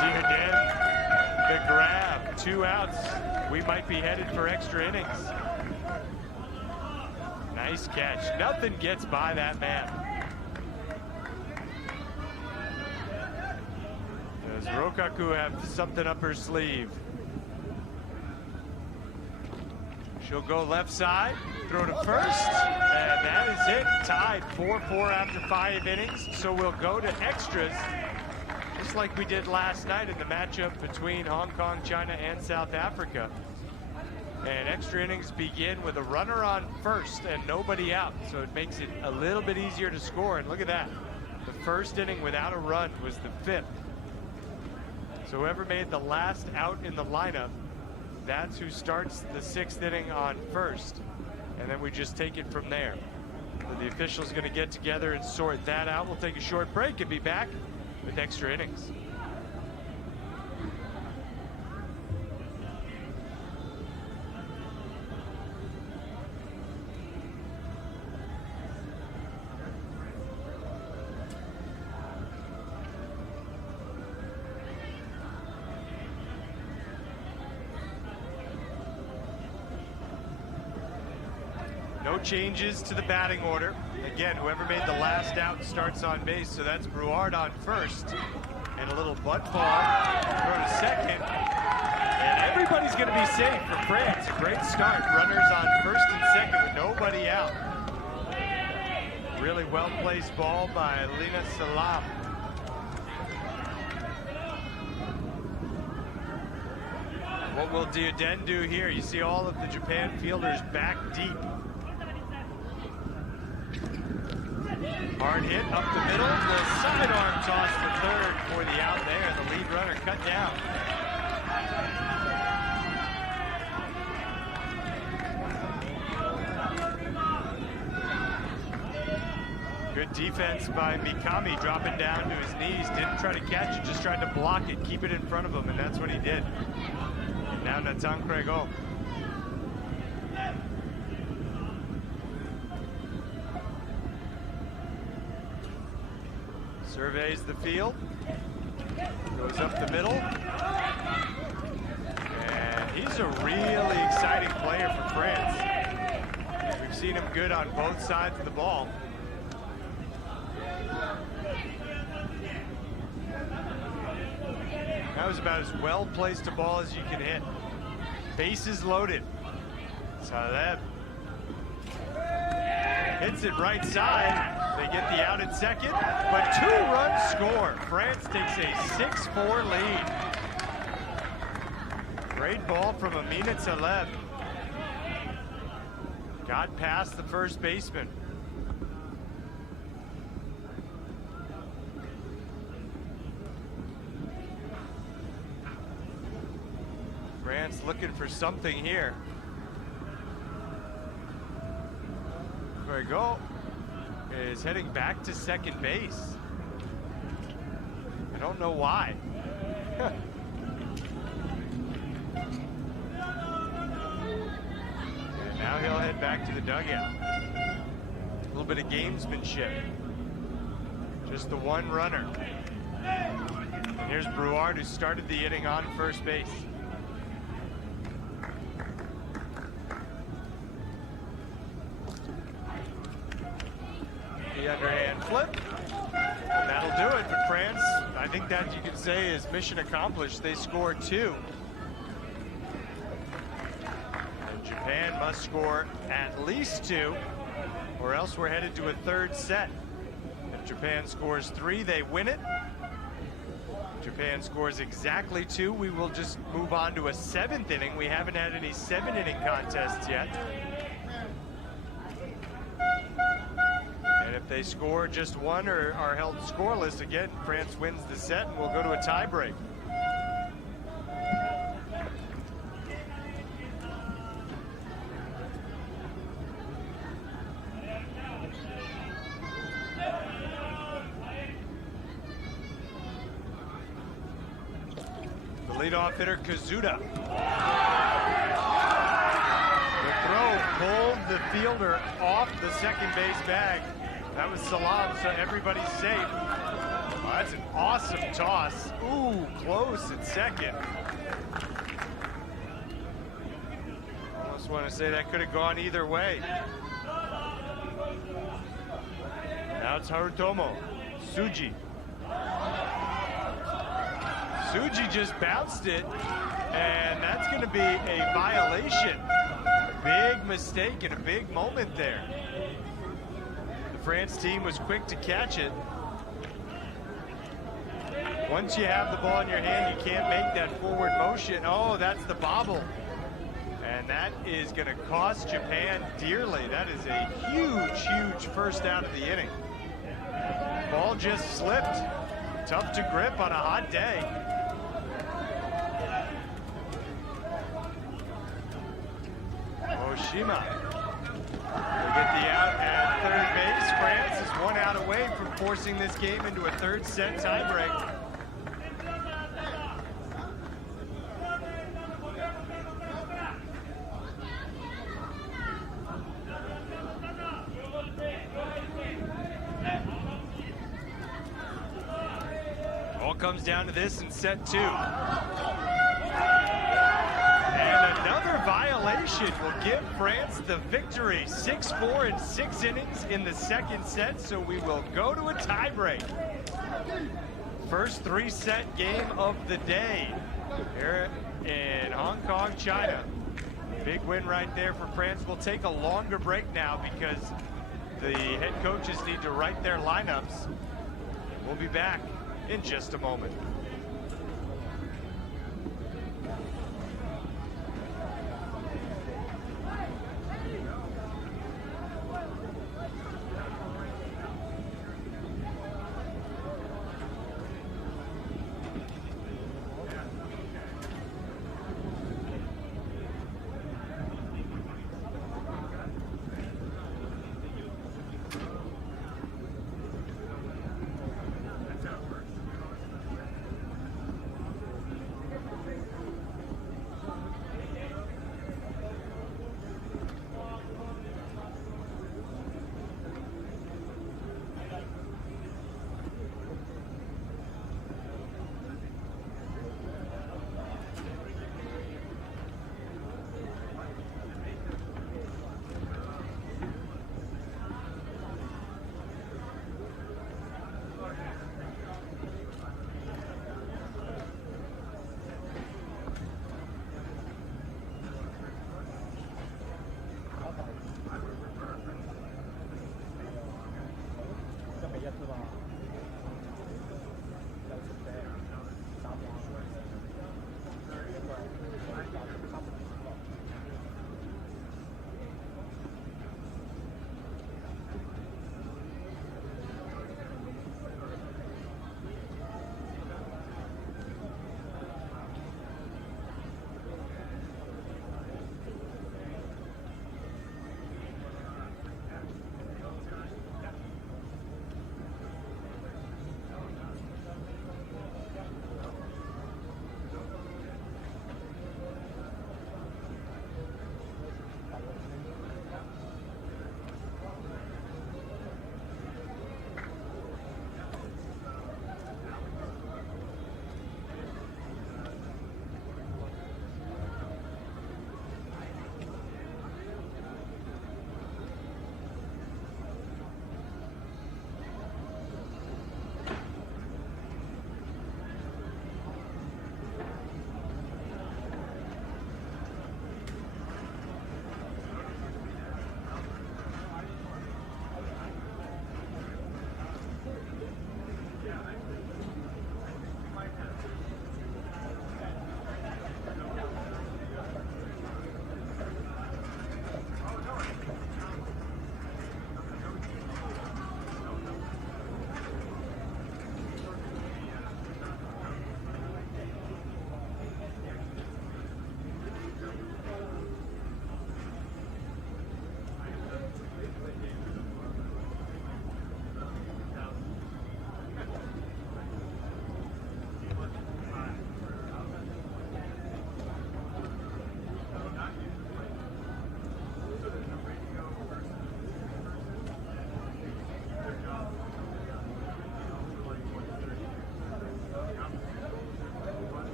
Diaden, the grab, 2 outs. We might be headed for extra innings. Nice catch. Nothing gets by that man. Does Rokaku have something up her sleeve? She'll go left side, throw to first, and that is it. Tied 4-4 after 5 innings, so we'll go to extras, just like we did last night in the matchup between Hong Kong, China, and South Africa. And extra innings begin with a runner on first and nobody out, so it makes it a little bit easier to score. And look at that. The first inning without a run was the 5th. So whoever made the last out in the lineup, that's who starts the 6th inning on first. And then we just take it from there. So the officials going to get together and sort that out. We'll take a short break and be back with extra innings. No changes to the batting order. Again, whoever made the last out starts on base, so that's Brouard on first. And a little butt ball, throw to second. And everybody's going to be safe for France. Great start. Runners on first and second with nobody out. Really well-placed ball by Lina Salam. What will Diaden do here? You see all of the Japan fielders back deep. Hard hit up the middle, the sidearm toss to third for the out there, and the lead runner cut down. Good defense by Mikami, dropping down to his knees. Didn't try to catch it, just tried to block it, keep it in front of him, and that's what he did. And now Nathan Crego. Surveys the field, goes up the middle, and he's a really exciting player for France. We've seen him good on both sides of the ball. That was about as well-placed a ball as you can hit. Bases loaded. Saleb hits it right side. They get the out at second, but 2-run score. France takes a 6-4 lead. Great ball from Aminat Saleb. Got past the first baseman. France looking for something here. There we go. Is heading back to second base. I don't know why. And now he'll head back to the dugout. A little bit of gamesmanship. Just the one runner. And here's Brouard, who started the inning on first base. The underhand flip, and that'll do it for France. I think that you could say is mission accomplished. They scored 2. And Japan must score at least 2, or else we're headed to a third set. If Japan scores 3, they win it. If Japan scores exactly 2, we will just move on to a 7th inning. We haven't had any 7-inning contests yet. If they score just 1 or are held scoreless, again, France wins the set and we'll go to a tiebreak. The leadoff hitter Kazuda. The throw pulled the fielder off the second base bag. That was Salam, so everybody's safe. Oh, that's an awesome toss. Ooh, close at second. Almost want to say that could have gone either way. Now it's Harutomo. Tsuji. Tsuji just bounced it, and that's going to be a violation. Big mistake and a big moment there. The France team was quick to catch it. Once you have the ball in your hand, you can't make that forward motion. Oh, that's the bobble. And that is going to cost Japan dearly. That is a huge, huge first out of the inning. Ball just slipped. Tough to grip on a hot day. Oshima will get the out at third base. France is 1 out away from forcing this game into a third set tiebreak. All comes down to this in set 2. And another violation will give France the victory. 6-4 in 6 innings in the second set, so we will go to a tiebreak. First 3-set game of the day here in Hong Kong, China. Big win right there for France. We'll take a longer break now because the head coaches need to write their lineups. We'll be back in just a moment.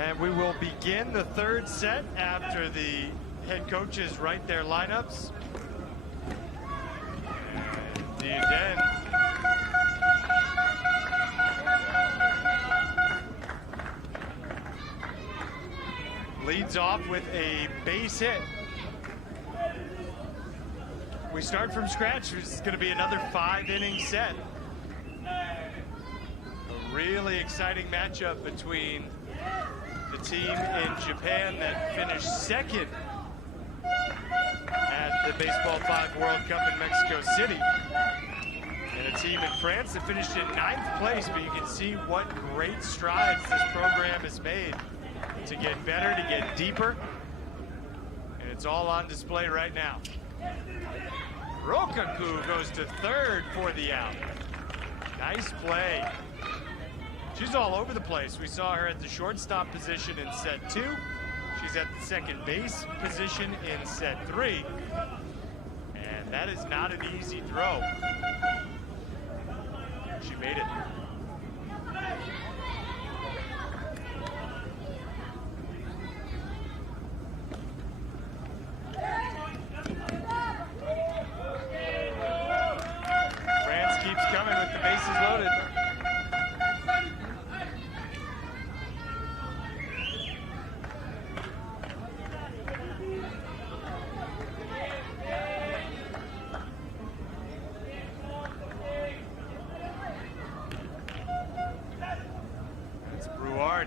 And we will begin the third set after the head coaches write their lineups. And then leads off with a base hit. We start from scratch. It's going to be another 5-inning set. A really exciting matchup between the team in Japan that finished second at the Baseball5 World Cup in Mexico City, and a team in France that finished in 9th place. But you can see what great strides this program has made to get better, to get deeper, and it's all on display right now. Rokaku goes to third for the out. Nice play. She's all over the place. We saw her at the shortstop position in set 2. She's at the second base position in set 3. And that is not an easy throw. She made it. France keeps coming with the bases loaded.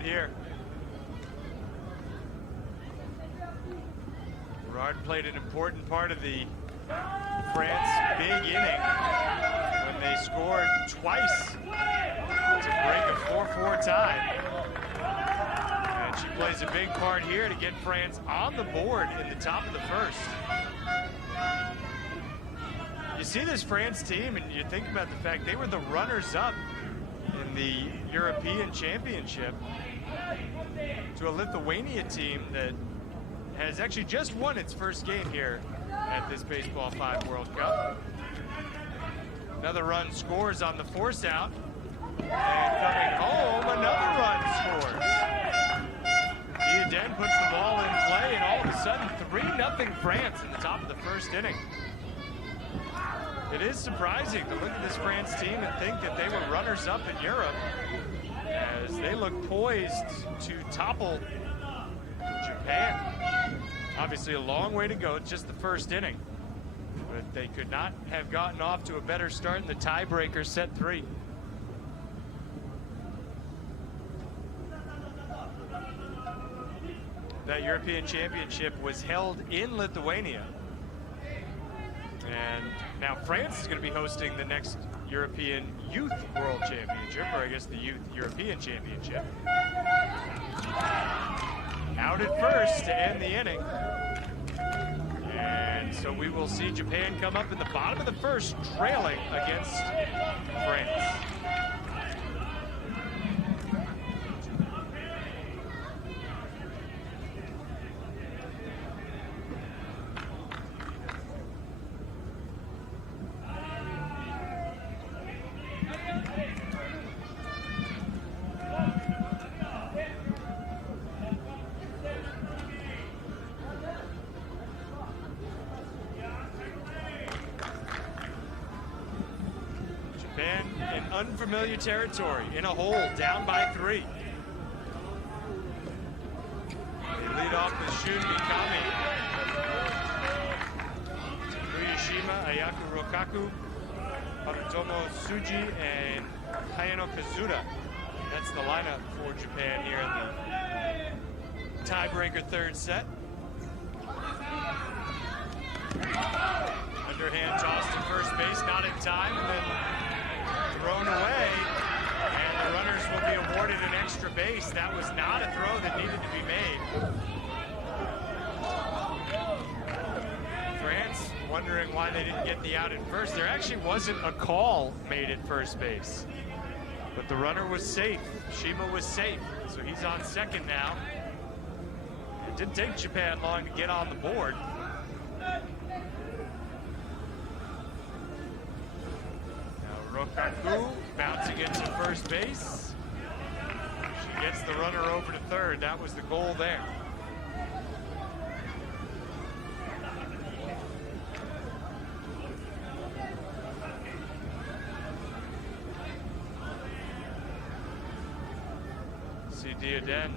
Here. Gerard played an important part of the France big inning when they scored twice to break a 4-4 tie. And she plays a big part here to get France on the board in the top of the first. You see this France team and you think about the fact they were the runners-up in the European Championship to a Lithuania team that has actually just won its first game here at this Baseball5 World Cup. Another run scores on the force out, and coming home, another run scores. Diaden puts the ball in play, and all of a sudden 3-0 France in the top of the first inning. It is surprising to look at this France team and think that they were runners-up in Europe, as they look poised to topple Japan. Obviously a long way to go, it's just the first inning. But they could not have gotten off to a better start in the tiebreaker set 3. That European Championship was held in Lithuania. And now France is going to be hosting the next European Youth World Championship, or I guess the Youth European Championship. Out at first to end the inning. And so we will see Japan come up in the bottom of the first, trailing against France. Unfamiliar territory, in a hole, down by 3. They lead off with Shun Mikami, Fuyushima, Ayako Rokaku, Harutomo Tsuji, and Hayano Kazuda. That's the lineup for Japan here in the tiebreaker third set. Underhand toss to first base, not in time, and then thrown away, and the runners will be awarded an extra base. That was not a throw that needed to be made. France wondering why they didn't get the out at first. There actually wasn't a call made at first base, but the runner was safe. Shima was safe, so he's on second now. It didn't take Japan long to get on the board. Rokaku bouncing into first base. Gets the runner over to third. That was the goal there. See Dioden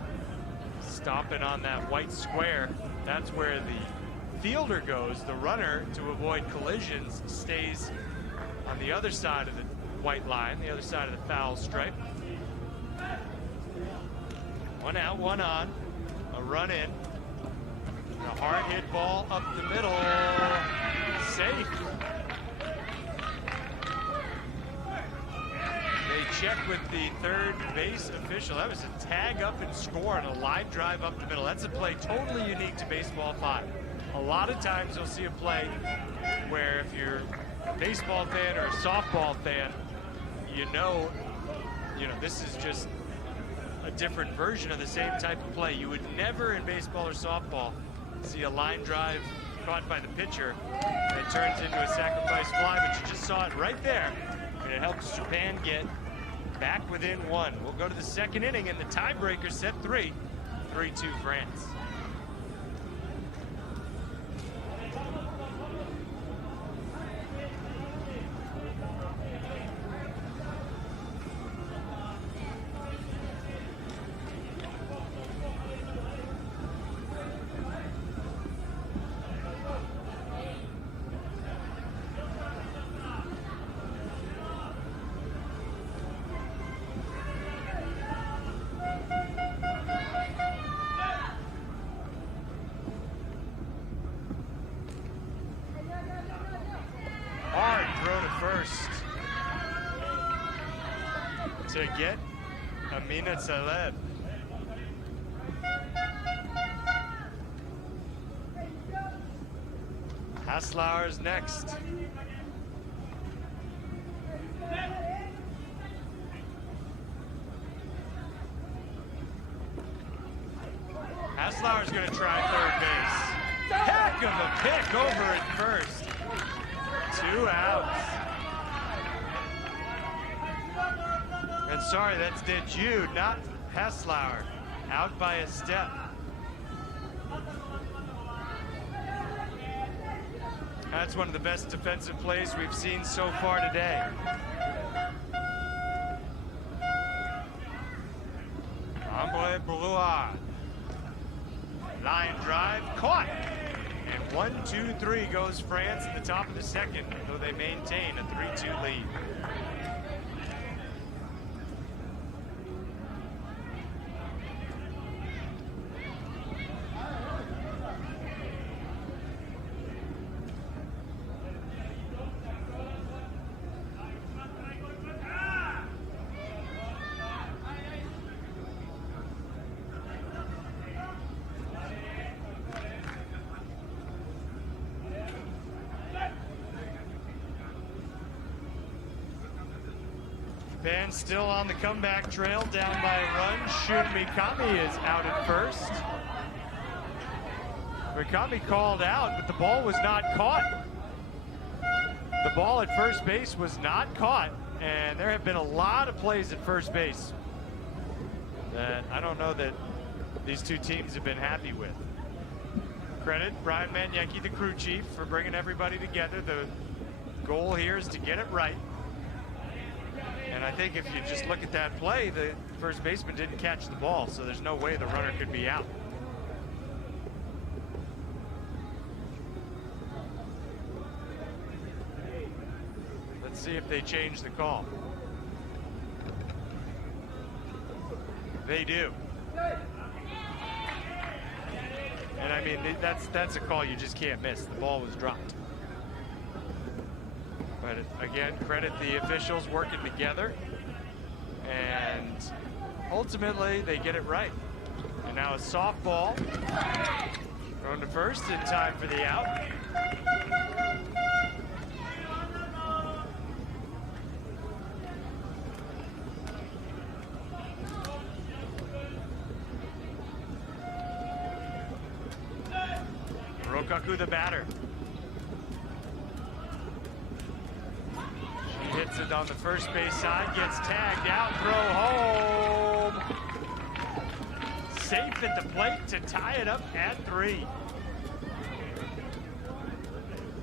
stomping on that white square. That's where the fielder goes. The runner, to avoid collisions, stays on the other side of the white line, the other side of the foul stripe. One out, one on. A run in. A hard hit ball up the middle. Safe. They check with the third base official. That was a tag up and score and a line drive up the middle. That's a play totally unique to Baseball 5. A lot of times you'll see a play where if you're a baseball fan or a softball fan, you know this is just a different version of the same type of play. You would never in baseball or softball see a line drive caught by the pitcher and it turns into a sacrifice fly, but you just saw it right there, and it helps Japan get back within one. We'll go to the second inning, and the tiebreaker set 3-2 France. To get Amina Taleb. Haslauer's next. Haslauer's going to try third base. Heck of a pick over at first. 2 outs. And sorry, that's Jude, not Haslauer. Out by a step. That's one of the best defensive plays we've seen so far today. Hombre Brouillard. Line drive, caught. And 1-2-3 goes France at the top of the second, though they maintain a 3-2 lead. Japan still on the comeback trail, down by a run. Shun Mikami is out at first. Mikami called out, but the ball was not caught. The ball at first base was not caught, and there have been a lot of plays at first base that I don't know that these two teams have been happy with. Credit Brian Maniecki, the crew chief, for bringing everybody together. The goal here is to get it right. And I think if you just look at that play, the first baseman didn't catch the ball, so there's no way the runner could be out. Let's see if they change the call. They do. And I mean, that's a call you just can't miss. The ball was dropped. But again, credit the officials working together, and ultimately they get it right. And now a softball thrown to first in time for the out. Rokaku the batter. Hits it on the first base side, gets tagged out, throw home. safe at the plate to tie it up at 3.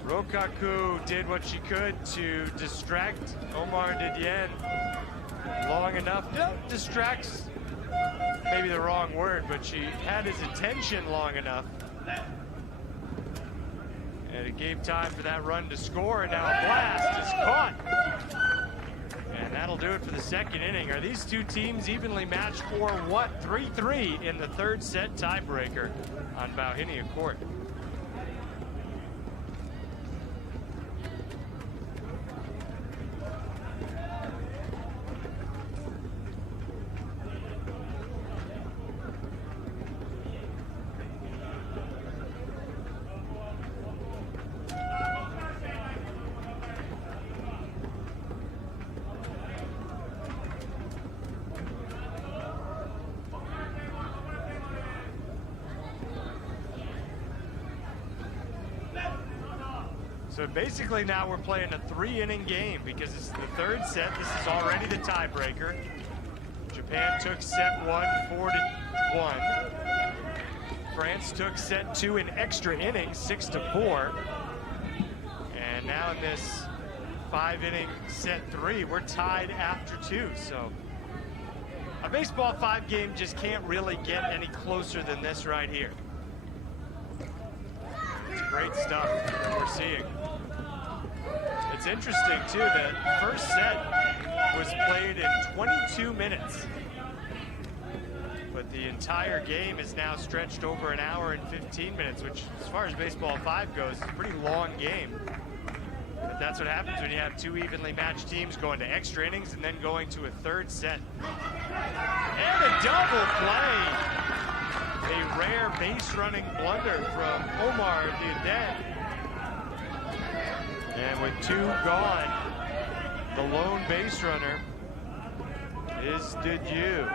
Rokaku did what she could to distract Omar Didier long enough. No, distracts, maybe the wrong word, but she had his attention long enough. And it gave time for that run to score, and now a blast is caught. And that'll do it for the second inning. Are these two teams evenly matched for what? 3-3 in the third set tiebreaker on Bauhinia Court. So basically now we're playing a 3-inning game because it's the third set. This is already the tiebreaker. Japan took set 1 4-1. France took set 2 in extra innings 6-4. And now in this 5-inning set 3, we're tied after 2. So a baseball 5 game just can't really get any closer than this right here. It's great stuff that we're seeing. It's interesting too that first set was played in 22 minutes, but the entire game is now stretched over an hour and 15 minutes, which as far as baseball 5 goes is a pretty long game. But that's what happens when you have two evenly matched teams going to extra innings and then going to a third set. And a double play. A rare base running blunder from Omar Didier. And with 2 gone, the lone base runner is Didier.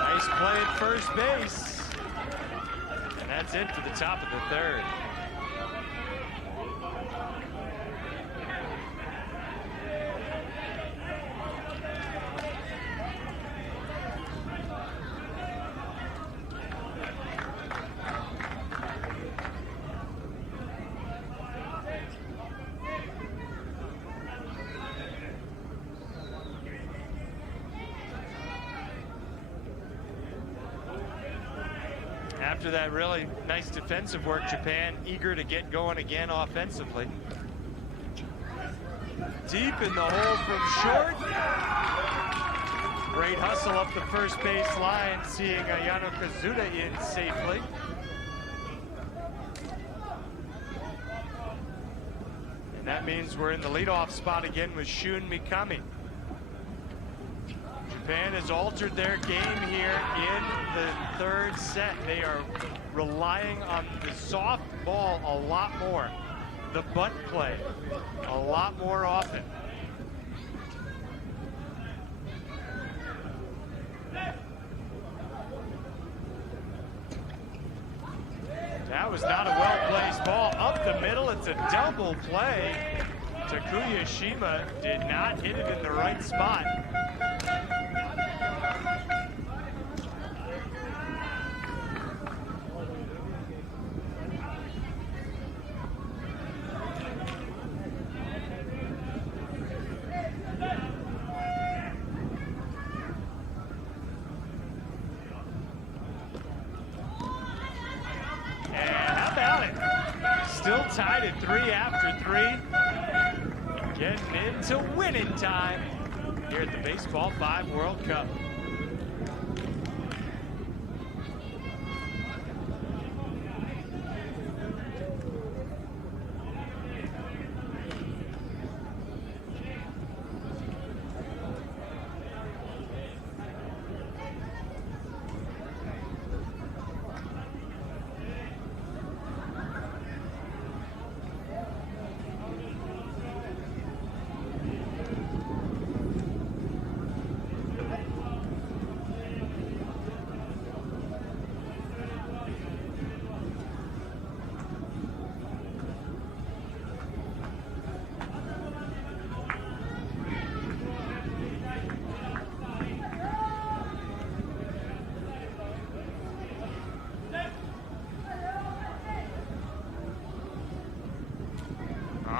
Nice play at first base. And that's it for the top of the third. After that really nice defensive work, Japan eager to get going again offensively. Deep in the hole from short. Great hustle up the first base line, seeing Ayano Kazuda in safely. And that means we're in the leadoff spot again with Shun Mikami. Japan has altered their game here in the third set. They are relying on the soft ball a lot more, the butt play a lot more often. That was not a well-placed ball. Up the middle, it's a double play. Takuya Shima did not hit it in the right spot. Still tied at 3 after 3. Getting into winning time here at the Baseball 5 World Cup.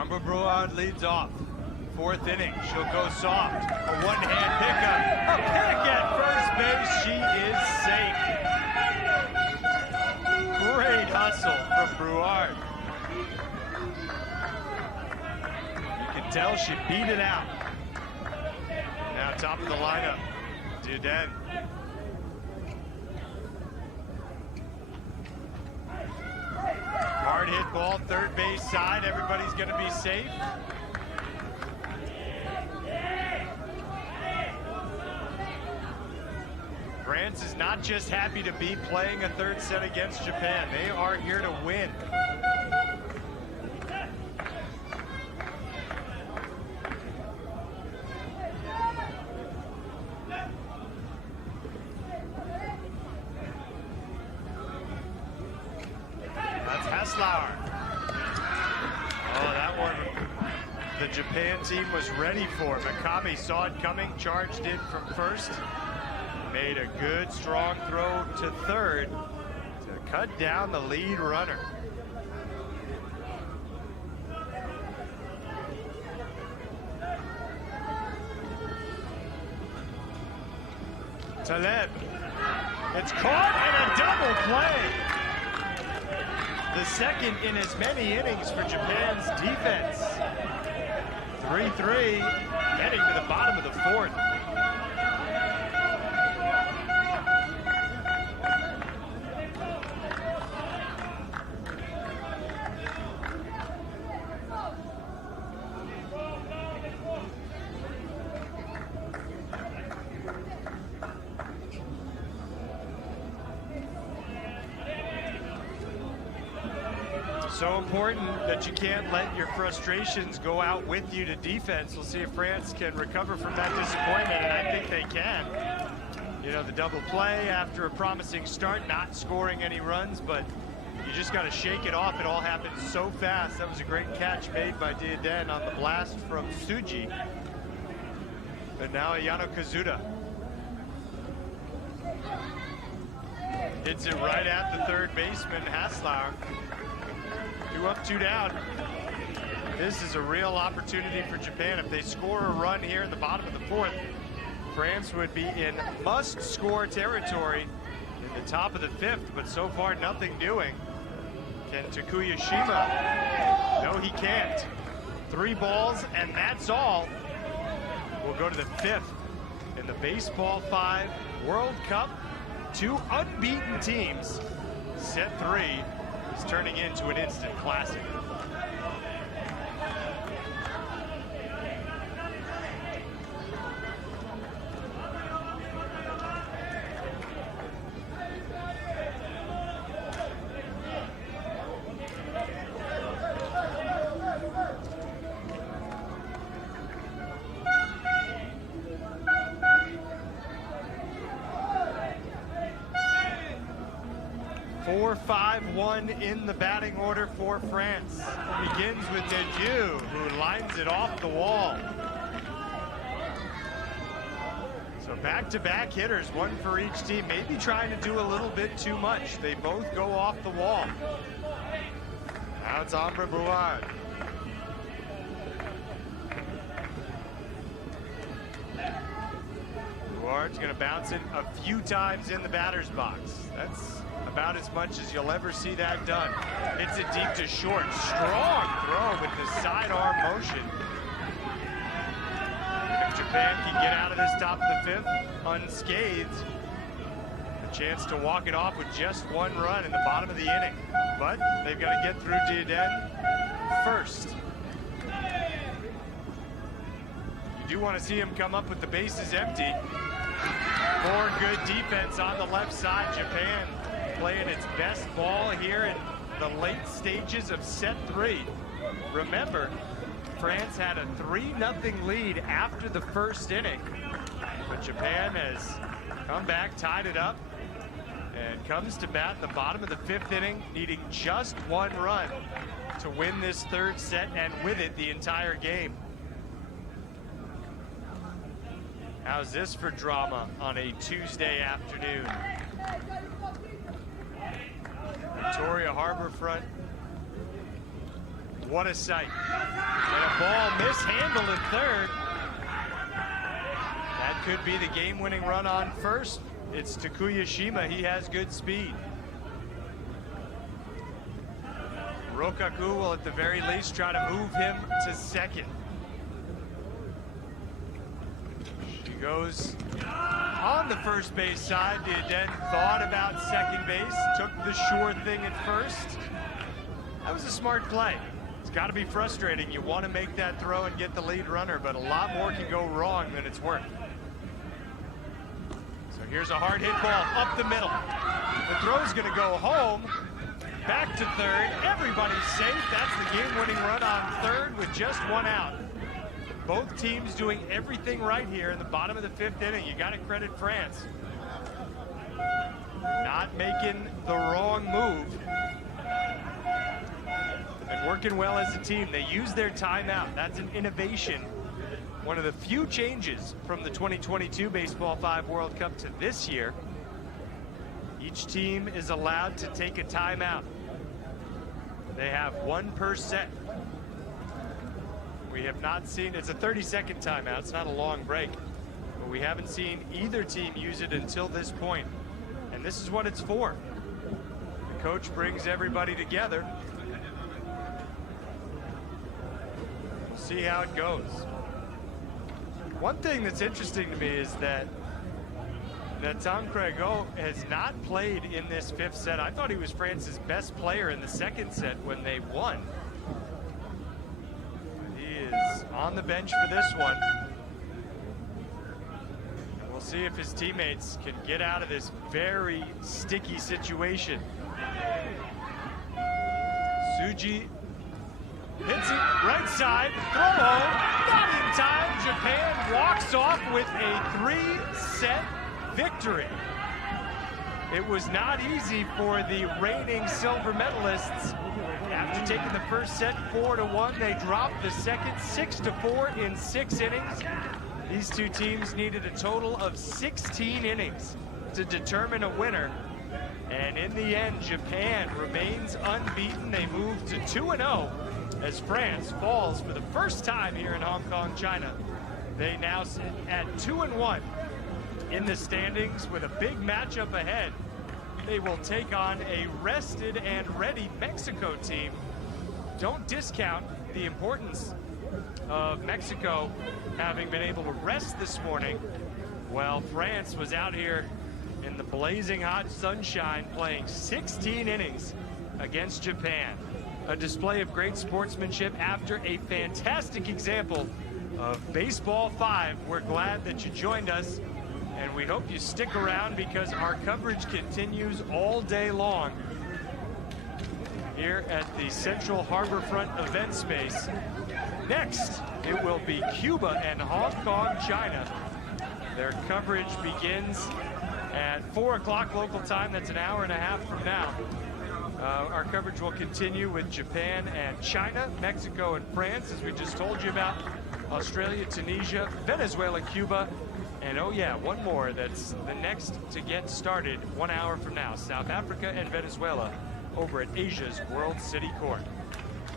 Amber Brouard leads off. 4th inning, she'll go soft. A one-hand pickup. A pick at first base. She is safe. Great hustle from Brouard. You can tell she beat it out. Now top of the lineup, Duden. Hard hit ball, 3rd base side. Everybody's going to be safe. France is not just happy to be playing a 3rd set against Japan. They are here to win. That's Haslauer. Oh, that one the Japan team was ready for. Mikami saw it coming, charged in from 1st. Made a good, strong throw to 3rd to cut down the lead runner. Taleb. It's caught and a double play. The 2nd in as many innings for Japan's defense. 3-3, heading to the bottom of the 4th. So important that you can't let your frustrations go out with you to defense. We'll see if France can recover from that disappointment, and I think they can. You know, the double play after a promising start, not scoring any runs, but you just got to shake it off. It all happened so fast. That was a great catch made by Duden on the blast from Tsuji. But now Ayano Kazuda hits it right at the 3rd baseman, Haslauer. 2 up, 2 down. This is a real opportunity for Japan. If they score a run here in the bottom of the 4th, France would be in must-score territory in the top of the 5th, but so far nothing doing. Can Takuyashima? No, he can't. 3 balls, and that's all. We'll go to the 5th in the Baseball 5 World Cup. 2 unbeaten teams. Set 3 is turning into an instant classic. Four, 5-1 in the batting order for France. Begins with Dedieu, who lines it off the wall. So back-to-back hitters, one for each team. Maybe trying to do a little bit too much. They both go off the wall. Now it's Amber Brouard. Brouard's going to bounce it a few times in the batter's box. That's about as much as you'll ever see that done. Hits it deep to short. Strong throw with the sidearm motion. If Japan can get out of this top of the 5th unscathed, a chance to walk it off with just 1 run in the bottom of the inning. But they've got to get through Duden first. You do want to see him come up with the bases empty. More good defense on the left side. Japan playing its best ball here in the late stages of set 3. Remember, France had a 3-0 lead after the 1st inning, but Japan has come back, tied it up, and comes to bat in the bottom of the 5th inning, needing just 1 run to win this 3rd set, and with it the entire game. How's this for drama on a Tuesday afternoon? Victoria Harbourfront What a sight. And a ball mishandled at third. That could be the game-winning run on first. It's Takuya Shima. He has good speed. Rokaku will at the very least try to move him to second. She goes on the first base side. The Aden thought about second base, took the sure thing at first. That was a smart play. It's got to be frustrating. You want to make that throw and get the lead runner, but a lot more can go wrong than it's worth. So here's a hard hit ball up the middle. The throw's going to go home. Back to third. Everybody's safe. That's the game-winning run on third with just one out. Both teams doing everything right here in the bottom of the fifth inning. You got to credit France. Not making the wrong move. And working well as a team. They use their timeout. That's an innovation. One of the few changes from the 2022 Baseball 5 World Cup to this year. Each team is allowed to take a timeout. They have one per set. We have not seen, it's a 30-second timeout. It's not a long break, but we haven't seen either team use it until this point. And this is what it's for. The coach brings everybody together. We'll see how it goes. One thing that's interesting to me is that Nathan Crégo has not played in this fifth set. I thought he was France's best player in the second set when they won. He is on the bench for this one. And we'll see if his teammates can get out of this very sticky situation. Tsuji hits it right side, throw home, not in time. Japan walks off with a 3-set victory. It was not easy for the reigning silver medalists. After taking the first set 4-1, they dropped the second 6-4 in 6 innings. These two teams needed a total of 16 innings to determine a winner. And in the end, Japan remains unbeaten. They move to 2-0 as France falls for the first time here in Hong Kong, China. They now sit at 2-1 in the standings with a big matchup ahead. They will take on a rested and ready Mexico team. Don't discount the importance of Mexico having been able to rest this morning while France was out here in the blazing hot sunshine playing 16 innings against Japan. A display of great sportsmanship after a fantastic example of Baseball 5. We're glad that you joined us, and we hope you stick around because our coverage continues all day long here at the Central Harbourfront event space. Next, it will be Cuba and Hong Kong, China. Their coverage begins at 4 o'clock local time. That's an hour and a half from now. Our coverage will continue with Japan and China, Mexico and France, as we just told you about, Australia, Tunisia, Venezuela, Cuba, and oh yeah, one more that's the next to get started 1 hour from now, South Africa and Venezuela over at Asia's World City Court.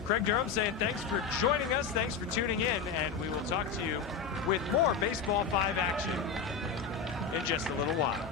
Craig Durham saying thanks for joining us, thanks for tuning in, and we will talk to you with more Baseball 5 action in just a little while.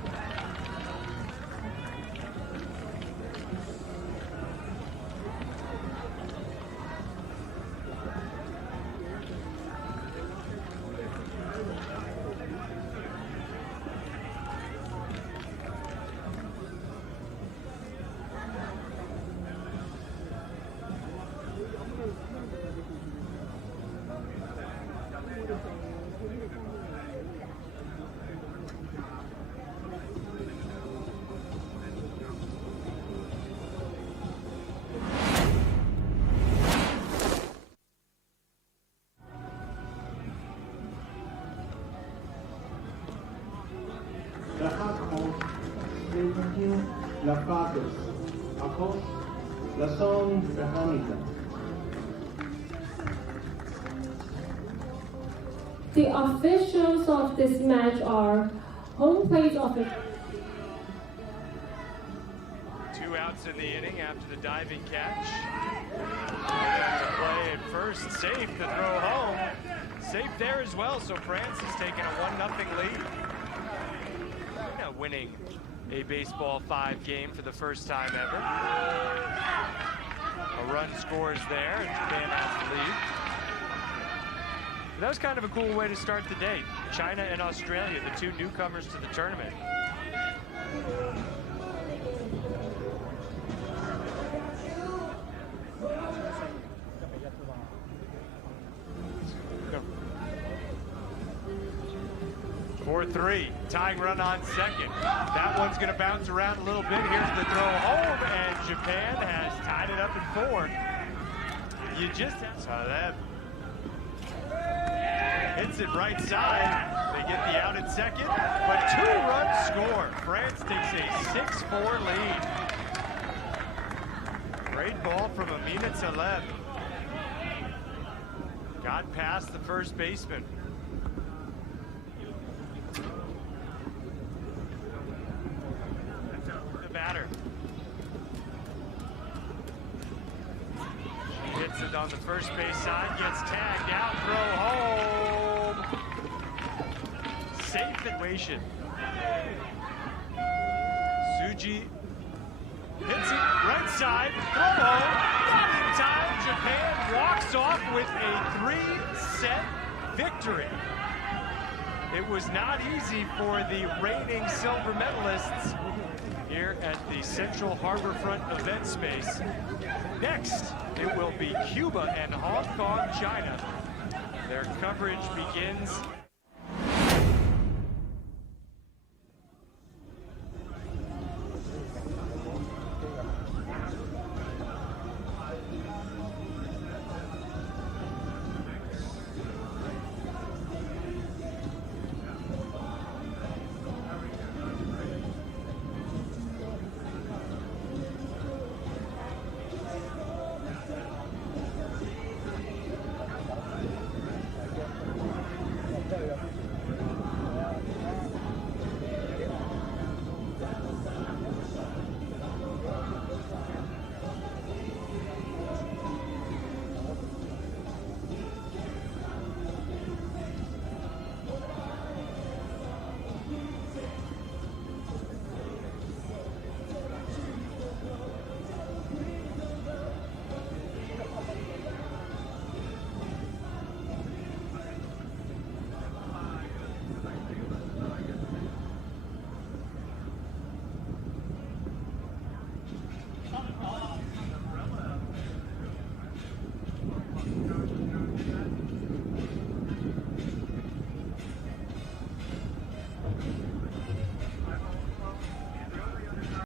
La Harbourfront, la Fargus, across la Song Veronica. The officials of this match are home plate officials. 2 outs errors in the inning after the diving catch. To play at first, safe to throw home. Safe there as well, so France has taken a 1-0 lead. Now winning a Baseball 5 game for the first time ever. A run scores there, and Japan has the lead. That was kind of a cool way to start the day. China and Australia, the two newcomers to the tournament. For 3, tying run on second. That one's going to bounce around a little bit. Here's the throw home, and Japan has tied it up at 4. You just saw that. Hits it right side. They get the out at second, but 2-run score. France takes a 6-4 lead. Great ball from Amina Taleb. Got past the first baseman. The batter. Hits it on the first base side, gets tagged out, throw home. Safe situation. Suji hits it right side, throw home. Not in time. Japan walks off with a 3-set victory. It was not easy for the reigning silver medalists here at the Central Harbourfront event space. Next, it will be Cuba and Hong Kong, China. Their coverage begins